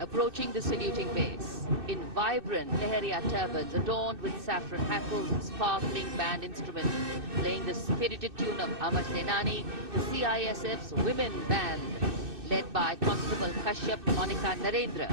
Approaching the saluting base in vibrant Leheria turbans adorned with saffron hackles and sparkling band instruments, playing the spirited tune of Amar Senani, the CISF's women band, led by Constable Kashyap Monica Narendra.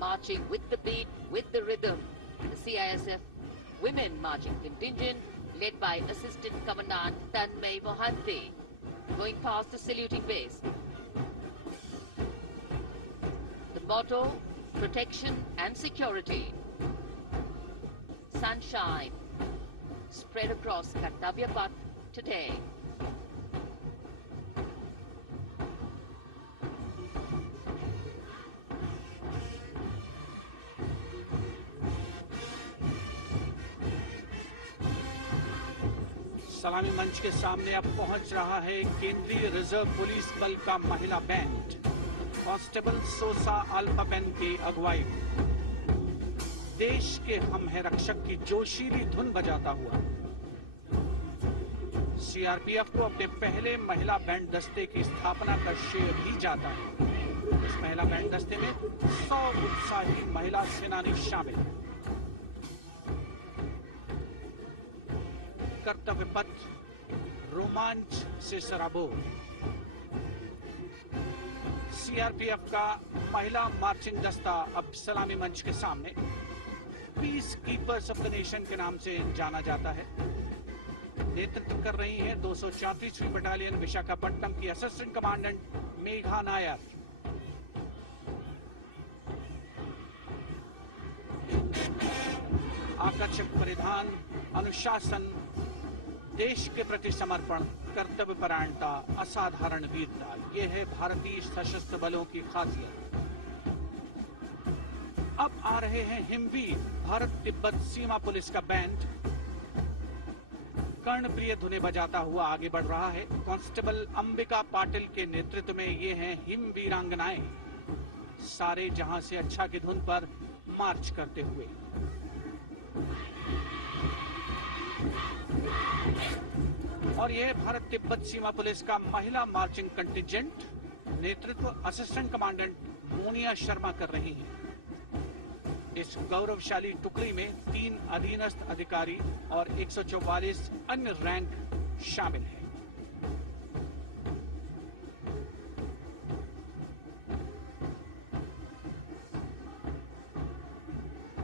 Marching with the beat, with the rhythm, the CISF Women Marching Contingent, led by Assistant Commandant Tanmay Mohanty, going past the saluting base. motto, protection and security. Sunshine spread across Kartavya Path today. सलामी मंच के सामने अब पहुंच रहा है केंद्रीय reserve police बल का महिला बैंड। कांस्टेबल सोसा अल्पाबेन की अगुवाई में देश के हम है रक्षक की जोशीली धुन बजाता हुआ सीआरपीएफ को अपने पहले महिला बैंड दस्ते की स्थापना का श्रेय भी जाता है। इस महिला बैंड दस्ते में 100 उत्साही महिला सेनानी शामिल हैं। कर्तव्य पथ रोमांच से सराबोर। सीआरपीएफ का महिला मार्चिंग दस्ता अब सलामी मंच के सामने peace keepers of the nation के नाम से जाना जाता है। नेतृत्व कर रही है 234वीं बटालियन विशाखापट्टनम की असिस्टेंट कमांडेंट मेघा नायर। आकर्षक परिधान, अनुशासन, देश के प्रति समर्पण, कर्तव्य परायणता, असाधारण वीरता, ये है भारतीय सशस्त्र बलों की खासियत। अब आ रहे हैं हिमवीर भारत तिब्बत सीमा पुलिस का बैंड। कर्णप्रिय धुनें बजाता हुआ आगे बढ़ रहा है। कांस्टेबल अंबिका पाटिल के नेतृत्व में ये हैं हिमवीरांगनाएं, सारे जहां से अच्छा की धुन पर मार्च करते हुए। और यह भारत तिब्बत सीमा पुलिस का महिला मार्चिंग कंटिजेंट, नेतृत्व असिस्टेंट कमांडेंट मोनिया शर्मा कर रही हैं। इस गौरवशाली टुकड़ी में 3 अधीनस्थ अधिकारी और 144 अन्य रैंक शामिल हैं।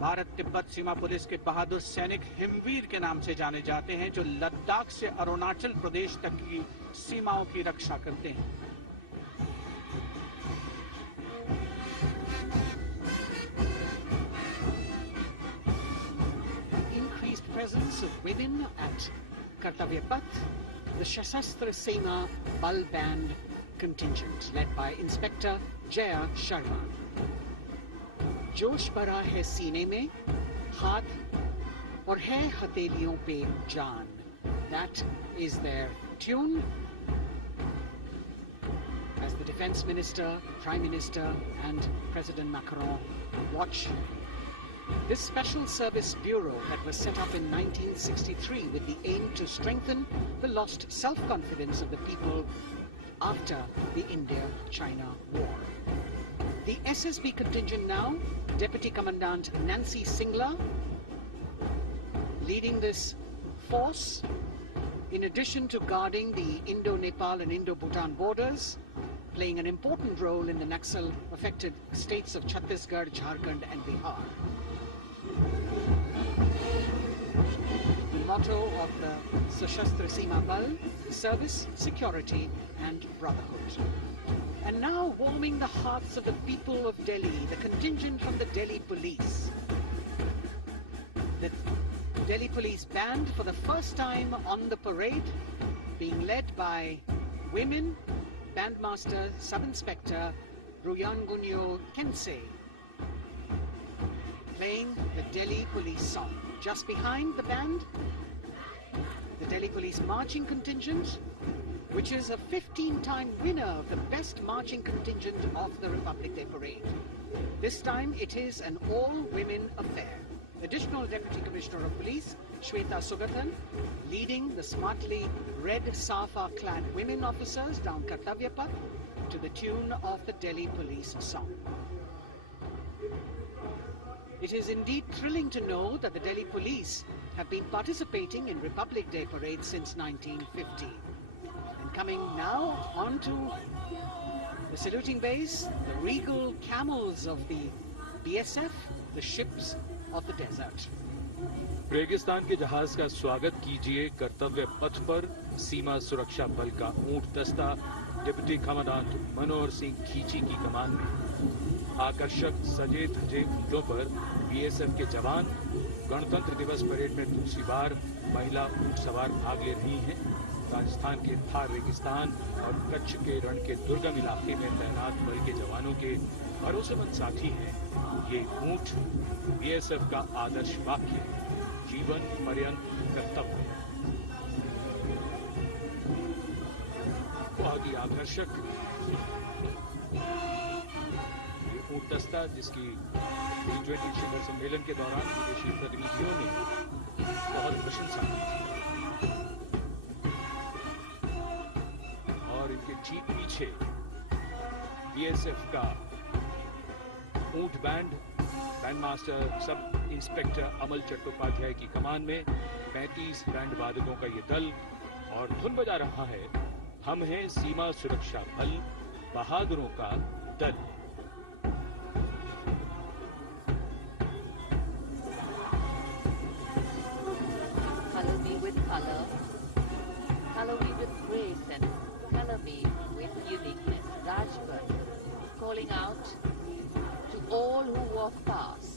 भारत तिब्बत सीमा पुलिस के बहादुर सैनिक हिमवीर के नाम से जाने जाते हैं, जो लद्दाख से अरुणाचल प्रदेश तक की सीमाओं की रक्षा करते हैं। Increased presence of women at Kartavya Path, the Shasastra Sena Bal Band contingent led by Inspector Jaya Sharma. जोश भरा है सीने में, हाथ और है हथेलियों पे जान. That is their tune. As the Defense Minister, Prime Minister and President Macron watch this Special Service Bureau that was set up in 1963 with the aim to strengthen the lost self-confidence of the people after the India-China War. The SSB contingent now, Deputy Commandant Nancy Singla, leading this force, in addition to guarding the Indo-Nepal and Indo-Bhutan borders, playing an important role in the Naxal-affected states of Chhattisgarh, Jharkhand and Bihar. The motto of the Sashastra Seema Bal, service, security and brotherhood. And now warming the hearts of the people of Delhi, the contingent from the Delhi Police. The Delhi Police Band for the first time on the parade, being led by women, Bandmaster Sub-Inspector Ruyangunyo Kensei, playing the Delhi Police song. Just behind the band, the Delhi Police Marching Contingent, which is a 15-time winner of the best marching contingent of the Republic Day Parade. This time it is an all-women affair. Additional Deputy Commissioner of Police, Shweta Sugathan, leading the smartly red safa-clad women officers down Kartavya Path to the tune of the Delhi Police song. It is indeed thrilling to know that the Delhi Police have been participating in Republic Day Parade since 1950. And coming now onto the saluting base, the regal camels of the BSF, the ships of the desert. रेगिस्तान के जहाज का स्वागत कीजिए कर्तव्य पथ पर सीमा सुरक्षा बल का ऊंट दस्ता डिप्टी कमांडेंट मनोहर सिंह खींची की कमान में आकर्षक सजे धजे ऊंटों पर बीएसएफ के जवान गणतंत्र दिवस परेड में दूसरी बार महिला ऊंट सवार भाग ले रही हैं। राजस्थान के थार रेगिस्तान और कच्छ के रण के दुर्गम इलाके में तैनात बल के जवानों के भरोसेमंद साथी हैं। ये ऊंट बीएसएफ का आदर्श वाक्य, जीवन पर्यंत कर्तव्य। बहुत ही आकर्षक ये ऊंट दस्ता, जिसकी G20 शिखर सम्मेलन के दौरान विदेशी प्रतिनिधियों ने बहुत प्रशंसा की थी। और इनके ठीक पीछे बीएसएफ का ऊंट बैंड मास्टर सब इंस्पेक्टर अमल चट्टोपाध्याय की कमान में 35 बैंड वादकों का ये दल, और धुन बजा रहा है हम हैं सीमा सुरक्षा बल, बहादुरों का दल। Color me with color, color me with grace, and color me with uniqueness. Rajput, calling out to all who walk past.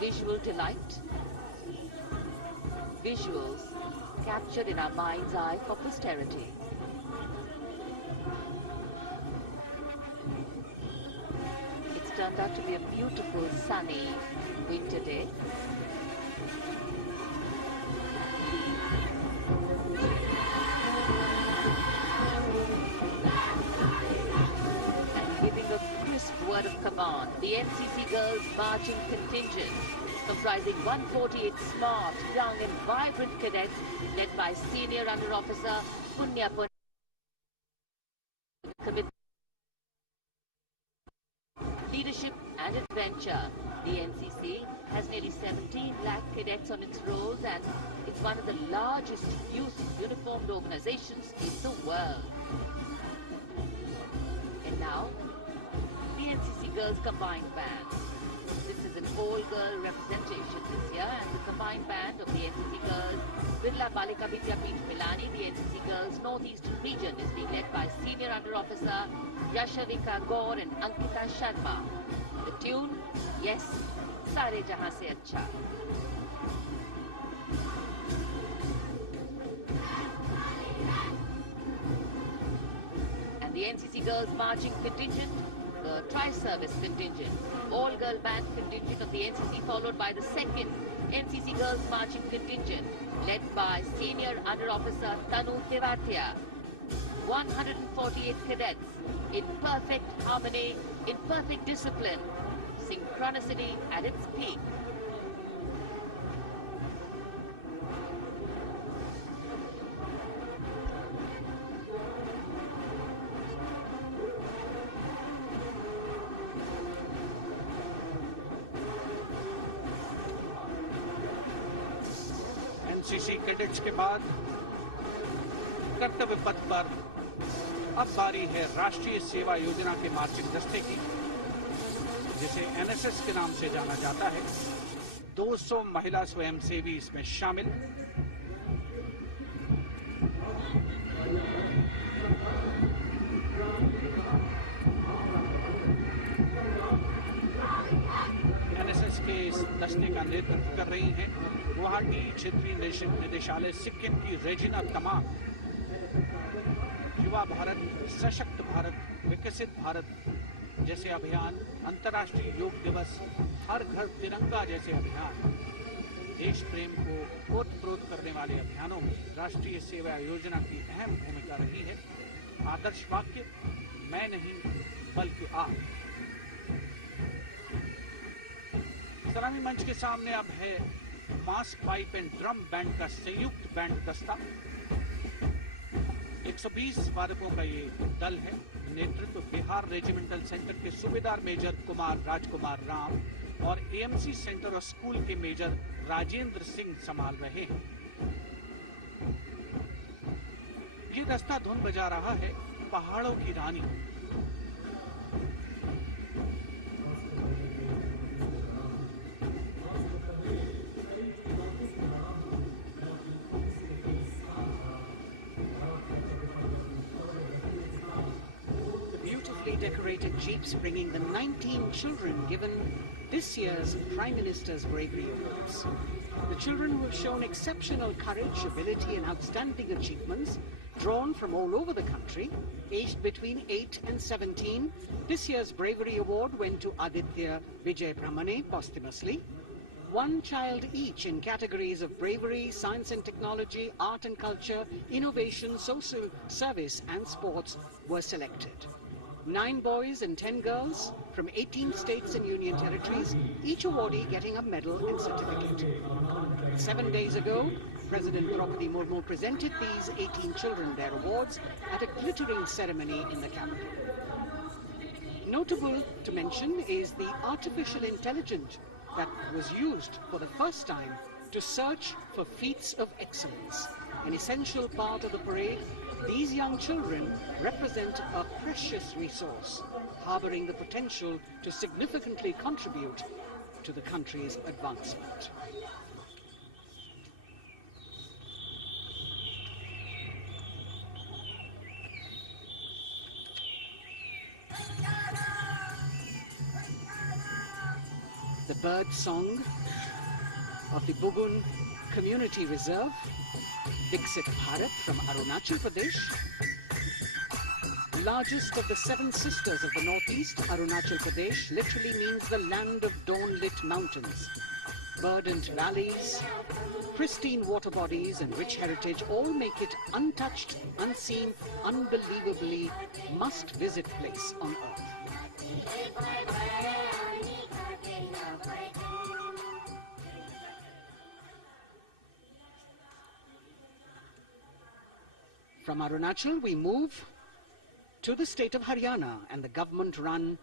Visual delight, visuals captured in our mind's eye for posterity. It's turned out to be a beautiful, sunny winter day. And giving a crisp word of command, the NCC Girls Marching Contingent, comprising 148 smart, young and vibrant cadets, led by Senior Under Officer Punya Leadership and Adventure. The NCC has nearly 17 lakh cadets on its rolls, and it's one of the largest youth uniformed organizations in the world. And now, the NCC Girls Combined Band. This is an all-girl representation this year, and the combined band of the NCC Girls Birla Balika Vidyapeeth Milani, the NCC Girls Northeastern Region, is being led by Senior Under Officer Yashavika Gaur and Ankita Sharma. The tune, yes, Sare Jahan Se Acha. And the NCC Girls Marching Contingent, the Tri-Service Contingent, all-girl band contingent of the NCC, followed by the second NCC Girls Marching Contingent, led by Senior Under Officer Tanu Tevatia. 148 cadets in perfect harmony, in perfect discipline, synchronicity at its peak. NCC cadets के बाद कर्तव्य पथ पर अब बारी है राष्ट्रीय सेवा योजना के मार्चिंग दस्ते की, जिसे एनएसएस के नाम से जाना जाता है। 200 महिला स्वयंसेवी इसमें शामिल। एनएसएस के इस दस्ते का नेतृत्व कर रही हैं गुवाहाटी क्षेत्रीय निदेशालय सिक्किम की रेजिना तमाम। युवा भारत, सशक्त भारत, विकसित भारत जैसे अभियान, अंतर्राष्ट्रीय योग दिवस, हर घर तिरंगा जैसे अभियान, देश प्रेम को ओतप्रोत करने वाले अभियानों में राष्ट्रीय सेवा योजना की अहम भूमिका रही है। आदर्श वाक्य, मैं नहीं बल्कि आप। सलामी मंच के सामने अब है मास पाइप एंड ड्रम बैंड का संयुक्त बैंड दस्ता। 120 वादकों का ये दल है। नेतृत्व बिहार रेजिमेंटल सेंटर के सूबेदार मेजर कुमार राजकुमार राम और एएमसी सेंटर और स्कूल के मेजर राजेंद्र सिंह संभाल रहे हैं। ये दस्ता धुन बजा रहा है पहाड़ों की रानी। richly decorated jeeps bringing the 19 children given this year's Prime Minister's Bravery Awards. The children who have shown exceptional courage, ability and outstanding achievements, drawn from all over the country, aged between 8 and 17. This year's Bravery Award went to Aditya Vijay Brahmane posthumously. One child each in categories of bravery, science and technology, art and culture, innovation, social service and sports were selected. 9 boys and 10 girls from 18 states and union territories, each awardee getting a medal and certificate. 7 days ago, President Doordarshan Murmu presented these 18 children their awards at a glittering ceremony in the capital. Notable to mention is the artificial intelligence that was used for the first time to search for feats of excellence. An essential part of the parade, these young children represent a precious resource, harboring the potential to significantly contribute to the country's advancement. The bird song of the Bugun Community Reserve, Viksit Bharat from Arunachal Pradesh. Largest of the 7 sisters of the northeast, Arunachal Pradesh literally means the land of dawn-lit mountains. Verdant valleys, pristine water bodies and rich heritage all make it untouched, unseen, unbelievably must-visit place on earth. From Arunachal, we move to the state of Haryana and the government-run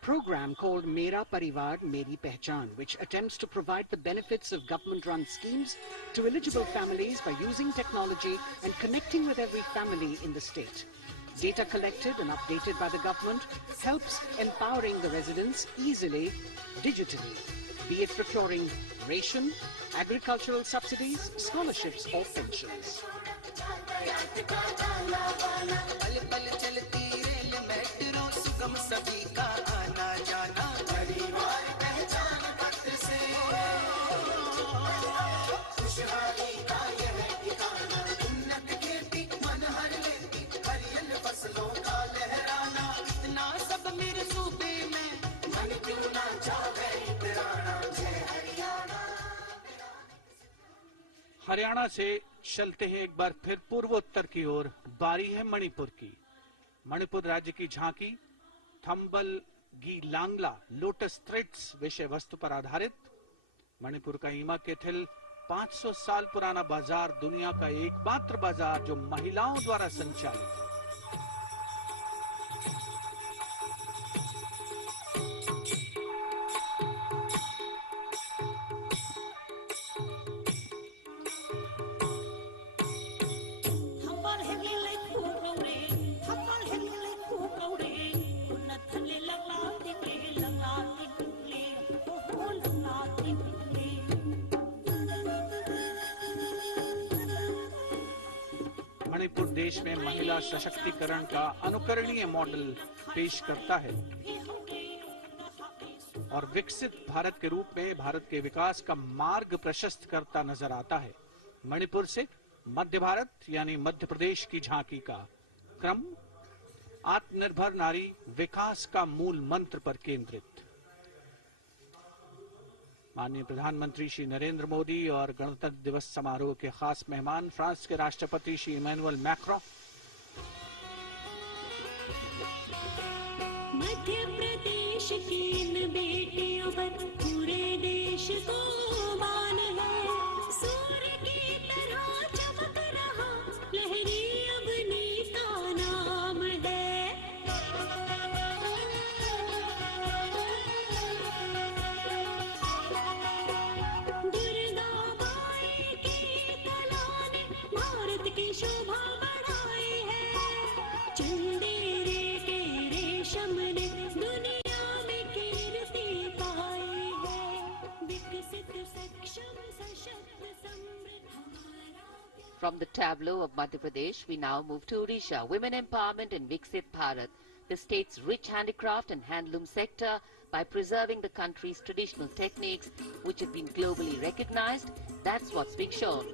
program called Mera Parivar Meri Pehchan, which attempts to provide the benefits of government-run schemes to eligible families by using technology and connecting with every family in the state. Data collected and updated by the government helps empowering the residents easily, digitally, be it procuring ration, agricultural subsidies, scholarships or pensions. Haryana से चलते हैं एक बार फिर पूर्वोत्तर की ओर। बारी है मणिपुर की। मणिपुर राज्य की झांकी थंबल गी लांगला लोटस थ्रेड्स विषय वस्तु पर आधारित। मणिपुर का ईमा केथिल 500 साल पुराना बाजार, दुनिया का एकमात्र बाजार जो महिलाओं द्वारा संचालित है। मणिपुर देश में महिला सशक्तिकरण का अनुकरणीय मॉडल पेश करता है और विकसित भारत के रूप में भारत के विकास का मार्ग प्रशस्त करता नजर आता है। मणिपुर से मध्य भारत यानी मध्य प्रदेश की झांकी का क्रम आत्मनिर्भर नारी विकास का मूल मंत्र पर केंद्रित। माननीय प्रधानमंत्री श्री नरेंद्र मोदी और गणतंत्र दिवस समारोह के खास मेहमान फ्रांस के राष्ट्रपति श्री इमैनुअल मैक्रों। मध्य प्रदेश की इन बेटियों पर पूरे देश को मान है। सूर्य की तरह चमक रहा लहरी अग्नि का नाम है। शोभा बढ़ाई है। चंदेरे के रेशम ने दुनिया में कीर्ति पाई है। विकसित सक्षम सशक्त समृद्ध। From the tableau of Madhya Pradesh, we now move to Odisha. Women empowerment in Viksit Bharat. the state's rich handicraft and handloom sector by preserving the country's traditional techniques, which have been globally recognized. That's what's being shown.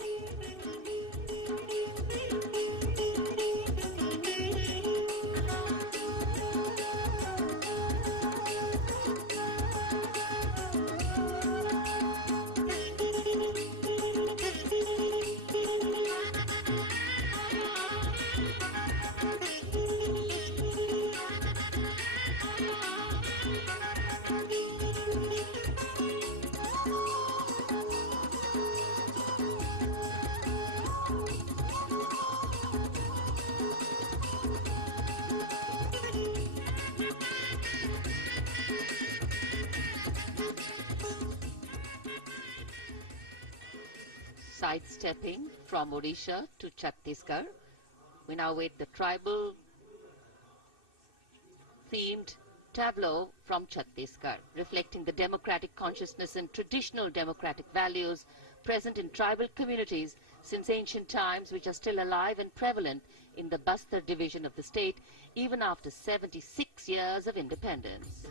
Sidestepping from Odisha to Chhattisgarh, we now wait the tribal themed tableau from Chhattisgarh, reflecting the democratic consciousness and traditional democratic values present in tribal communities since ancient times, which are still alive and prevalent in the Bastar division of the state, even after 76 years of independence.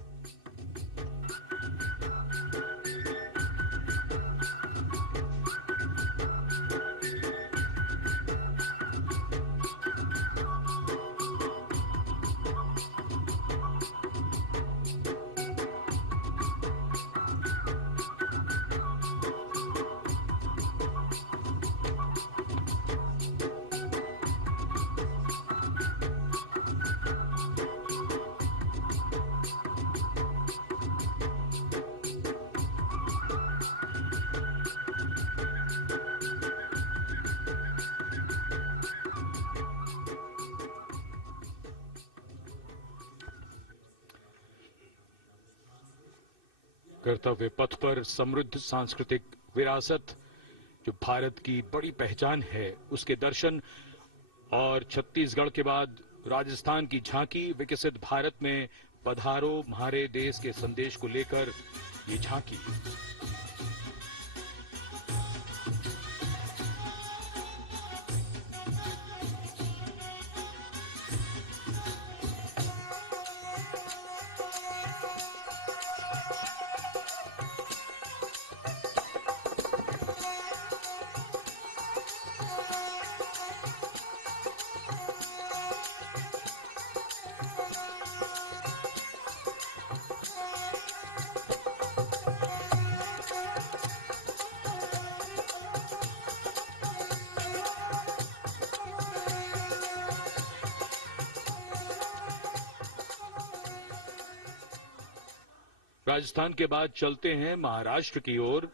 कर्तव्य पथ पर समृद्ध सांस्कृतिक विरासत जो भारत की बड़ी पहचान है, उसके दर्शन और छत्तीसगढ़ के बाद राजस्थान की झांकी विकसित भारत में पधारो म्हारे देश के संदेश को लेकर ये झांकी। राजस्थान के बाद चलते हैं महाराष्ट्र की ओर।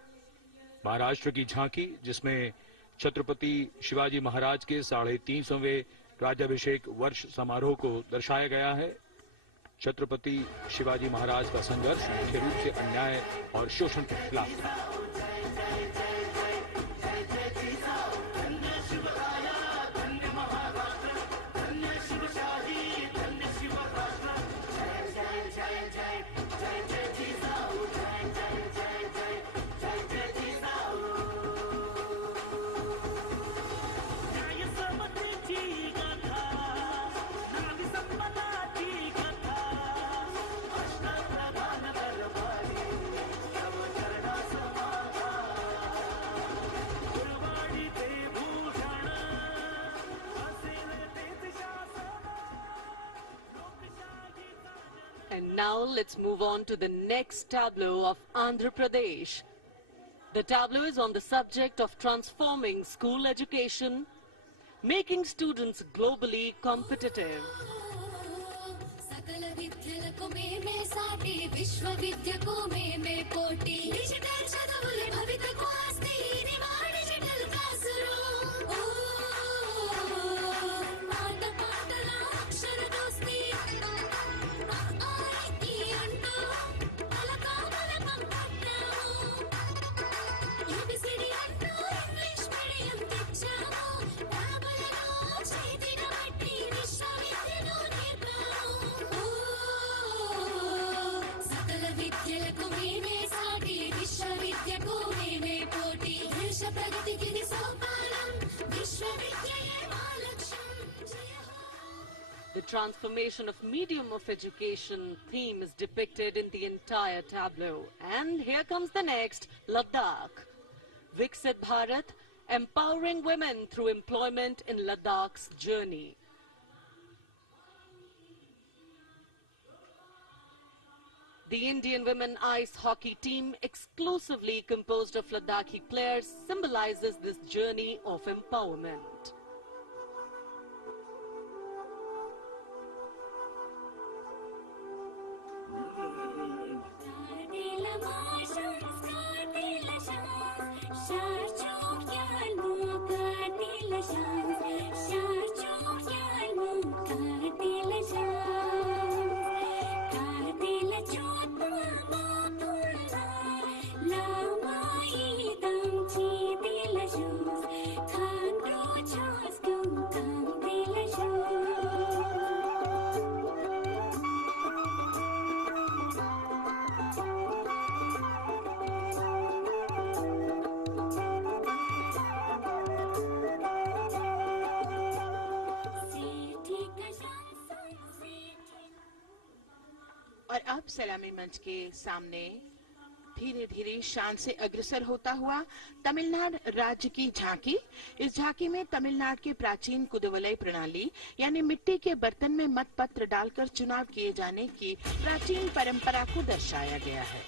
महाराष्ट्र की झांकी, जिसमें छत्रपति शिवाजी महाराज के 350वें राज्याभिषेक वर्ष समारोह को दर्शाया गया है। छत्रपति शिवाजी महाराज का संघर्ष मुख्य रूप से अन्याय और शोषण के खिलाफ था। And now let's move on to the next tableau of Andhra Pradesh. The tableau is on the subject of transforming school education, making students globally competitive. విద్యలకు మేమే సాటి విశ్వవిద్యకు మేమే transformation of medium of education theme is depicted in the entire tableau. And here comes the next, Ladakh. Viksit Bharat, empowering women through employment in Ladakh's journey. The Indian women ice hockey team, exclusively composed of Ladakhi players, symbolizes this journey of empowerment. और अब सलामी मंच के सामने धीरे धीरे शान से अग्रसर होता हुआ तमिलनाडु राज्य की झांकी। इस झांकी में तमिलनाडु के प्राचीन कुदवलय प्रणाली यानी मिट्टी के बर्तन में मतपत्र डालकर चुनाव किए जाने की प्राचीन परंपरा को दर्शाया गया है।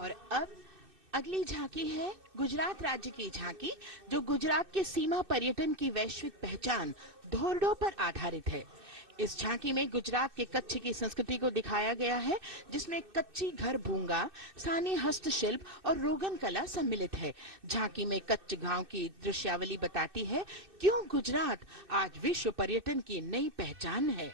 और अब अगली झांकी है गुजरात राज्य की झांकी, जो गुजरात के सीमा पर्यटन की वैश्विक पहचान धोरडो पर आधारित है। इस झांकी में गुजरात के कच्छ की संस्कृति को दिखाया गया है, जिसमें कच्ची घर भूंगा, स्थानीय हस्तशिल्प और रोगन कला सम्मिलित है। झांकी में कच्छ गांव की दृश्यावली बताती है क्यों गुजरात आज विश्व पर्यटन की नई पहचान है।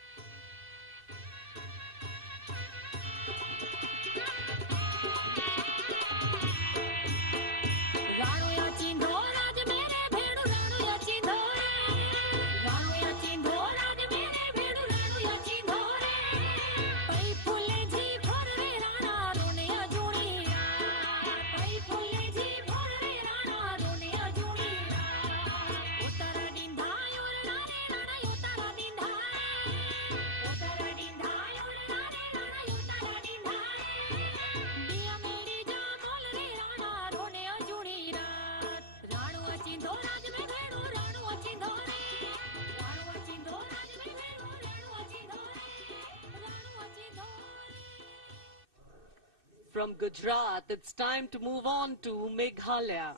From Gujarat, it's time to move on to Meghalaya.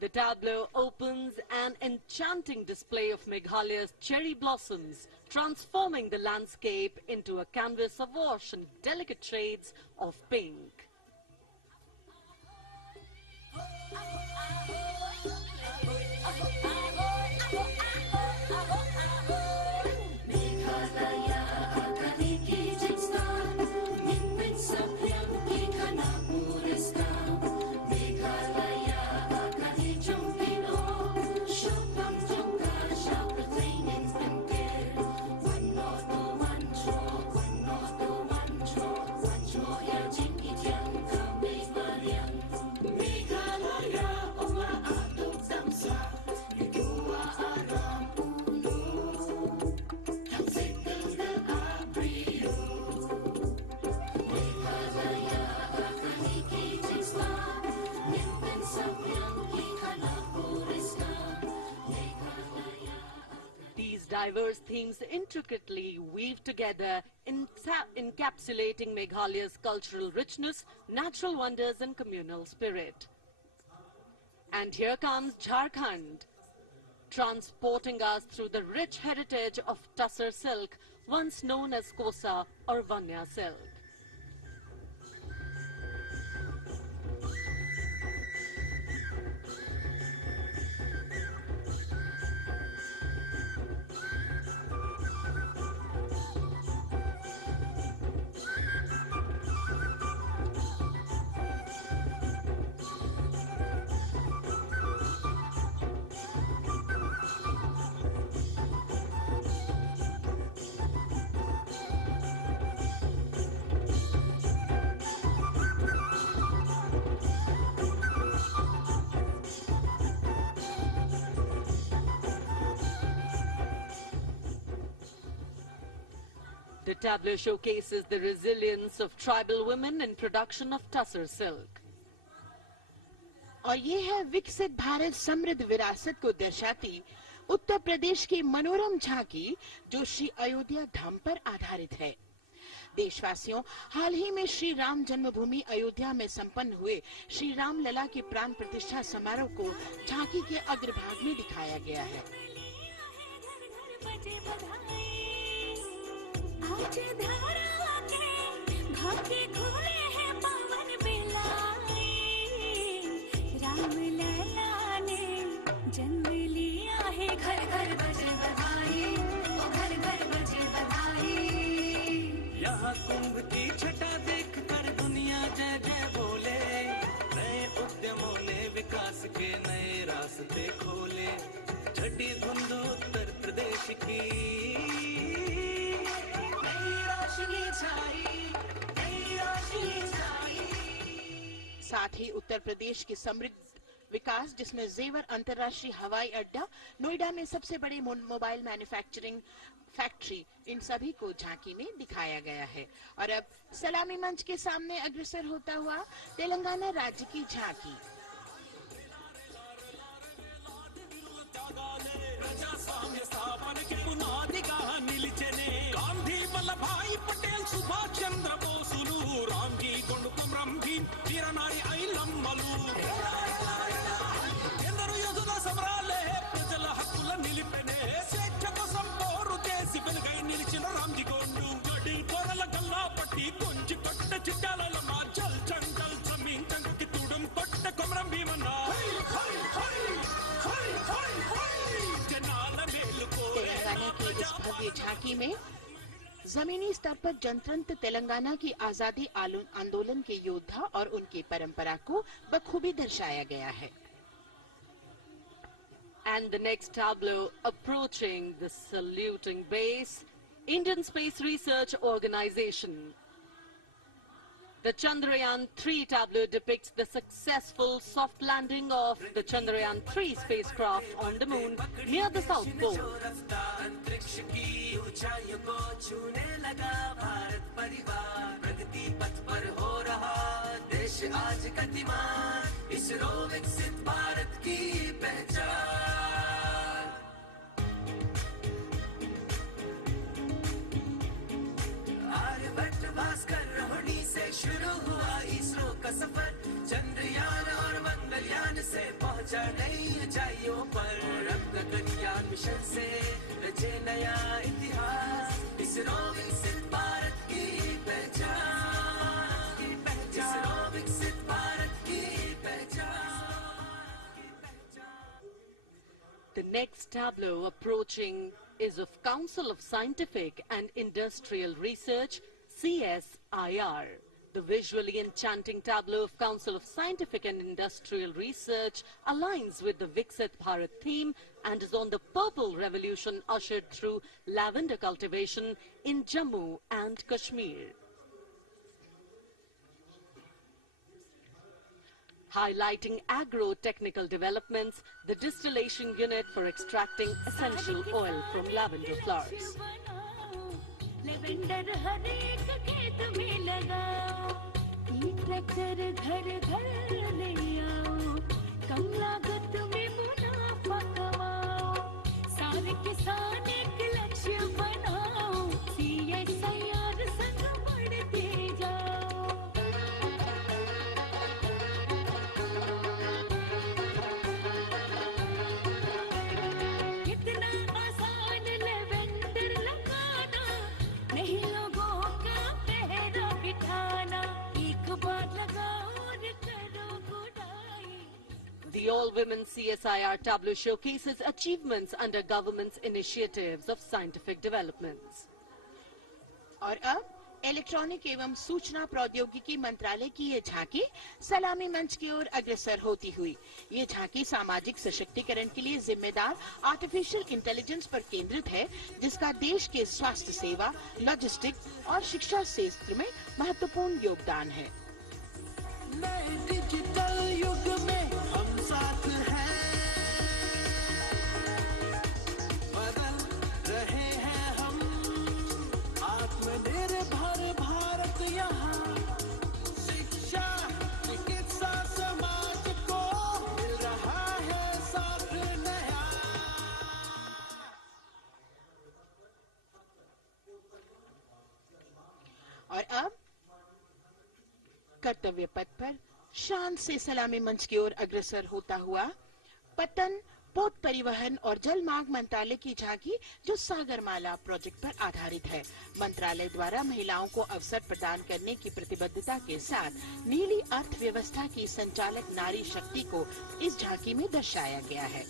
The tableau opens an enchanting display of Meghalaya's cherry blossoms, transforming the landscape into a canvas awash in delicate shades of pink. Diverse themes intricately weave together, encapsulating Meghalaya's cultural richness, natural wonders and communal spirit. And here comes Jharkhand. transporting us through the rich heritage of Tussar silk, once known as Kosa or Vanya silk. The tableau showcases the resilience of tribal women in production of Tussar silk. और ये है विकसित भारत समृद्ध विरासत को दर्शाती उत्तर प्रदेश की मनोरम झांकी जो श्री अयोध्या धाम पर आधारित है। देशवासियों, हाल ही में श्री राम जन्मभूमि अयोध्या में संपन्न हुए श्री राम लला के प्राण प्रतिष्ठा समारोह को झांकी के अग्रभाग में दिखाया गया है। आज धारा के भाग्य खोले हैं पावन बेलाए, राम लला ने जन्म लिया है, घर घर बजे बधाई, ओ घर घर बजे बधाई। यहाँ कुंभ की छटा देख कर दुनिया जय जय बोले, नए उद्यमों ने विकास के नए रास्ते खोले, छठी धुंध उत्तर प्रदेश की साथ ही उत्तर प्रदेश की समृद्ध विकास जिसमें जेवर अंतर्राष्ट्रीय हवाई अड्डा, नोएडा में सबसे बड़ी मोबाइल मैन्युफैक्चरिंग फैक्ट्री, इन सभी को झांकी में दिखाया गया है। और अब सलामी मंच के सामने अग्रसर होता हुआ तेलंगाना राज्य की झांकी। भाई पटेल सुभाष चंद्र बोसुलू रामजी కొండుకుమ్రం భీమ్ వీరనారి ఐలమ్మలు ఎందరో యోధుల సమరాలే ప్రజల హక్కుల నిలిపెనే స్వేచ్ఛ కోసం పోరు చేసి వెలుగై నిలిచిన రామ్జీ కొండు గడి కొరల గల్లా పట్టి కొంచి కొట్ట చిట్టాల మా చల్ చంటల్ జమీన్ చంకి తుడం కొట్ట కొమరం భీమన్న జనాల మేలు కోరే तेलंगाना की इस भव्य झांकी में जमीनी स्तर पर जनतंत्र तेलंगाना की आजादी आंदोलन के योद्धा और उनकी परंपरा को बखूबी दर्शाया गया है। And the next tableau approaching the saluting base, Indian Space Research Organization. The Chandrayaan-3 tableau depicts the successful soft landing of the Chandrayaan-3 spacecraft on the moon near the South Pole. शुरू हुआ इसरो का सफर, चंद्रयान और मंगलयान से पहुंचा नई ऊंचाइयों पर। अब गगनयान मिशन से रचे नया इतिहास, इसरो विकसित भारत की पहचान, इसरो विकसित भारत की पहचान। The next tableau approaching is of Council of Scientific and Industrial Research, CSIR. The visually enchanting tableau of Council of Scientific and Industrial Research aligns with the Viksit Bharat theme and is on the purple revolution ushered through lavender cultivation in Jammu and Kashmir. Highlighting agro-technical developments, the distillation unit for extracting essential oil from lavender flowers. Lavender हर एक खेत में लगाओ, tractor घर घर ले आओ, कम लागत में मुनाफा कमाओ, सारे किसान एक लक्ष्य बनाओ, CSIR संग बढ़ते जाओ। Women CSIR tableau showcases achievements under government's initiatives of scientific developments. और अब इलेक्ट्रॉनिक एवं सूचना प्रौद्योगिकी मंत्रालय की ये झांकी सलामी मंच की ओर अग्रसर होती हुई। ये झांकी सामाजिक सशक्तिकरण के लिए जिम्मेदार आर्टिफिशियल इंटेलिजेंस पर केंद्रित है, जिसका देश के स्वास्थ्य सेवा, लॉजिस्टिक्स और शिक्षा क्षेत्र में महत्वपूर्ण योगदान है। नए डिजिटल युग में हम साथ हैं, बदल रहे हैं हम, आत्मनिर्भर भारत यहाँ, शिक्षा चिकित्सा समाज को मिल रहा है साथ नया। और अब कर्तव्य पथ पर शान से सलामी मंच की ओर अग्रसर होता हुआ पत्तन पोत परिवहन और जल मार्ग मंत्रालय की झांकी, जो सागरमाला प्रोजेक्ट पर आधारित है। मंत्रालय द्वारा महिलाओं को अवसर प्रदान करने की प्रतिबद्धता के साथ नीली अर्थव्यवस्था की संचालक नारी शक्ति को इस झांकी में दर्शाया गया है।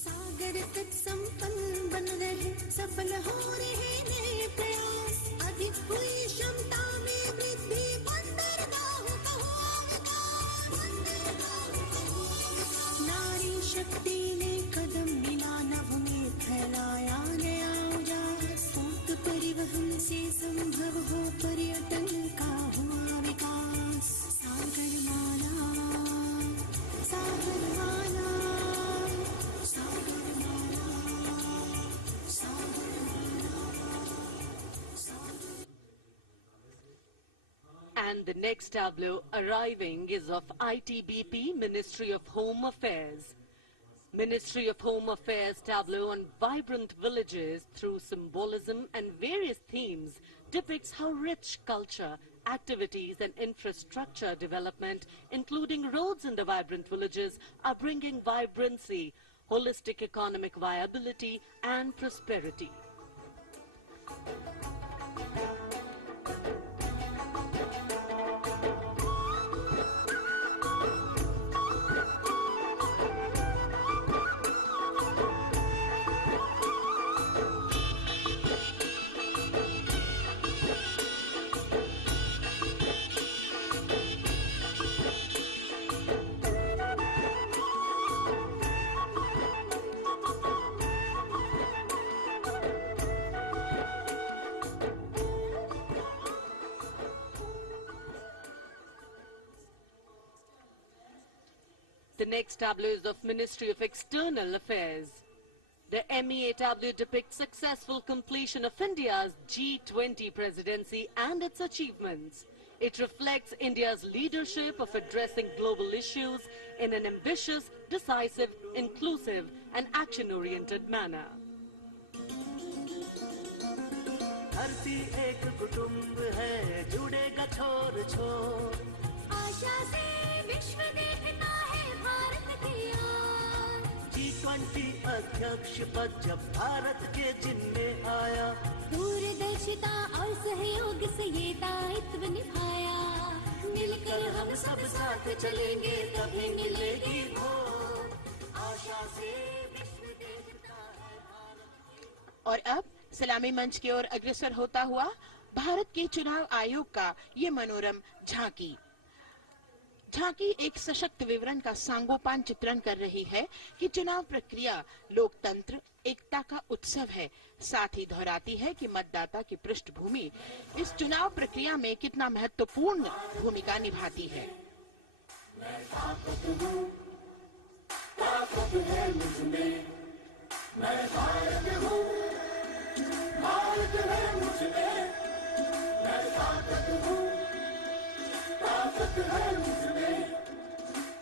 सागर तक संपन्न बन रहे, सफल हो रहे नए प्रयास, अधिक हुई क्षमता में वृद्धि, बंदरगाहों का हुआ विकास, नारी शक्ति ने कदम मिला, नभ में फैलाया नया उजास, पोत परिवहन से संभव हो पर्यटन का हुआ विकास। Sagarmala, Sagarmala, And the next tableau arriving is of ITBP, Ministry of Home Affairs. Ministry of Home Affairs tableau on vibrant villages through symbolism and various themes depicts how rich culture, activities and infrastructure development, including roads in the vibrant villages, are bringing vibrancy, holistic economic viability and prosperity. The next tableau is of Ministry of External Affairs. The MEA tableau depicts successful completion of India's G20 presidency and its achievements. It reflects India's leadership of addressing global issues in an ambitious, decisive, inclusive and action-oriented manner. धरती एक कुटुंब है, जुड़ेगा छोर छोर, आशा से विश्व देखता है भारत की ओर। G20 अध्यक्ष पद जब भारत के जिम्मे आया, दूरदर्शिता और सहयोग से ये दायित्व निभाया, मिलकर हम सब साथ चलेंगे तभी मिलेगी भोर, आशा से विश्व देखता है भारत। और अब सलामी मंच की ओर अग्रसर होता हुआ भारत के चुनाव आयोग का ये मनोरम झांकी एक सशक्त विवरण का सांगोपान चित्रण कर रही है कि चुनाव प्रक्रिया लोकतंत्र, एकता का उत्सव है। साथ ही दोहराती है कि मतदाता की पृष्ठभूमि इस चुनाव प्रक्रिया में कितना महत्वपूर्ण भूमिका निभाती है। मैं ताकत है मुझमें, मैं भारत हूँ, भारत है मुझमें, मैं ताकत हूँ, ताकत है मुझमें।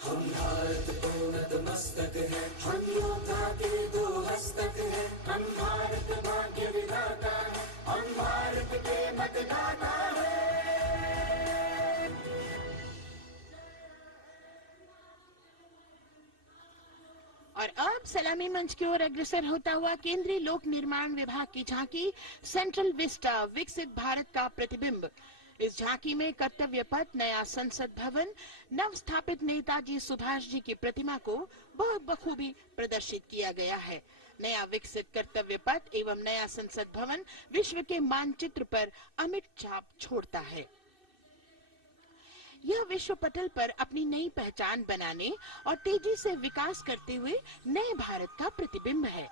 हम भारत को नतमस्तक है, हम योद्धा के दो हस्तक है, हम भारत भाग्य विधाता है, हम भारत के मतदाता है। और अब सलामी मंच की ओर अग्रसर होता हुआ केंद्रीय लोक निर्माण विभाग की झांकी सेंट्रल विस्टा, विकसित भारत का प्रतिबिंब। इस झांकी में कर्तव्य पथ, नया संसद भवन, नव स्थापित नेताजी सुभाष जी की प्रतिमा को बहुत बखूबी प्रदर्शित किया गया है। नया विकसित कर्तव्य पथ एवं नया संसद भवन विश्व के मानचित्र पर अमिट छाप छोड़ता है। यह विश्व पटल पर अपनी नई पहचान बनाने और तेजी से विकास करते हुए नए भारत का प्रतिबिंब है।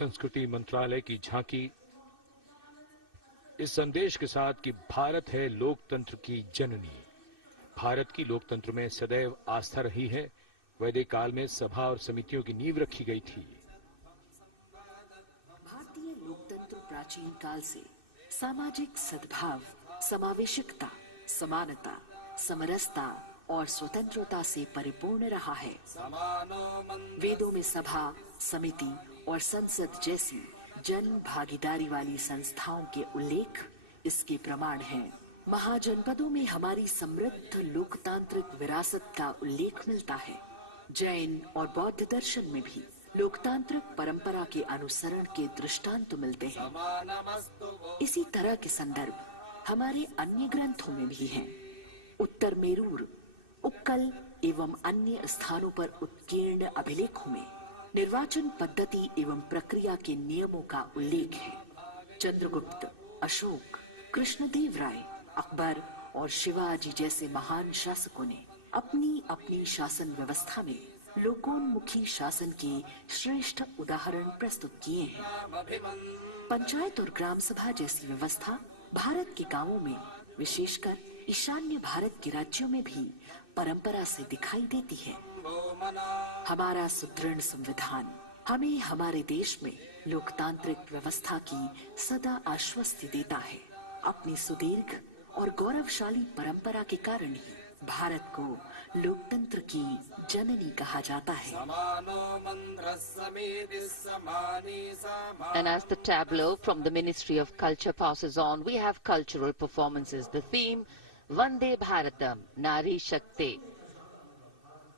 संस्कृति मंत्रालय की झांकी इस संदेश के साथ कि भारत है लोकतंत्र की जननी। भारत की लोकतंत्र में सदैव आस्था रही है। वैदिक काल में सभा और समितियों की नींव रखी गई थी। भारतीय लोकतंत्र प्राचीन काल से सामाजिक सद्भाव, समावेशिकता, समानता, समरसता और स्वतंत्रता से परिपूर्ण रहा है। वेदों में सभा, समिति और संसद जैसी जन भागीदारी वाली संस्थाओं के उल्लेख इसके प्रमाण हैं। महाजनपदों में हमारी समृद्ध लोकतांत्रिक विरासत का उल्लेख मिलता है। जैन और बौद्ध दर्शन में भी लोकतांत्रिक परंपरा के अनुसरण के दृष्टांत मिलते हैं। इसी तरह के संदर्भ हमारे अन्य ग्रंथों में भी हैं। उत्तर मेरूर, उक्कल एवं अन्य स्थानों पर उत्कीर्ण अभिलेखों में निर्वाचन पद्धति एवं प्रक्रिया के नियमों का उल्लेख है। चंद्रगुप्त, अशोक, कृष्णदेव राय, अकबर और शिवाजी जैसे महान शासकों ने अपनी अपनी शासन व्यवस्था में लोकोन्मुखी शासन के श्रेष्ठ उदाहरण प्रस्तुत किए हैं। पंचायत और ग्राम सभा जैसी व्यवस्था भारत के गांवों में, विशेषकर ईशान्य भारत के राज्यों में भी परंपरा से दिखाई देती है। हमारा सुदृढ़ संविधान हमें हमारे देश में लोकतांत्रिक व्यवस्था की सदा आश्वस्ति देता है। अपनी सुदीर्घ और गौरवशाली परंपरा के कारण ही भारत को लोकतंत्र की जननी कहा जाता है। And as the tableau from the Ministry of Culture passes on, we have cultural performances. The theme, Vande Bharatam, Nari Shakti.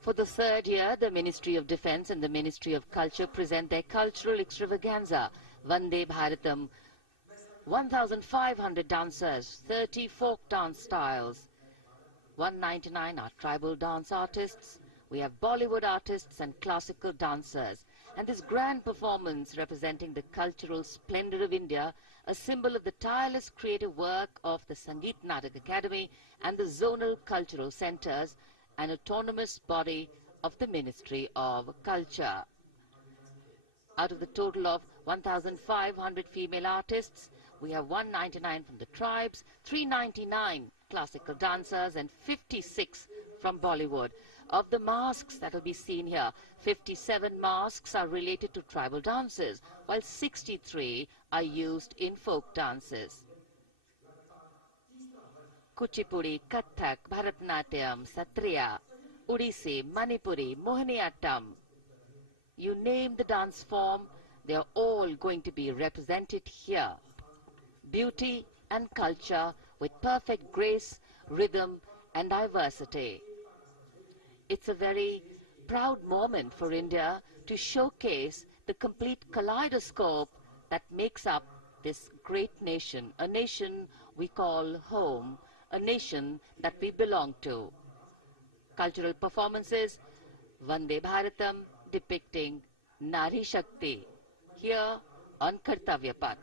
For the third year, the Ministry of Defence and the Ministry of Culture present their cultural extravaganza, Vande Bharatam. 1,500 dancers, 30 folk dance styles, 199 are tribal dance artists. We have Bollywood artists and classical dancers. And this grand performance representing the cultural splendor of India, a symbol of the tireless creative work of the Sangeet Natak Academy and the zonal cultural centers, an autonomous body of the Ministry of Culture. Out of the total of 1,500 female artists, we have 199 from the tribes, 399 classical dancers and 56 from Bollywood. Of the masks that will be seen here, 57 masks are related to tribal dances, while 63 are used in folk dances. Kuchipudi, Kathak, Bharatanatyam, Satriya, Odissi, Manipuri, Mohiniyattam. You name the dance form, they are all going to be represented here. Beauty and culture with perfect grace, rhythm and diversity. It's a very proud moment for India to showcase the complete kaleidoscope that makes up this great nation, a nation we call home, a nation that we belong to. Cultural performances, Vande Bharatam, depicting Nari Shakti, here on Kartavya Path.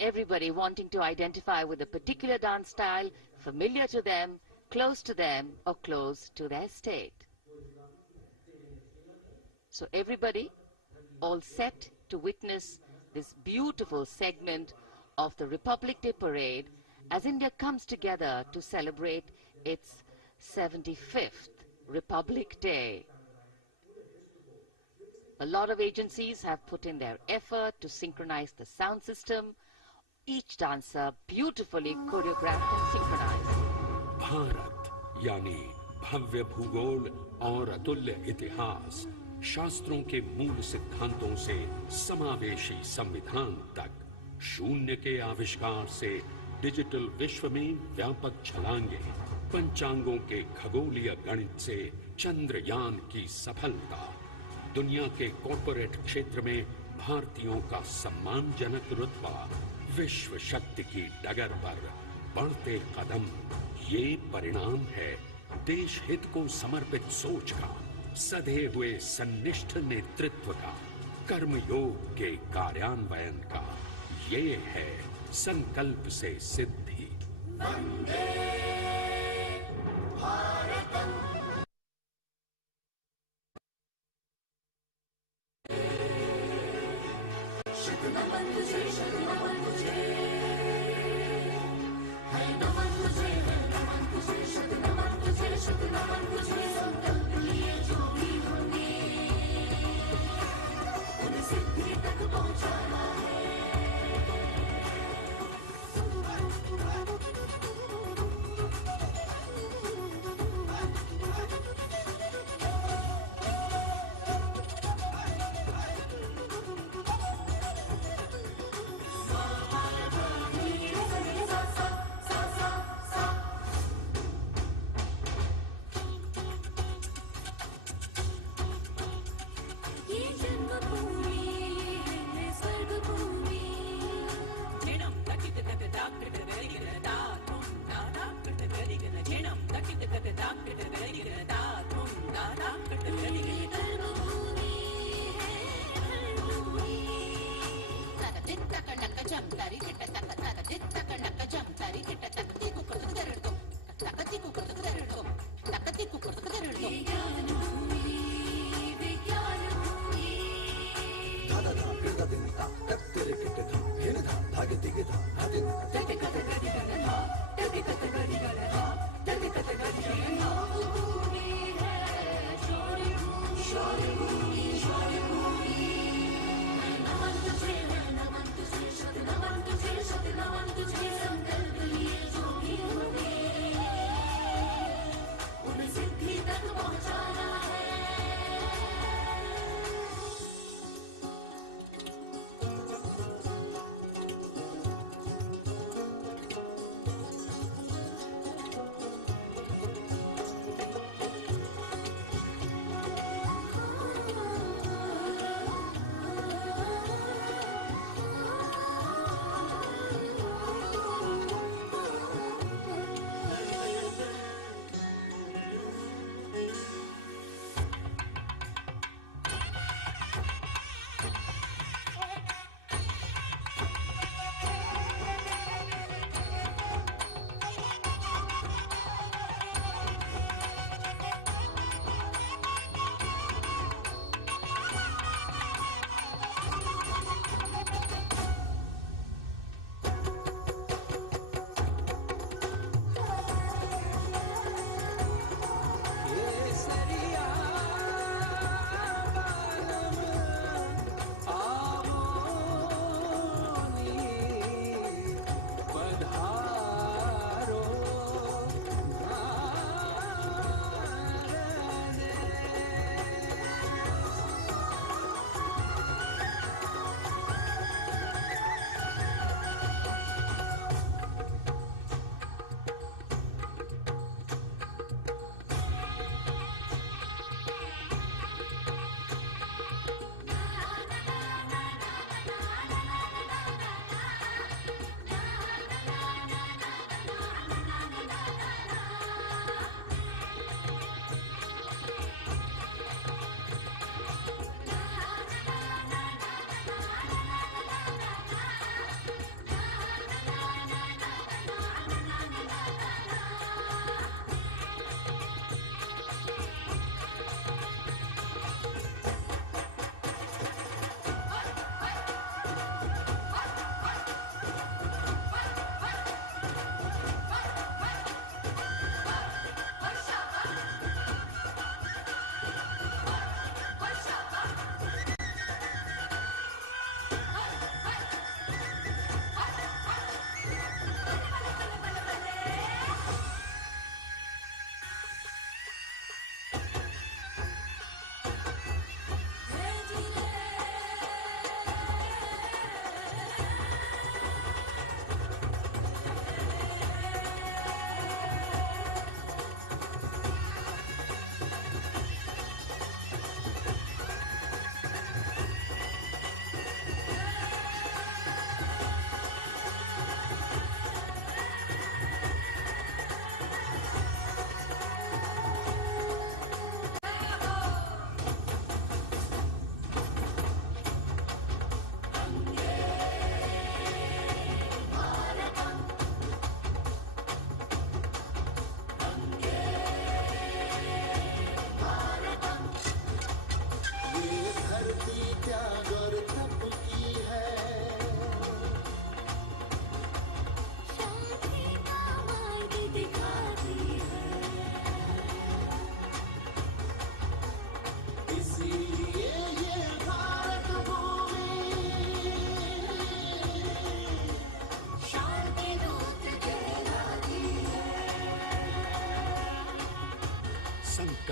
Everybody wanting to identify with a particular dance style, familiar to them, close to them, or close to their state. So everybody all set to witness this beautiful segment of the Republic Day parade as India comes together to celebrate its 75th Republic Day. A lot of agencies have put in their effort to synchronize the sound system. Each dancer beautifully choreographed and synchronized. Bharat यानी भव्य भूगोल और अतुल्य इतिहास, शास्त्रों के मूल सिद्धांतों से समावेशी संविधान तक, शून्य के आविष्कार से डिजिटल विश्व में व्यापक छलांगे, पंचांगों के खगोलीय गणित से चंद्रयान की सफलता, दुनिया के कॉर्पोरेट क्षेत्र में भारतीयों का सम्मानजनक रुतबा, विश्व शक्ति की डगर पर बढ़ते कदम, ये परिणाम है देश हित को समर्पित सोच का, सधे हुए सन्निष्ठ नेतृत्व का, कर्मयोग के कार्यान्वयन का। ये है संकल्प से सिद्धि। वंदे भारतम। नमन तुझे, नमन तुझे, है नमन तुझे, है नमन तुझे, नमन तुझे, नमन तुझे। संकल्प लिए जो भी होंगे उन्हें सिद्धि तक पहुंचाना है।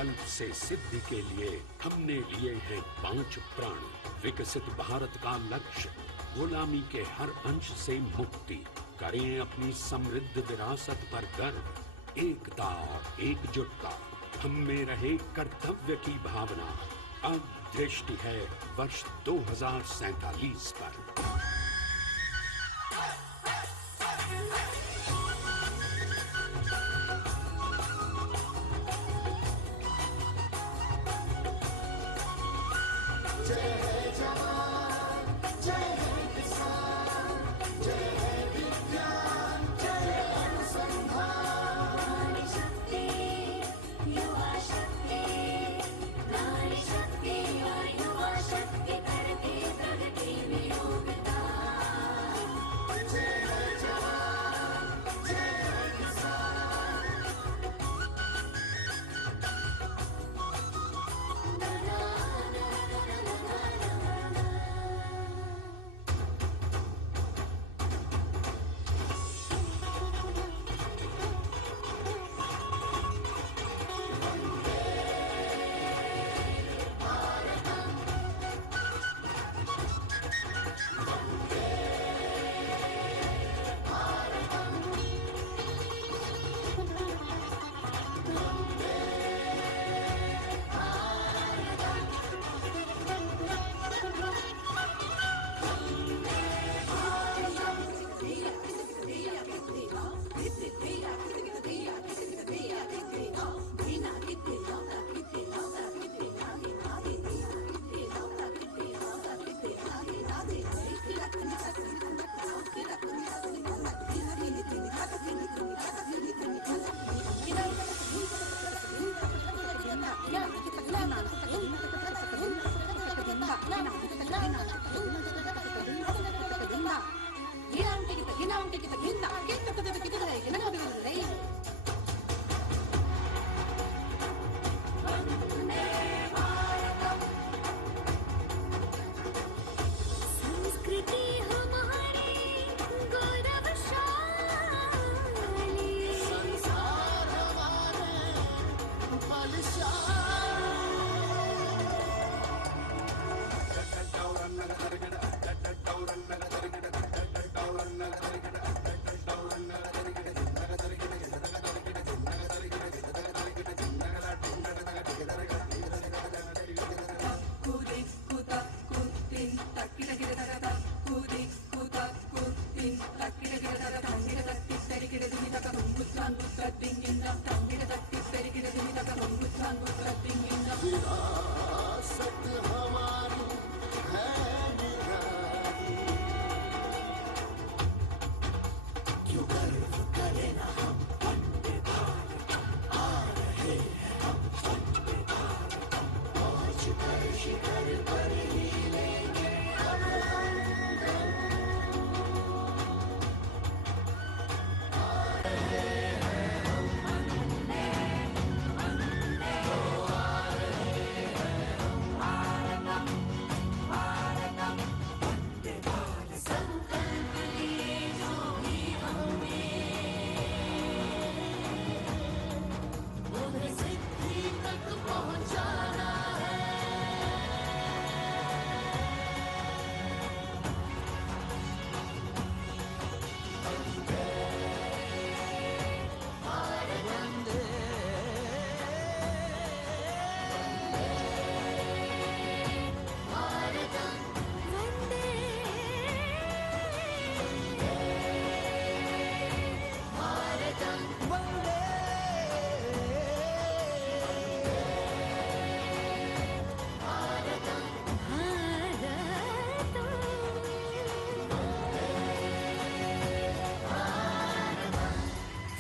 संकल्प से सिद्धि के लिए हमने लिए हैं 5 प्रण। विकसित भारत का लक्ष्य, गुलामी के हर अंश से मुक्ति। करें अपनी समृद्ध विरासत पर गर्व, एकता और एकजुटता। हम में रहे कर्तव्य की भावना। अब दृष्टि है वर्ष 2047 पर।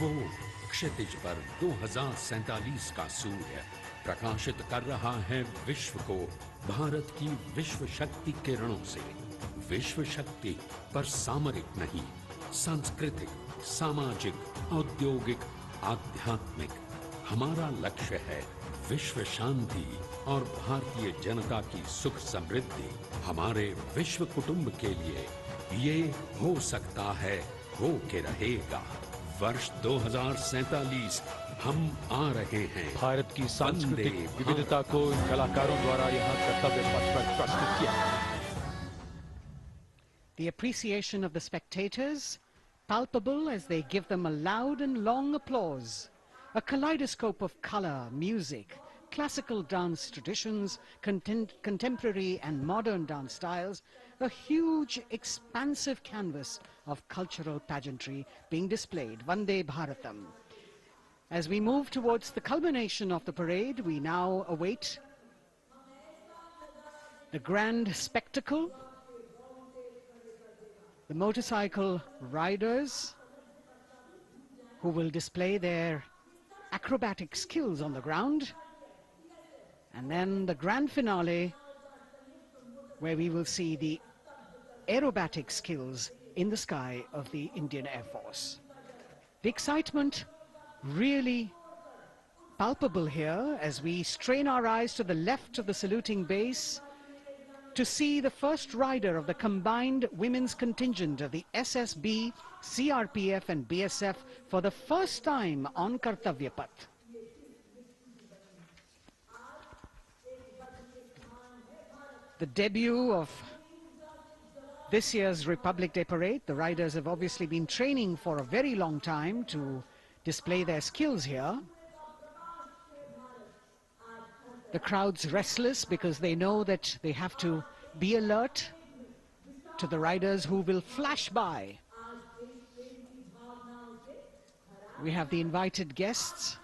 वो क्षितिज पर 2047 का सूर्य प्रकाशित कर रहा है विश्व को भारत की विश्व शक्ति किरणों से। विश्व शक्ति पर सामरिक नहीं, सांस्कृतिक, सामाजिक, औद्योगिक, आध्यात्मिक। हमारा लक्ष्य है विश्व शांति और भारतीय जनता की सुख समृद्धि। हमारे विश्व कुटुंब के लिए ये हो सकता है, हो के रहेगा। वर्ष 2047 हम आ रहे हैं। भारत की सांस्कृतिक वंदे विविधता को इन कलाकारों द्वारा यहाँ कर्तव्य पथ पर प्रस्तुत किया। The appreciation of the spectators, palpable as they give them a loud and long applause. A kaleidoscope of color, music, classical dance traditions, contemporary and modern dance styles, a huge, expansive canvas of cultural pageantry being displayed, Vande Bharatam. As we move towards the culmination of the parade, we now await the grand spectacle. The motorcycle riders who will display their acrobatic skills on the ground, and then the grand finale where we will see the aerobatic skills in the sky of the Indian Air Force. The excitement really palpable here as we strain our eyes to the left of the saluting base to see the first rider of the combined women's contingent of the SSB, CRPF and BSF for the first time on Kartavya Path. The debut of this year's Republic Day Parade. The riders have obviously been training for a very long time to display their skills here. The crowd's restless because they know that they have to be alert to the riders who will flash by. We have the invited guests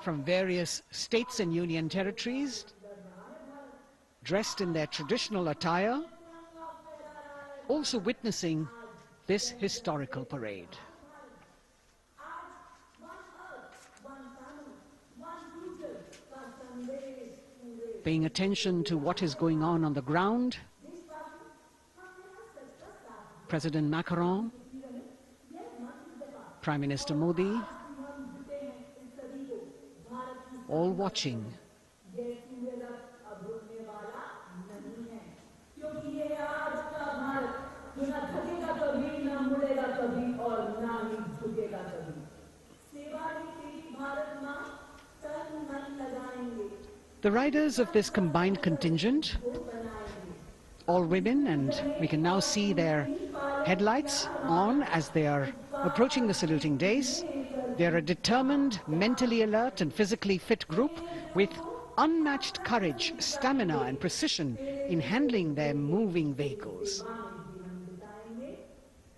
from various states and union territories, dressed in their traditional attire, also witnessing this historical parade. Paying attention to what is going on the ground, President Macron, Prime Minister Modi, all watching. The riders of this combined contingent, all women, and we can now see their headlights on as they are approaching the saluting dais. They are a determined, mentally alert and physically fit group with unmatched courage, stamina and precision in handling their moving vehicles.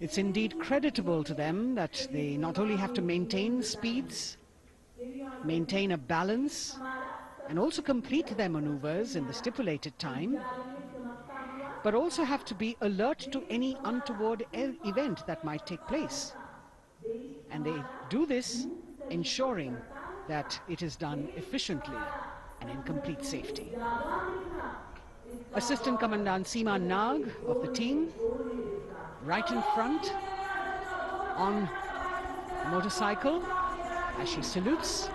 It's indeed creditable to them that they not only have to maintain speeds, maintain a balance, and also complete their maneuvers in the stipulated time, but also have to be alert to any untoward event that might take place. And they do this ensuring that it is done efficiently and in complete safety. Assistant Commandant Seema Nag of the team, right in front on a motorcycle as she salutes.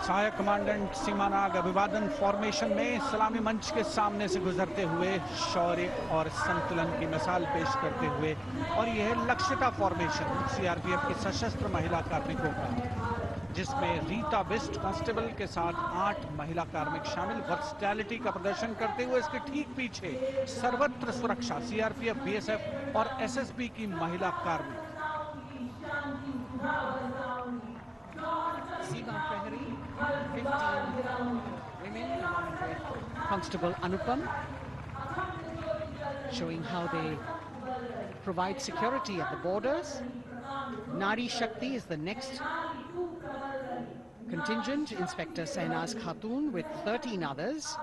सहायक commandant सीमा नाग अभिवादन formation में सलामी मंच के सामने से गुजरते हुए शौर्य और संतुलन की मिसाल पेश करते हुए, और यह लक्ष्यता फॉर्मेशन सीआरपीएफ की सशस्त्र महिला कार्मिकों का, जिसमें रीता बिस्ट कांस्टेबल के साथ 8 महिला कार्मिक शामिल, वर्सटैलिटी का प्रदर्शन करते हुए इसके ठीक पीछे सर्वत्र सुरक्षा सीआरपीएफ, बीएसएफ और एसएसबी की महिला कार्मिक। Women along with Constable Anupam, showing how they provide security at the borders. Nari Shakti is the next contingent. Inspector Sainaz Khatun with 13 others,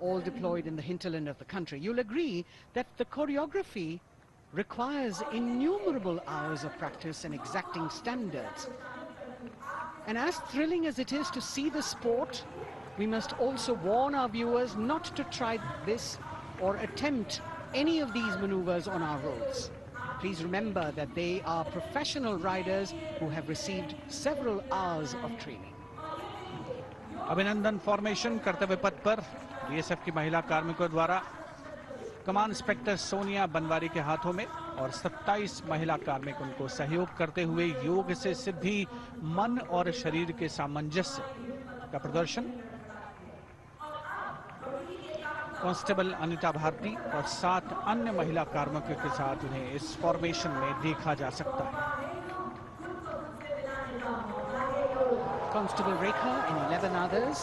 all deployed in the hinterland of the country. You'll agree that the choreography requires innumerable hours of practice and exacting standards. And as thrilling as it is to see the sport, we must also warn our viewers not to try this or attempt any of these maneuvers on our roads. Please remember that they are professional riders who have received several hours of training. अभिनंदन formation कर्तव्य पथ पर BSF की महिला कार्मिकों द्वारा कमान inspector Sonia Banwari के हाथों में और 27 महिला कार्मिक उनको सहयोग करते हुए योग से सिद्धि, मन और शरीर के सामंजस्य का प्रदर्शन। कांस्टेबल अनिता भारती और 7 अन्य महिला कार्मिकों के साथ उन्हें इस फॉर्मेशन में देखा जा सकता है। Constable Rekha and 11 others,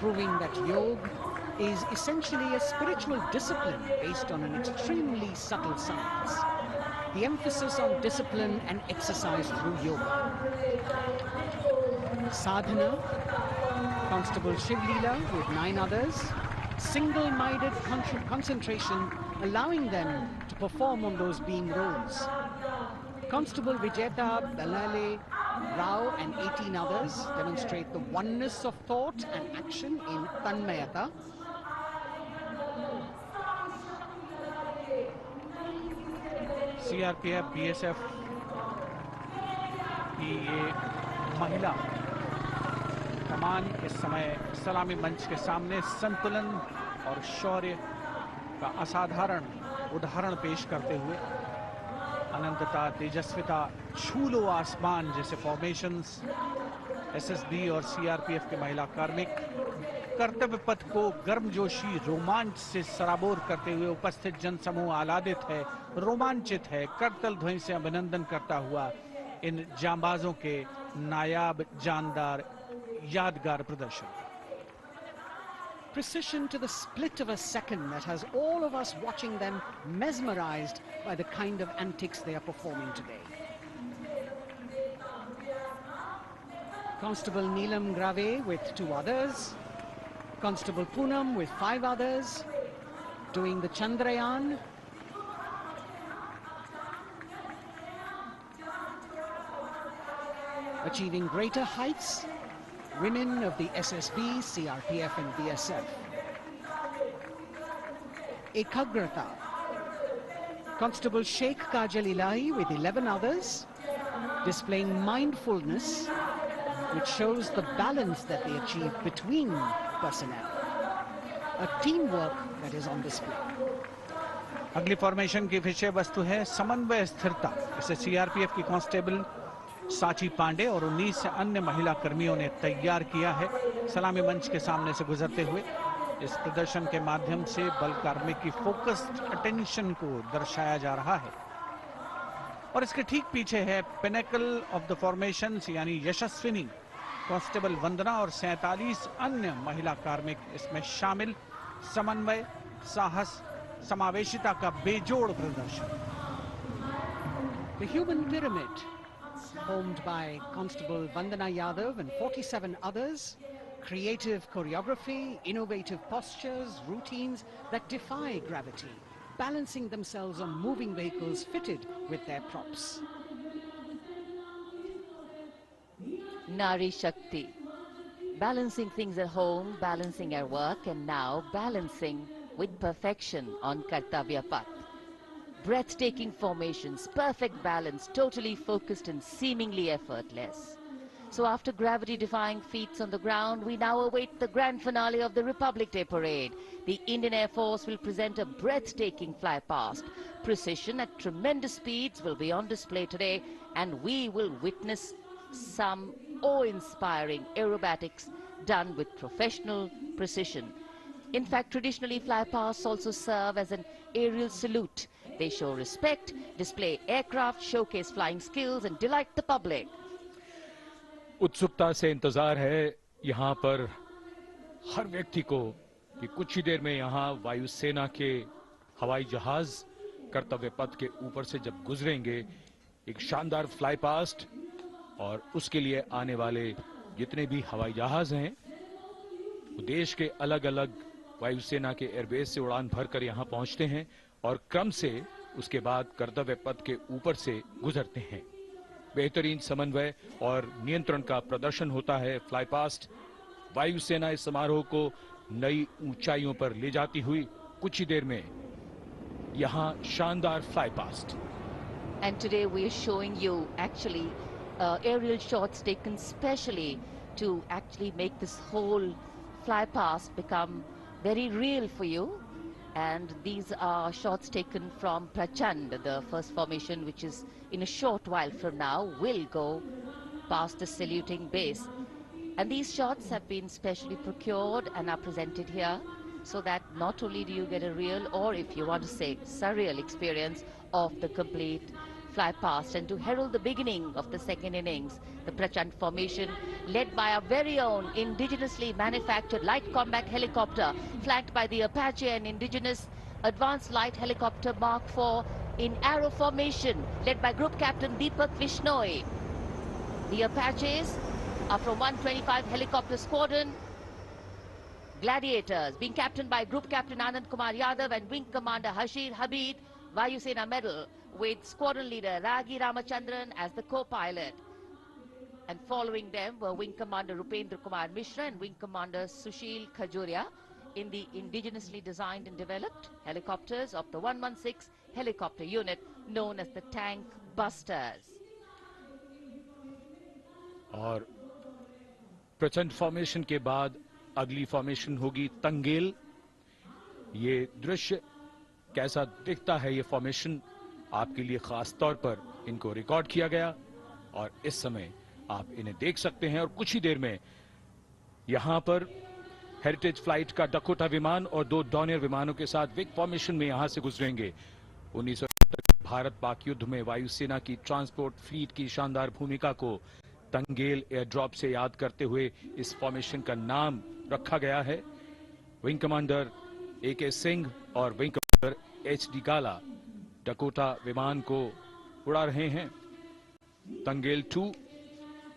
proving that yoga is essentially a spiritual discipline based on an extremely subtle science. The emphasis on discipline and exercise through yoga. Sadhana, Constable Shivleela with 9 others, single-minded concentration, allowing them to perform on those being roles. Constable Vijeta Balale Rao and 18 others demonstrate the oneness of thought and action in Tanmayata. CRPF, BSF की ये महिला कमान इस समय सलामी मंच के सामने संतुलन और शौर्य का असाधारण उदाहरण पेश करते हुए अनंतता, तेजस्विता, छू लो आसमान जैसे फॉर्मेशंस एसएसबी और सीआरपीएफ के महिला कार्मिक कर्तव्य पथ को गर्मजोशी रोमांच से सराबोर करते हुए उपस्थित जनसमूह आह्लादित है, रोमांचित है, करतल ध्वनि से अभिनंदन करता हुआ इन जांबाजों के नायाब, जानदार, यादगार प्रदर्शन। Precision to the split of a second that has all of us watching them mesmerized by the kind of antics they are performing today. Constable Neelam Grave with 2 others, Constable Poonam with 5 others, doing the Chandrayaan. Achieving greater heights, women of the SSB, CRPF and BSF. Ekagrata, Constable Sheikh Kajal Ilahi with 11 others, displaying mindfulness, which shows the balance that they achieve between personnel. A teamwork that is on display. अगली formation की विषय वस्तु है समन्वय स्थिरता। इसे CRPF की constable साची पांडे और 19 अन्य महिला कर्मियों ने तैयार किया है। सलामी मंच के सामने से गुजरते हुए इस प्रदर्शन के माध्यम से बल कार्मिक की फोकस्ड अटेंशन को दर्शाया जा रहा है और इसके ठीक पीछे है पिनेकल ऑफ द फॉर्मेशंस यानी यशस्विनी कांस्टेबल वंदना और 47 अन्य महिला कार्मिक इसमें शामिल। समन्वय, साहस, समावेशिता का बेजोड़ प्रदर्शन। The human pyramid, formed by Constable Vandana Yadav and 47 others, creative choreography, innovative postures, routines that defy gravity, balancing themselves on moving vehicles fitted with their props. Nari Shakti, balancing things at home, balancing at work, and now balancing with perfection on Kartavya Path. Breathtaking formations, perfect balance, totally focused and seemingly effortless. So after gravity-defying feats on the ground, we now await the grand finale of the Republic Day Parade. The Indian Air Force will present a breathtaking fly-past. Precision at tremendous speeds will be on display today, and we will witness some awe-inspiring aerobatics done with professional precision. In fact, traditionally, fly-pasts also serve as an aerial salute. They show respect, display aircraft, showcase flying skills, and delight the public. उत्सुकता से इंतजार है यहाँ पर हर व्यक्ति को कि कुछ ही देर में यहाँ वायुसेना के हवाई जहाज कर्तव्य पथ के ऊपर से जब गुजरेंगे, एक शानदार फ्लाई पास्ट और उसके लिए आने वाले जितने भी हवाई जहाज हैं, वो देश के अलग-अलग वायुसेना के एयरबेस से उड़ान भरकर यहाँ पहुँचते हैं और क्रम से उसके बाद कर्तव्य पथ के ऊपर से गुजरते हैं। बेहतरीन समन्वय और नियंत्रण का प्रदर्शन होता है। फ्लाई पास्ट वायुसेना इस समारोह को नई ऊंचाइयों पर ले जाती हुई कुछ ही देर में यहाँ शानदार fly past. And today we are showing you actually aerial shots taken specially to actually make this whole fly past become very real for you. And these are shots taken from Prachand, the first formation, which is in a short while from now will go past the saluting base. And these shots have been specially procured and are presented here so that not only do you get a real, or if you want to say surreal experience of the complete fly past, and to herald the beginning of the second innings, the Prachand formation led by our very own indigenously manufactured light combat helicopter, flanked by the Apache and indigenous advanced light helicopter Mark IV in arrow formation, led by Group Captain Deepak Vishnoi. The Apaches are from 125 Helicopter Squadron. Gladiators, being captained by Group Captain Anand Kumar Yadav and Wing Commander Hashir Habib, Vayu Sena Medal, with Squadron Leader Ragi Ramachandran as the co-pilot. And following them were Wing Commander Rupendra Kumar Mishra and Wing Commander Sushil Khajuria in the indigenously designed and developed helicopters of the 116 helicopter unit known as the Tank Busters. और प्रचंड formation के बाद अगली formation होगी तंगेल। ये दृश्य कैसा दिखता है, ये फॉर्मेशन आपके लिए खास तौर पर इनको रिकॉर्ड किया गया और इस समय आप इन्हें देख सकते हैं। और कुछ ही देर में यहां पर हेरिटेज फ्लाइट का डकोटा विमान और 2 डॉनियर विमानों के साथ विग फॉर्मेशन में यहां से गुजरेंगे। 1970 भारत पाक युद्ध में वायुसेना की ट्रांसपोर्ट फ्लीट की शानदार भूमिका को तंगेल एयर ड्रॉप से याद करते हुए इस फॉर्मेशन का नाम रखा गया है। विंग कमांडर AK सिंह और विंग कमांडर HD गाला डकोटा विमान को उड़ा रहे हैं। तंगेल 2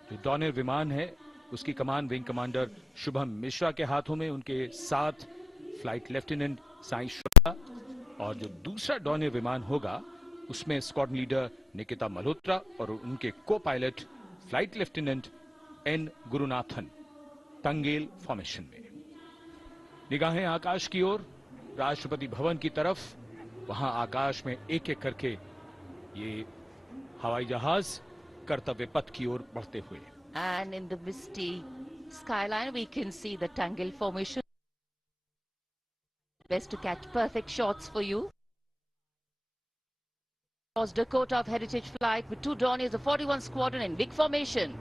जो डॉनियर विमान है उसकी कमान विंग कमांडर शुभम मिश्रा के हाथों में, उनके साथ फ्लाइट लेफ्टिनेंट साई श्रोता, और जो दूसरा डॉनियर विमान होगा उसमें स्क्वाड्रन लीडर निकिता मल्होत्रा और उनके को pilot flight lieutenant N Gurunathan. Tangail formation में निगाहें आकाश की ओर, राष्ट्रपति भवन की तरफ। वहां आकाश में एक एक करके ये हवाई जहाज कर्तव्य पथ की ओर बढ़ते हुए। And in the misty skyline we can see the Tangel formation. Best to catch perfect shots for you. Dakota of Heritage Flight with 2 Dorniers of 41 Squadron in big formation.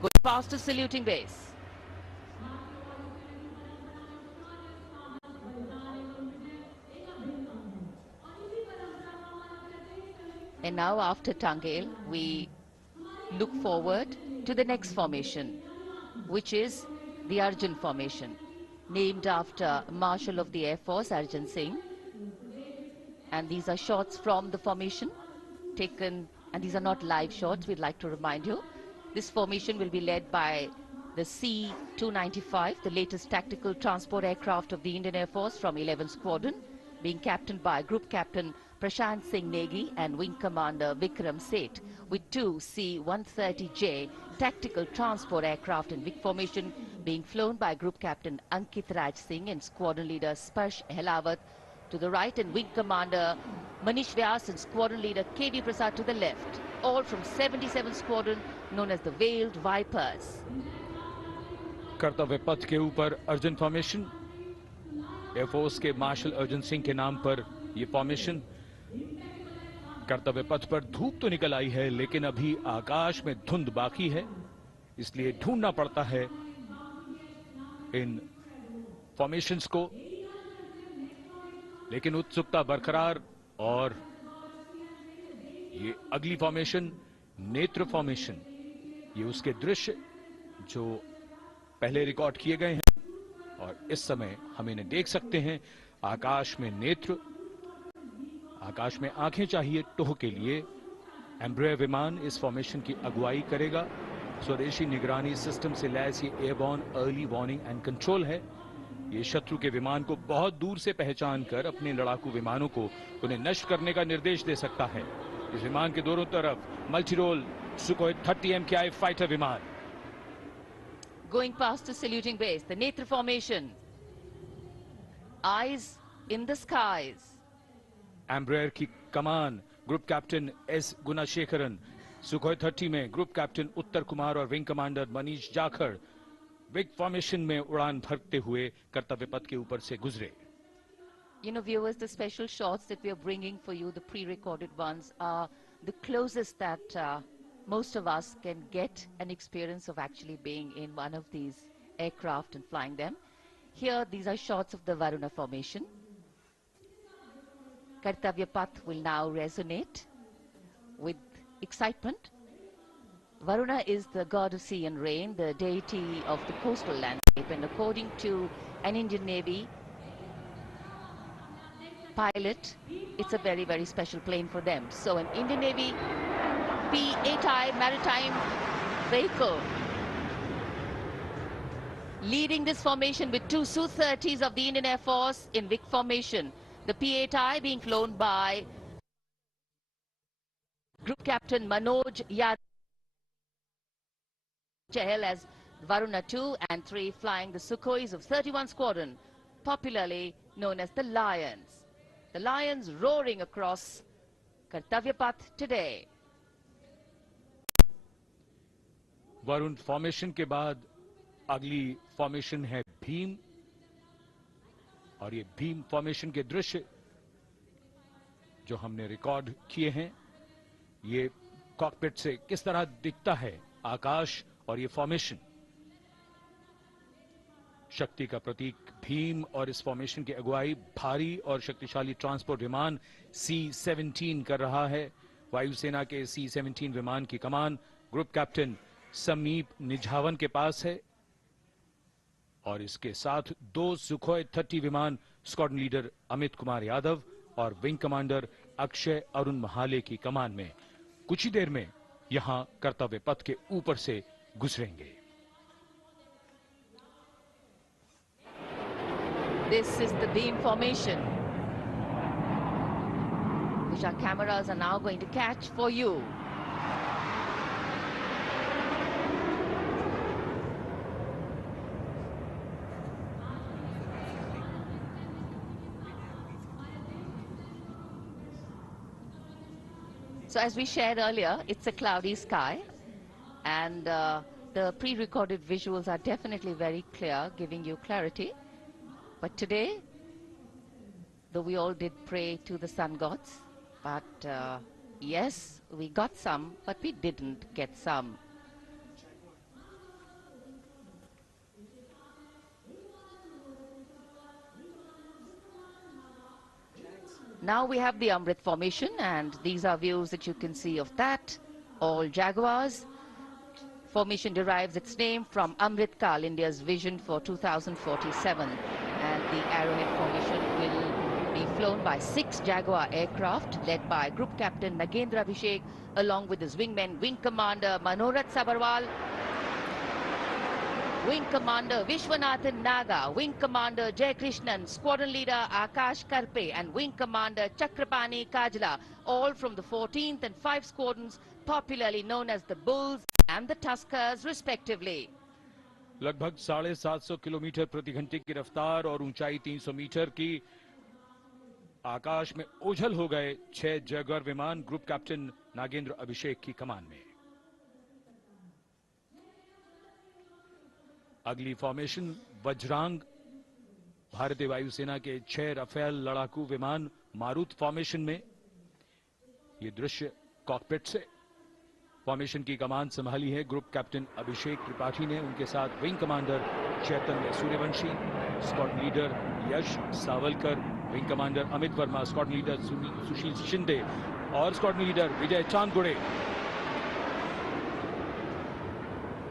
Going past the saluting base. And now after Tangel, we look forward to the next formation, which is the Arjun formation, named after Marshal of the Air Force Arjun Singh. And these are shots from the formation taken, and these are not live shots, we'd like to remind you. This formation will be led by the C-295, the latest tactical transport aircraft of the Indian Air Force from 11 Squadron, being captained by Group Captain Prashant Singh Negi and Wing Commander Vikram Seth, with 2 C-130J tactical transport aircraft in big formation being flown by Group Captain Ankit Raj Singh and Squadron Leader Sparsh Helawat to the right, and Wing Commander Manish Vyas and Squadron Leader KV Prasad to the left, all from 77 Squadron known as the Veiled Vipers. कर्तव्य पथ के ऊपर Arjun formation, air force के martial Arjun Singh के नाम पर यह formation. कर्तव्य पथ पर धूप तो निकल आई है लेकिन अभी आकाश में धुंध बाकी है, इसलिए ढूंढना पड़ता है इन फॉर्मेशंस को, लेकिन उत्सुकता बरकरार। और ये अगली फॉर्मेशन नेत्र फॉर्मेशन, ये उसके दृश्य जो पहले रिकॉर्ड किए गए हैं और इस समय हम इन्हें देख सकते हैं। आकाश में नेत्र, आकाश में आंखें चाहिए टोह के लिए। एम्ब्रेयर विमान इस फॉर्मेशन की अगुवाई करेगा। स्वदेशी निगरानी सिस्टम से लैस ये airborne early warning and control है। ये शत्रु के विमान को बहुत दूर से पहचान कर अपने लड़ाकू विमानों को उन्हें नष्ट करने का निर्देश दे सकता है। इस विमान के दोनों तरफ multi role Sukhoi 30 MKI fighter विमान। Going past the saluting base, the Netra formation, eyes in the skies. Embraer की कमान ग्रुप कैप्टन S गुणाशेखरन, सुखोई 30 में ग्रुप कैप्टन उत्तर कुमार और wing commander Manish Jakhar big formation में उड़ान भरते हुए कर्तव्य पथ के ऊपर से गुजरे। You know, viewers, the special shots that we are bringing for you, the pre-recorded ones, are the closest that most of us can get an experience of actually being in one of these aircraft and flying them. Here, these are shots of the Varuna formation. Kartavya Path will now resonate with excitement. Varuna is the god of sea and rain, the deity of the coastal landscape, and according to an Indian Navy pilot, it's a very, very special plane for them. So an Indian Navy P-8I maritime vehicle leading this formation with two Su-30s of the Indian Air Force in Vic formation. The P-8I being flown by Group Captain Manoj Yadav as Varuna 2 and 3 flying the Sukhois of 31 Squadron, popularly known as the Lions. The Lions roaring across Kartavya Path today. Varun formation के बाद अगली formation है भीम, और ये Bhim formation के दृश्य जो हमने रिकॉर्ड किए हैं, ये कॉकपिट से किस तरह दिखता है आकाश और ये फॉर्मेशन। शक्ति का प्रतीक भीम और इस फॉर्मेशन की अगुवाई भारी और शक्तिशाली ट्रांसपोर्ट विमान C-17 कर रहा है। वायुसेना के C-17 विमान की कमान ग्रुप कैप्टन समीप निझावन के पास है, और इसके साथ दो सुखोई 30 विमान स्क्वाड्रन लीडर अमित कुमार यादव और विंग कमांडर अक्षय अरुण महाले की कमान में कुछ ही देर में यहां कर्तव्य पथ के ऊपर से गुजरेंगे। This is the beam formation, which our cameras are now going to catch for you. So as we shared earlier, it's a cloudy sky, and the pre-recorded visuals are definitely very clear, giving you clarity. But today, though we all did pray to the sun gods, but yes, we got some, but we didn't get some. Now we have the Amrit formation, and these are views that you can see of that. All Jaguars. Formation derives its name from Amrit Kal, India's vision for 2047. And the Arrowhead formation will be flown by 6 Jaguar aircraft led by Group Captain Nagendra Abhishek along with his wingmen, Wing Commander Manorat Sabarwal, Wing Commander Vishwanathan Naga, Wing Commander Jay Krishnan, Squadron Leader Akash Karpe and Wing Commander Chakrapani Kajla, all from the 14th and 5 squadrons popularly known as the Bulls and the Tuskers respectively. लगभग 750 kilometre प्रति घंटे की रफ्तार और ऊंचाई 300 metre की, आकाश में ओझल हो गए 6 जैगुआर विमान ग्रुप कैप्टन नागेंद्र अभिषेक की कमान में। अगली फॉर्मेशन वज्रांग, भारतीय वायुसेना के 6 राफेल लड़ाकू विमान मारुत फॉर्मेशन में। ये दृश्य कॉकपिट से। फॉर्मेशन की कमान संभाली है ग्रुप कैप्टन अभिषेक त्रिपाठी ने, उनके साथ wing commander Chaitanya Suryavanshi, squadron leader Yash Savalkar, wing commander Amit Verma, squadron leader Sushil Shinde और squadron leader Vijay Chandgude.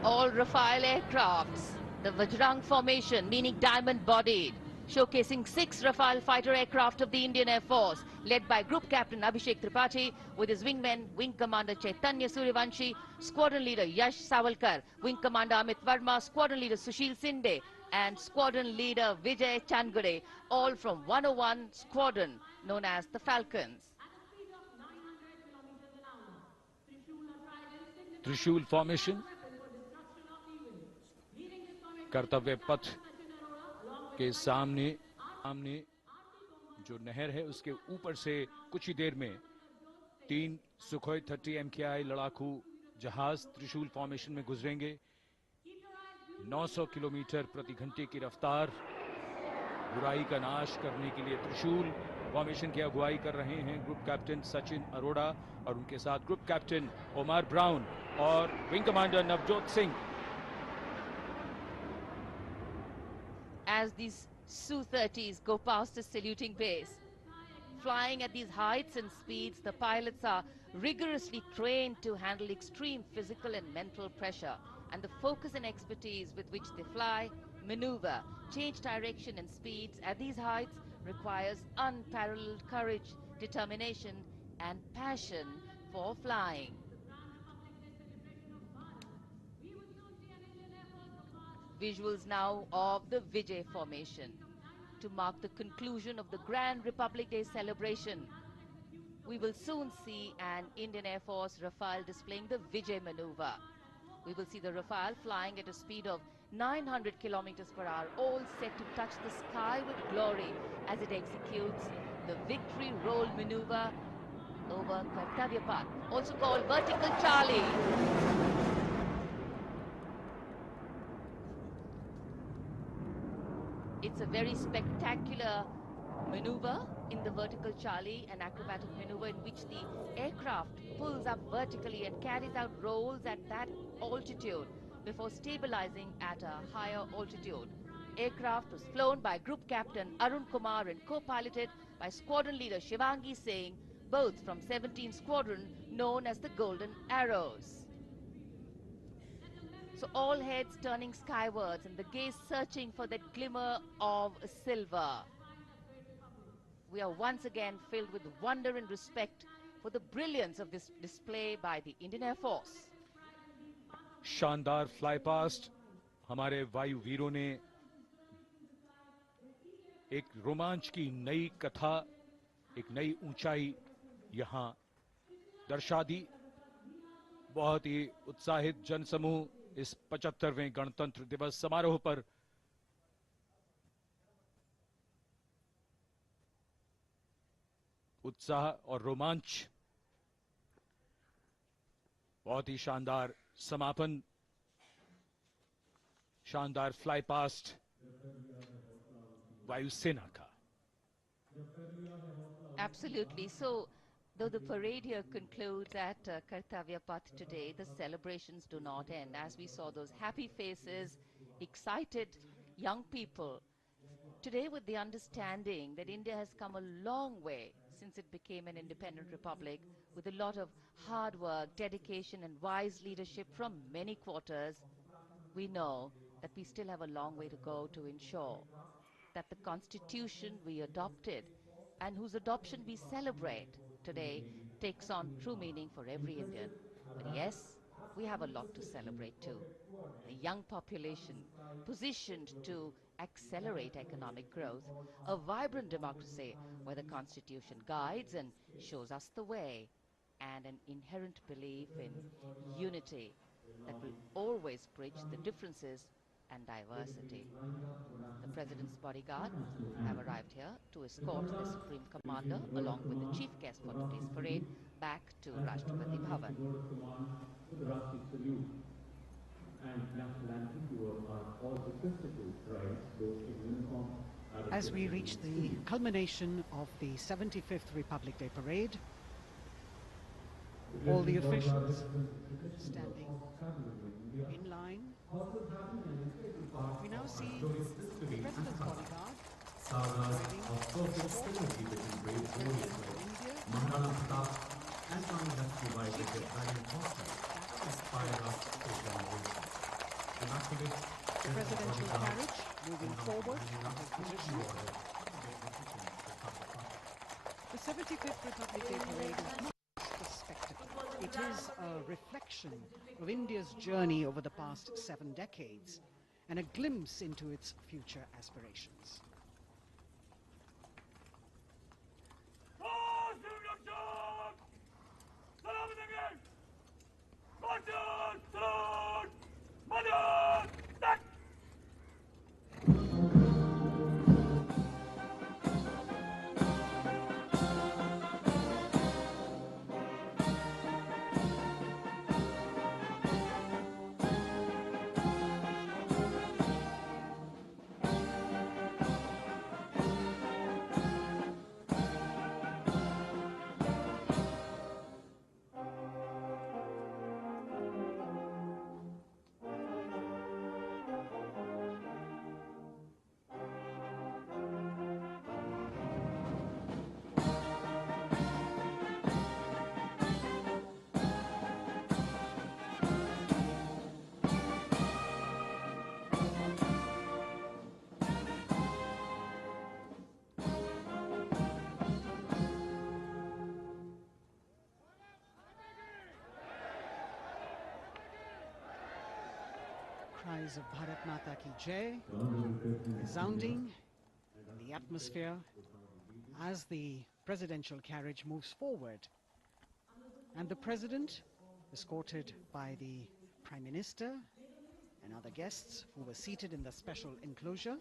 All Rafale aircrafts, the Vajrang formation, meaning diamond-bodied, showcasing 6 Rafale fighter aircraft of the Indian Air Force, led by Group Captain Abhishek Tripathi with his wingmen, Wing Commander Chaitanya Suryavanshi, Squadron Leader Yash Savalkar, Wing Commander Amit Verma, Squadron Leader Sushil Sinde, and Squadron Leader Vijay Chandgade, all from 101 Squadron, known as the Falcons. त्रिशूल formation कर्तव्य पथ के सामने जो नहर है उसके ऊपर से कुछ ही देर में 3 सुखोई 30 MKI लड़ाकू जहाज त्रिशूल फॉर्मेशन में गुजरेंगे। 900 किलोमीटर प्रति घंटे की रफ्तार बुराई का नाश करने के लिए त्रिशूल फॉर्मेशन की अगुवाई कर रहे हैं ग्रुप कैप्टन सचिन अरोड़ा और उनके साथ ग्रुप कैप्टन ओमार ब्राउन और wing commander Navjot Singh. As these Su-30s go past the saluting base, flying at these heights and speeds, the pilots are rigorously trained to handle extreme physical and mental pressure, and the focus and expertise with which they fly, maneuver, change direction and speeds at these heights requires unparalleled courage, determination and passion for flying. Visuals now of the Vijay formation to mark the conclusion of the Grand Republic Day celebration. We will soon see an Indian Air Force Rafale displaying the Vijay maneuver. We will see the Rafale flying at a speed of 900 kilometers per hour, all set to touch the sky with glory as it executes the victory roll maneuver over Kartavya Path, also called Vertical Charlie. It's a very spectacular maneuver in the Vertical Charlie, an acrobatic maneuver in which the aircraft pulls up vertically and carries out rolls at that altitude before stabilizing at a higher altitude. Aircraft was flown by Group Captain Arun Kumar and co-piloted by Squadron Leader Shivangi Singh, both from 17th Squadron known as the Golden Arrows. So all heads turning skywards and the gaze searching for that glimmer of silver. We are once again filled with wonder and respect for the brilliance of this display by the Indian Air Force. शानदार fly past हमारे वायु वीरों ने एक रोमांच की नई कथा, एक नई ऊंचाई यहां दर्शा दी। बहुत ही उत्साहित जनसमूह इस 75वें गणतंत्र दिवस समारोह पर उत्साह और रोमांच, बहुत ही शानदार समापन, शानदार फ्लाई पास्ट वायुसेना का। Absolutely. So, though the parade here concludes at Kartavya Path today, the celebrations do not end. As we saw those happy faces, excited young people, today with the understanding that India has come a long way since it became an independent republic, with a lot of hard work, dedication and wise leadership from many quarters, we know that we still have a long way to go to ensure that the constitution we adopted and whose adoption we celebrate today takes on true meaning for every Indian. But yes, we have a lot to celebrate too. A young population positioned to accelerate economic growth, a vibrant democracy where the constitution guides and shows us the way, and an inherent belief in unity that will always bridge the differences and diversity. The President's bodyguard have arrived here to escort the Supreme Commander along with the chief guest for today's parade back to Rashtrapati Bhavan. As we reach the culmination of the 75th Republic Day Parade, all the officials standing in line. We now see the President's bodyguard arriving the presidential carriage moving forward into position. The 75th Republic Day Parade is not just a spectacle. It is a reflection of India's journey over the past 7 decades and a glimpse into its future aspirations. voices of Bharat Mata Ki Jai resounding in the atmosphere as the presidential carriage moves forward. And the President, escorted by the Prime Minister and other guests who were seated in the special enclosure,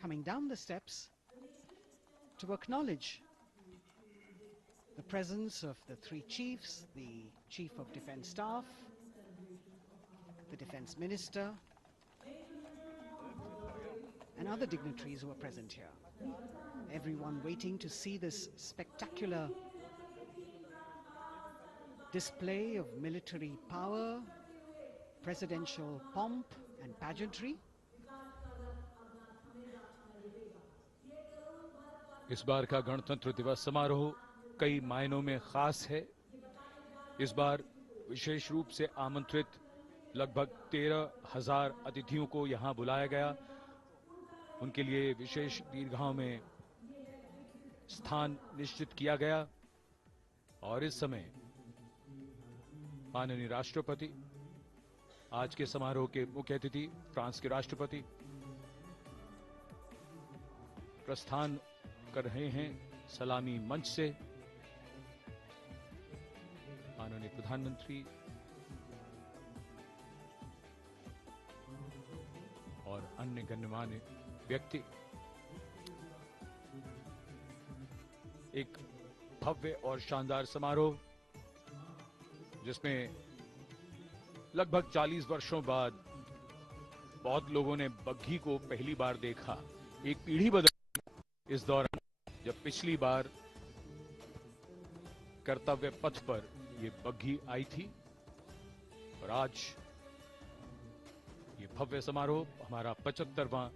coming down the steps to acknowledge the presence of the three chiefs, the Chief of Defence Staff, the Defence Minister, and other dignitaries who are present here. Everyone waiting to see this spectacular display of military power, presidential pomp and pageantry. इस बार का गणतंत्र दिवस समारोह कई मायनों में खास है। इस बार विशेष रूप से आमंत्रित लगभग 13,000 अतिथियों को यहां बुलाया गया। उनके लिए विशेष दीर्घाओं में स्थान निश्चित किया गया और इस समय माननीय राष्ट्रपति, आज के समारोह के मुख्य अतिथि फ्रांस के राष्ट्रपति, प्रस्थान कर रहे हैं सलामी मंच से। माननीय प्रधानमंत्री और अन्य गण्यमान्य व्यक्ति एक भव्य और शानदार समारोह जिसमें लगभग 40 वर्षों बाद बहुत लोगों ने बग्घी को पहली बार देखा। एक पीढ़ी बदल इस दौरान जब पिछली बार कर्तव्य पथ पर ये बग्घी आई थी और आज ये भव्य समारोह हमारा 75वां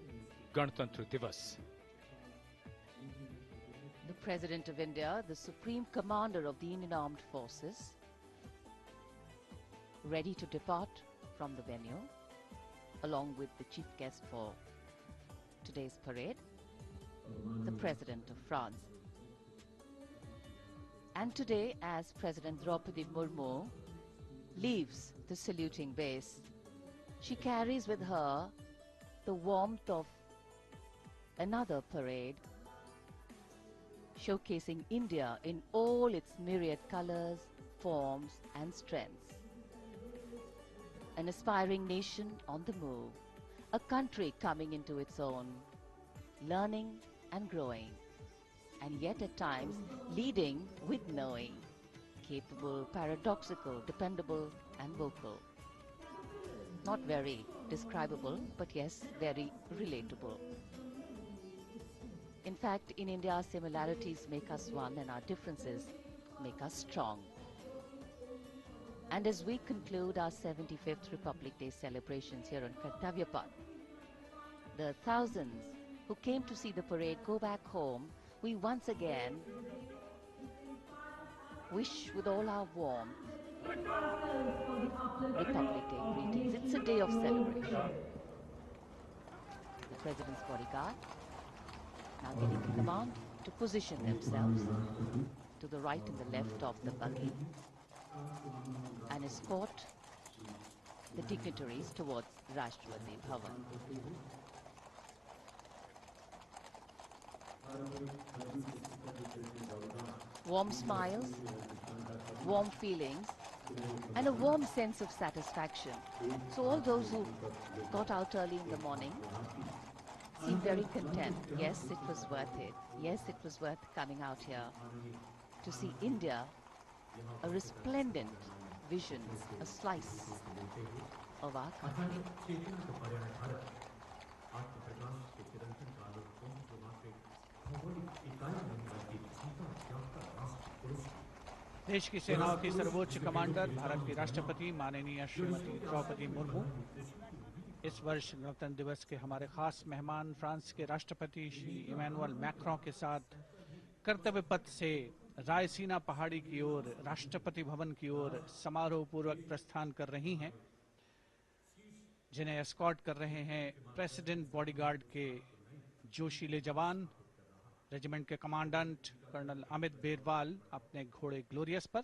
गणतंत्र दिवस। The President of India, the Supreme Commander of the Indian Armed Forces, ready to depart from the venue, along with the chief guest for today's parade, the President of France. And today, as President Draupadi Murmu leaves the saluting base, she carries with her the warmth of another parade, showcasing India in all its myriad colors, forms and strengths. An aspiring nation on the move, a country coming into its own, learning and growing, and yet at times leading with knowing, capable, paradoxical, dependable and vocal. Not very describable, but yes, very relatable. In fact, in India, similarities make us one and our differences make us strong. And as we conclude our 75th Republic Day celebrations here on Kartavya Path, the thousands who came to see the parade go back home, we once again wish with all our warmth Republic Day greetings. It's a day of celebration. The President's bodyguard now getting the command to position themselves to the right and the left of the buggy and escort the dignitaries towards Rashtrapati Bhavan. Warm smiles, warm feelings, and a warm sense of satisfaction. So all those who got out early in the morning seem very content. Yes, it was worth it. Yes, it was worth coming out here to see India, a resplendent vision, a slice of our country. देश की सेनाओं की सर्वोच्च commander Bharat की राष्ट्रपति माननीय श्रीमती द्रौपदी मुर्मू इस वर्ष गणतंत्र दिवस के हमारे खास मेहमान फ्रांस के राष्ट्रपति श्री इमैनुअल मैक्रों के साथ कर्तव्य पथ से रायसीना पहाड़ी की ओर राष्ट्रपति भवन की ओर समारोह पूर्वक प्रस्थान कर रही हैं, जिन्हें एस्कॉर्ट कर रहे हैं प्रेसिडेंट बॉडीगार्ड के जोशीले जवान, रेजिमेंट के कमांडेंट कर्नल अमित बेरवाल अपने घोड़े ग्लोरियस पर,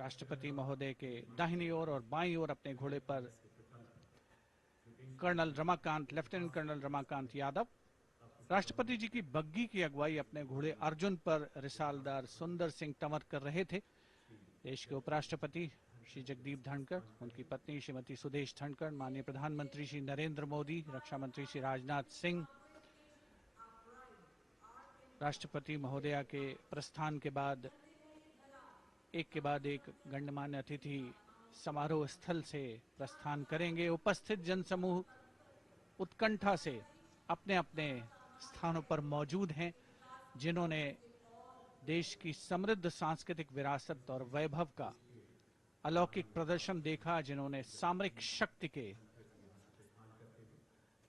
राष्ट्रपति महोदय के दाहिनी ओर और बाईं ओर अपने घोड़े पर colonel Ramakant, lieutenant colonel Ramakant Yadav. राष्ट्रपति जी की बग्गी की अगुवाई अपने घोड़े अर्जुन पर रिसालदार सुंदर सिंह तंवर कर रहे थे। देश के उपराष्ट्रपति श्री जगदीप धनखड़, उनकी पत्नी श्रीमती सुदेश धनखड़, माननीय प्रधानमंत्री श्री नरेंद्र मोदी, रक्षा मंत्री श्री राजनाथ सिंह, राष्ट्रपति महोदया के प्रस्थान के बाद एक के बाद एक गण्यमान्य अतिथि समारोह स्थल से प्रस्थान करेंगे। उपस्थित जनसमूह उत्कंठा से अपने अपने स्थानों पर मौजूद हैं, जिन्होंने देश की समृद्ध सांस्कृतिक विरासत और वैभव का अलौकिक प्रदर्शन देखा, जिन्होंने सामरिक शक्ति के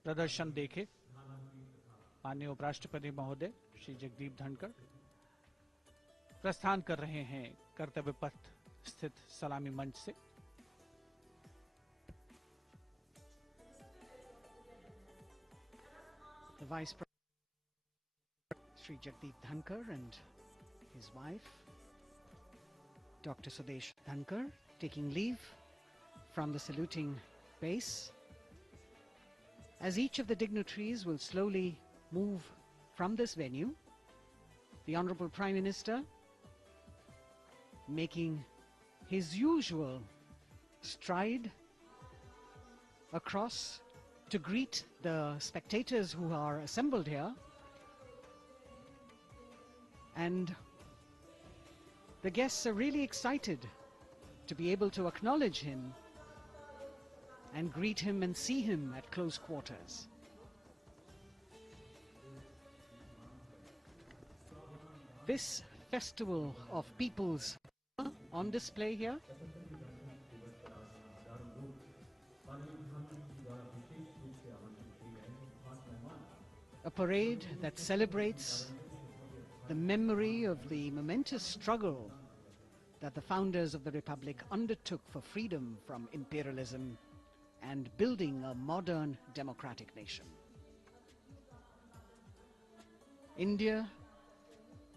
प्रदर्शन देखे। माननीय उपराष्ट्रपति महोदय श्री जगदीप धनखड़ प्रस्थान कर रहे हैं कर्तव्य पथ स्थित सलामी मंच से। The Vice President Sri Jagdeep Dhankar and his wife Dr. Sudesh Dhankar taking leave from the saluting base. As each of the dignitaries will slowly move from this venue, the Honorable Prime Minister making his usual stride across to greet the spectators who are assembled here, and the guests are really excited to be able to acknowledge him and greet him and see him at close quarters. This festival of people's on display here a parade that celebrates the memory of the momentous struggle that the founders of the Republic undertook for freedom from imperialism and building a modern democratic nation. India,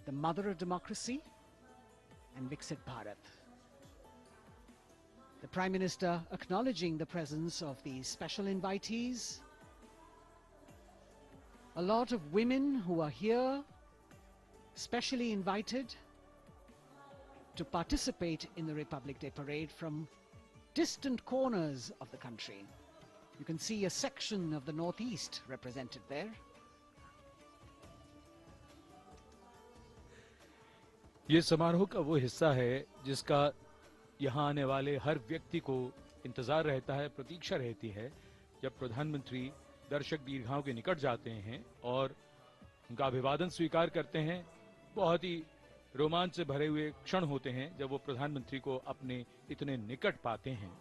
the mother of democracy, and Viksit Bharat. The Prime Minister acknowledging the presence of these special invitees, a lot of women who are here, specially invited to participate in the Republic Day Parade from distant corners of the country. You can see a section of the Northeast represented there. ये समारोह का वो हिस्सा है जिसका यहाँ आने वाले हर व्यक्ति को इंतजार रहता है, प्रतीक्षा रहती है, जब प्रधानमंत्री दर्शक दीर्घाओं के निकट जाते हैं और उनका अभिवादन स्वीकार करते हैं। बहुत ही रोमांच से भरे हुए क्षण होते हैं जब वो प्रधानमंत्री को अपने इतने निकट पाते हैं।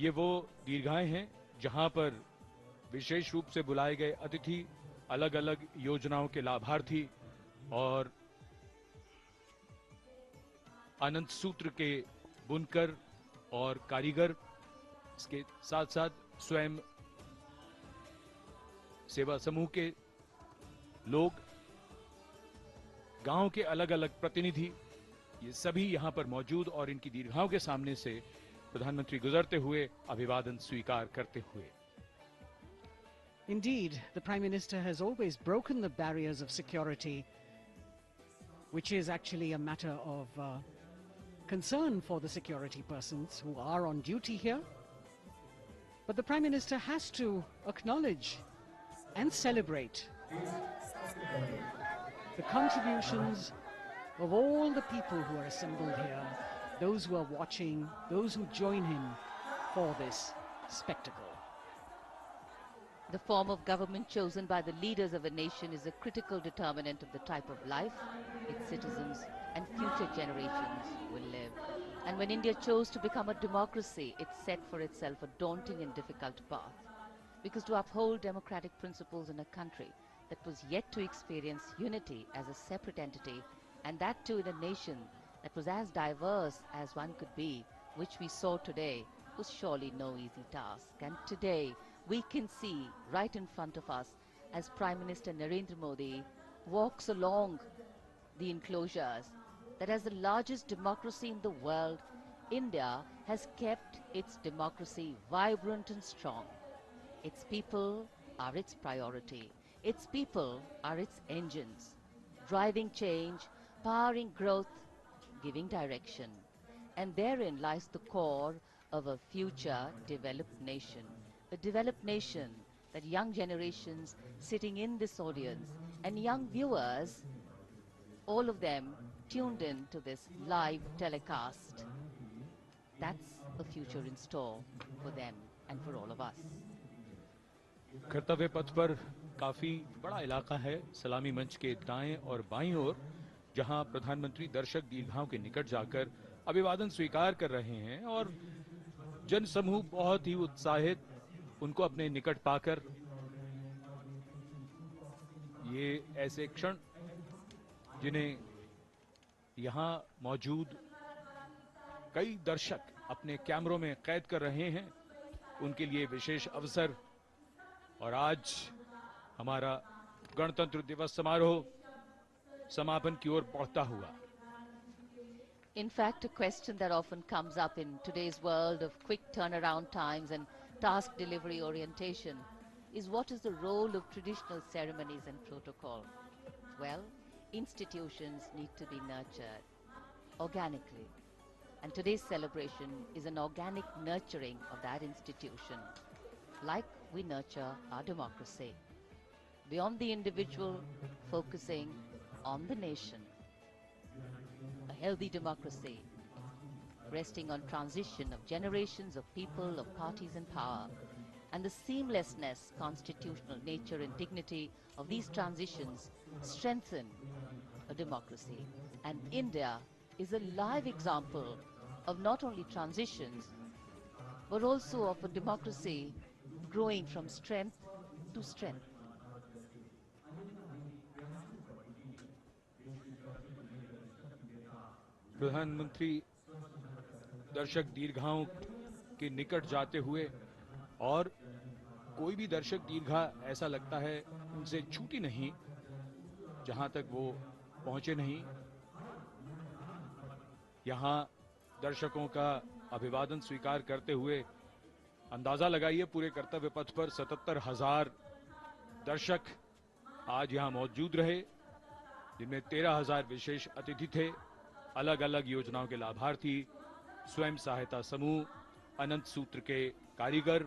ये वो दीर्घाएं हैं जहां पर विशेष रूप से बुलाए गए अतिथि, अलग अलग योजनाओं के लाभार्थी और आनंद सूत्र के बुनकर और कारीगर, इसके साथ साथ स्वयं सेवा समूह के लोग, गांव के अलग अलग प्रतिनिधि, ये सभी यहां पर मौजूद और इनकी दीर्घाओं के सामने से प्रधानमंत्री गुजरते हुए अभिवादन स्वीकार करते हुए। Indeed, the Prime Minister has always broken the barriers of security, which is actually a matter of concern for the security persons who are on duty here. But the Prime Minister has to acknowledge and celebrate the contributions of all the people who are assembled here, those who are watching, those who join him for this spectacle. The form of government chosen by the leaders of a nation is a critical determinant of the type of life its citizens and future generations will live. And when India chose to become a democracy, it set for itself a daunting and difficult path. Because to uphold democratic principles in a country that was yet to experience unity as a separate entity, and that too in a nation that was as diverse as one could be, which we saw today, was surely no easy task. And today, we can see right in front of us as Prime Minister Narendra Modi walks along the enclosures that as the largest democracy in the world, India has kept its democracy vibrant and strong. Its people are its priority. Its people are its engines, driving change, powering growth, giving direction. And therein lies the core of a future developed nation. A developed nation that young generations sitting in this audience and young viewers, all of them tuned in to this live telecast. That's a future in store for them and for all of us. कर्तव्य पथ पर काफी बड़ा इलाका है, सलामी मंच के दाएं और बाईं ओर, जहां प्रधानमंत्री दर्शक दीर्घाओं के निकट जाकर अभिवादन स्वीकार कर रहे हैं और जनसमूह बहुत ही उत्साहित उनको अपने निकट पाकर ये ऐसे क्षण जिन्हें यहां मौजूद कई दर्शक अपने कैमरों में कैद कर रहे हैं, उनके लिए विशेष अवसर। और आज हमारा गणतंत्र दिवस समारोह समापन की ओर बढ़ता हुआ। In fact, a question that often comes up in today's world of quick turnaround times and task delivery orientation is what is the role of traditional ceremonies and protocol? Well, institutions need to be nurtured organically. And today's celebration is an organic nurturing of that institution, like we nurture our democracy. Beyond the individual, focusing on the nation. A healthy democracy, resting on transition of generations of people, of parties in power, and the seamlessness, constitutional nature and dignity of these transitions strengthen a democracy. And India is a live example of not only transitions, but also of a democracy growing from strength to strength. प्रधानमंत्री दर्शक दीर्घाओं के निकट जाते हुए, और कोई भी दर्शक दीर्घा ऐसा लगता है उनसे छूटी नहीं जहां तक वो पहुंचे नहीं। यहां दर्शकों का अभिवादन स्वीकार करते हुए अंदाजा लगाइए, पूरे कर्तव्य पथ पर 77,000 दर्शक आज यहां मौजूद रहे, जिनमें 13,000 विशेष अतिथि थे, अलग अलग योजनाओं के लाभार्थी, स्वयं सहायता समूह, अनंत सूत्र के कारीगर,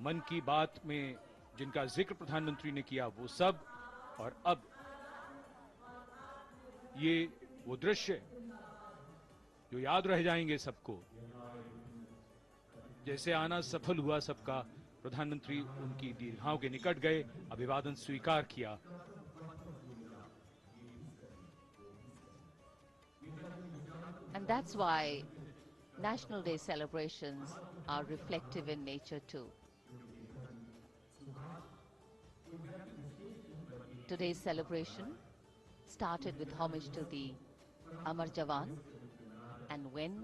मन की बात में जिनका जिक्र प्रधानमंत्री ने किया वो सब। और अब ये वो दृश्य जो याद रह जाएंगे सबको, जैसे आना सफल हुआ सबका, प्रधानमंत्री उनकी दीर्घाओं के निकट गए, अभिवादन स्वीकार किया। And that's why National Day celebrations are reflective in nature too. Today's celebration started with homage to the Amar Jawan, and when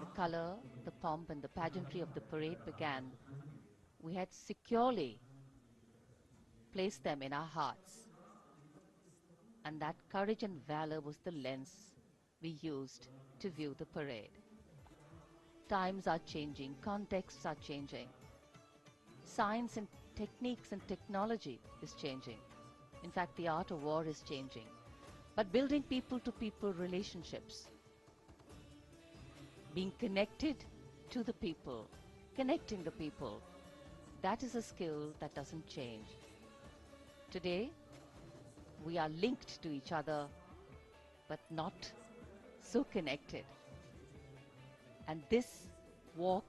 the color, the pomp and the pageantry of the parade began, we had securely placed them in our hearts. And that courage and valor was the lens we used to view the parade. Times are changing, contexts are changing. Science and techniques and technology is changing. In fact, the art of war is changing. But building people-to-people relationships, being connected to the people, connecting the people, that is a skill that doesn't change. Today, we are linked to each other, but not so connected. And this walk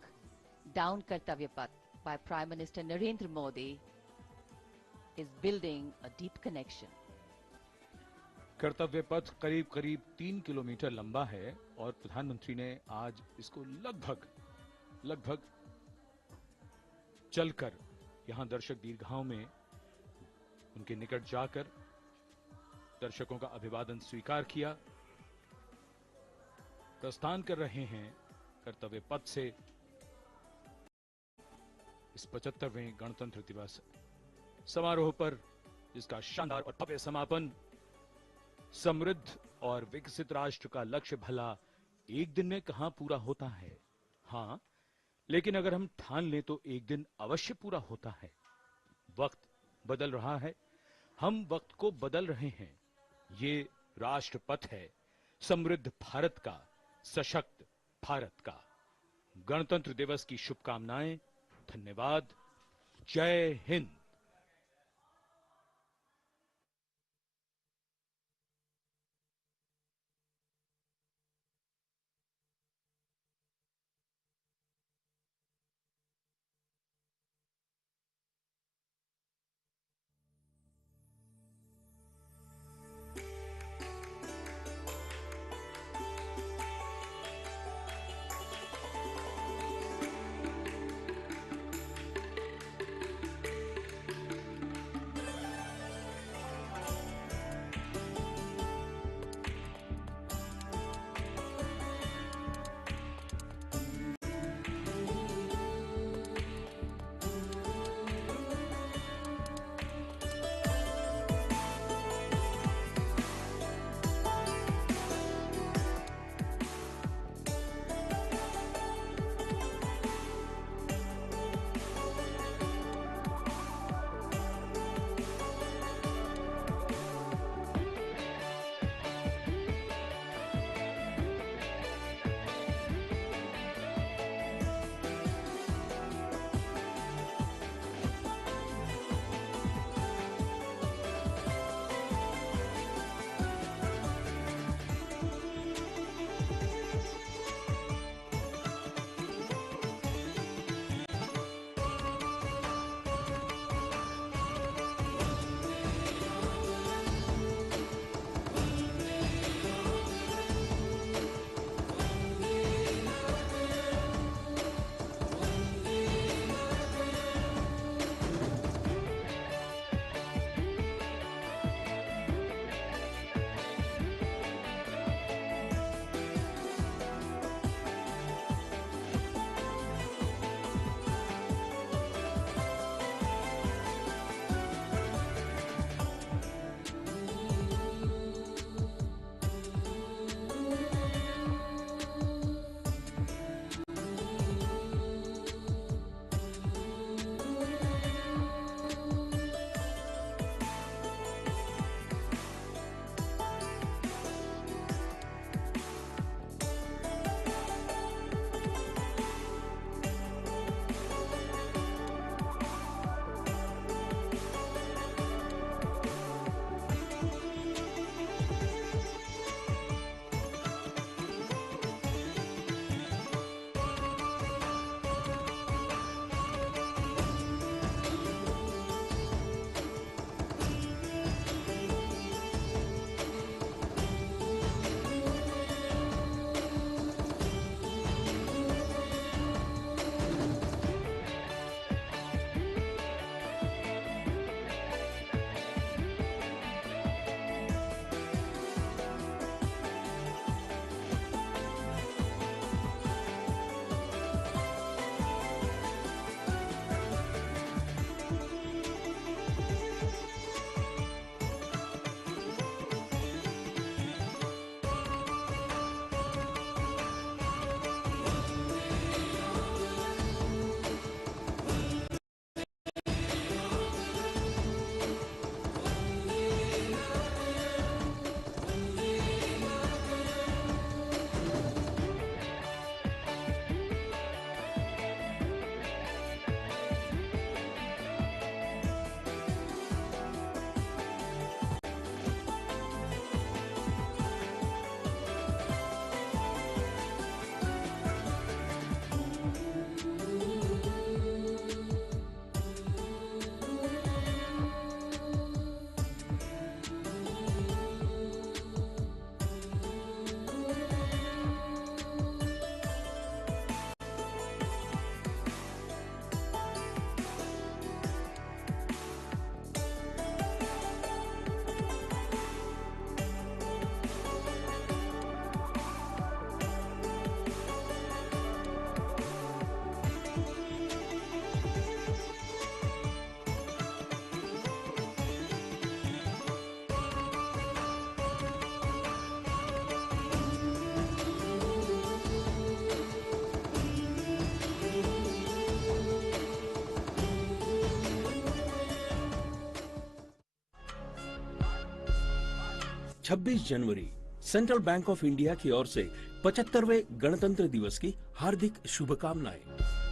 down Kartavya Path by Prime Minister Narendra Modi is building a deep connection. कर्तव्य पथ करीब करीब 3 kilometre लंबा है और प्रधानमंत्री ने आज इसको लगभग चलकर यहां दर्शक दीर्घाओं में उनके निकट जाकर दर्शकों का अभिवादन स्वीकार किया। प्रस्थान कर रहे हैं कर्तव्य पथ से इस 75वें गणतंत्र दिवस समारोह पर, जिसका शानदार और भव्य समापन समृद्ध और विकसित राष्ट्र का लक्ष्य भला एक दिन में कहां पूरा होता है। हाँ, लेकिन अगर हम ठान लें तो एक दिन अवश्य पूरा होता है। वक्त बदल रहा है, हम वक्त को बदल रहे हैं। ये राष्ट्रपथ है समृद्ध भारत का, सशक्त भारत का। गणतंत्र दिवस की शुभकामनाएं। धन्यवाद। जय हिंद। 26 जनवरी सेंट्रल बैंक ऑफ इंडिया की ओर से 75वें गणतंत्र दिवस की हार्दिक शुभकामनाएं।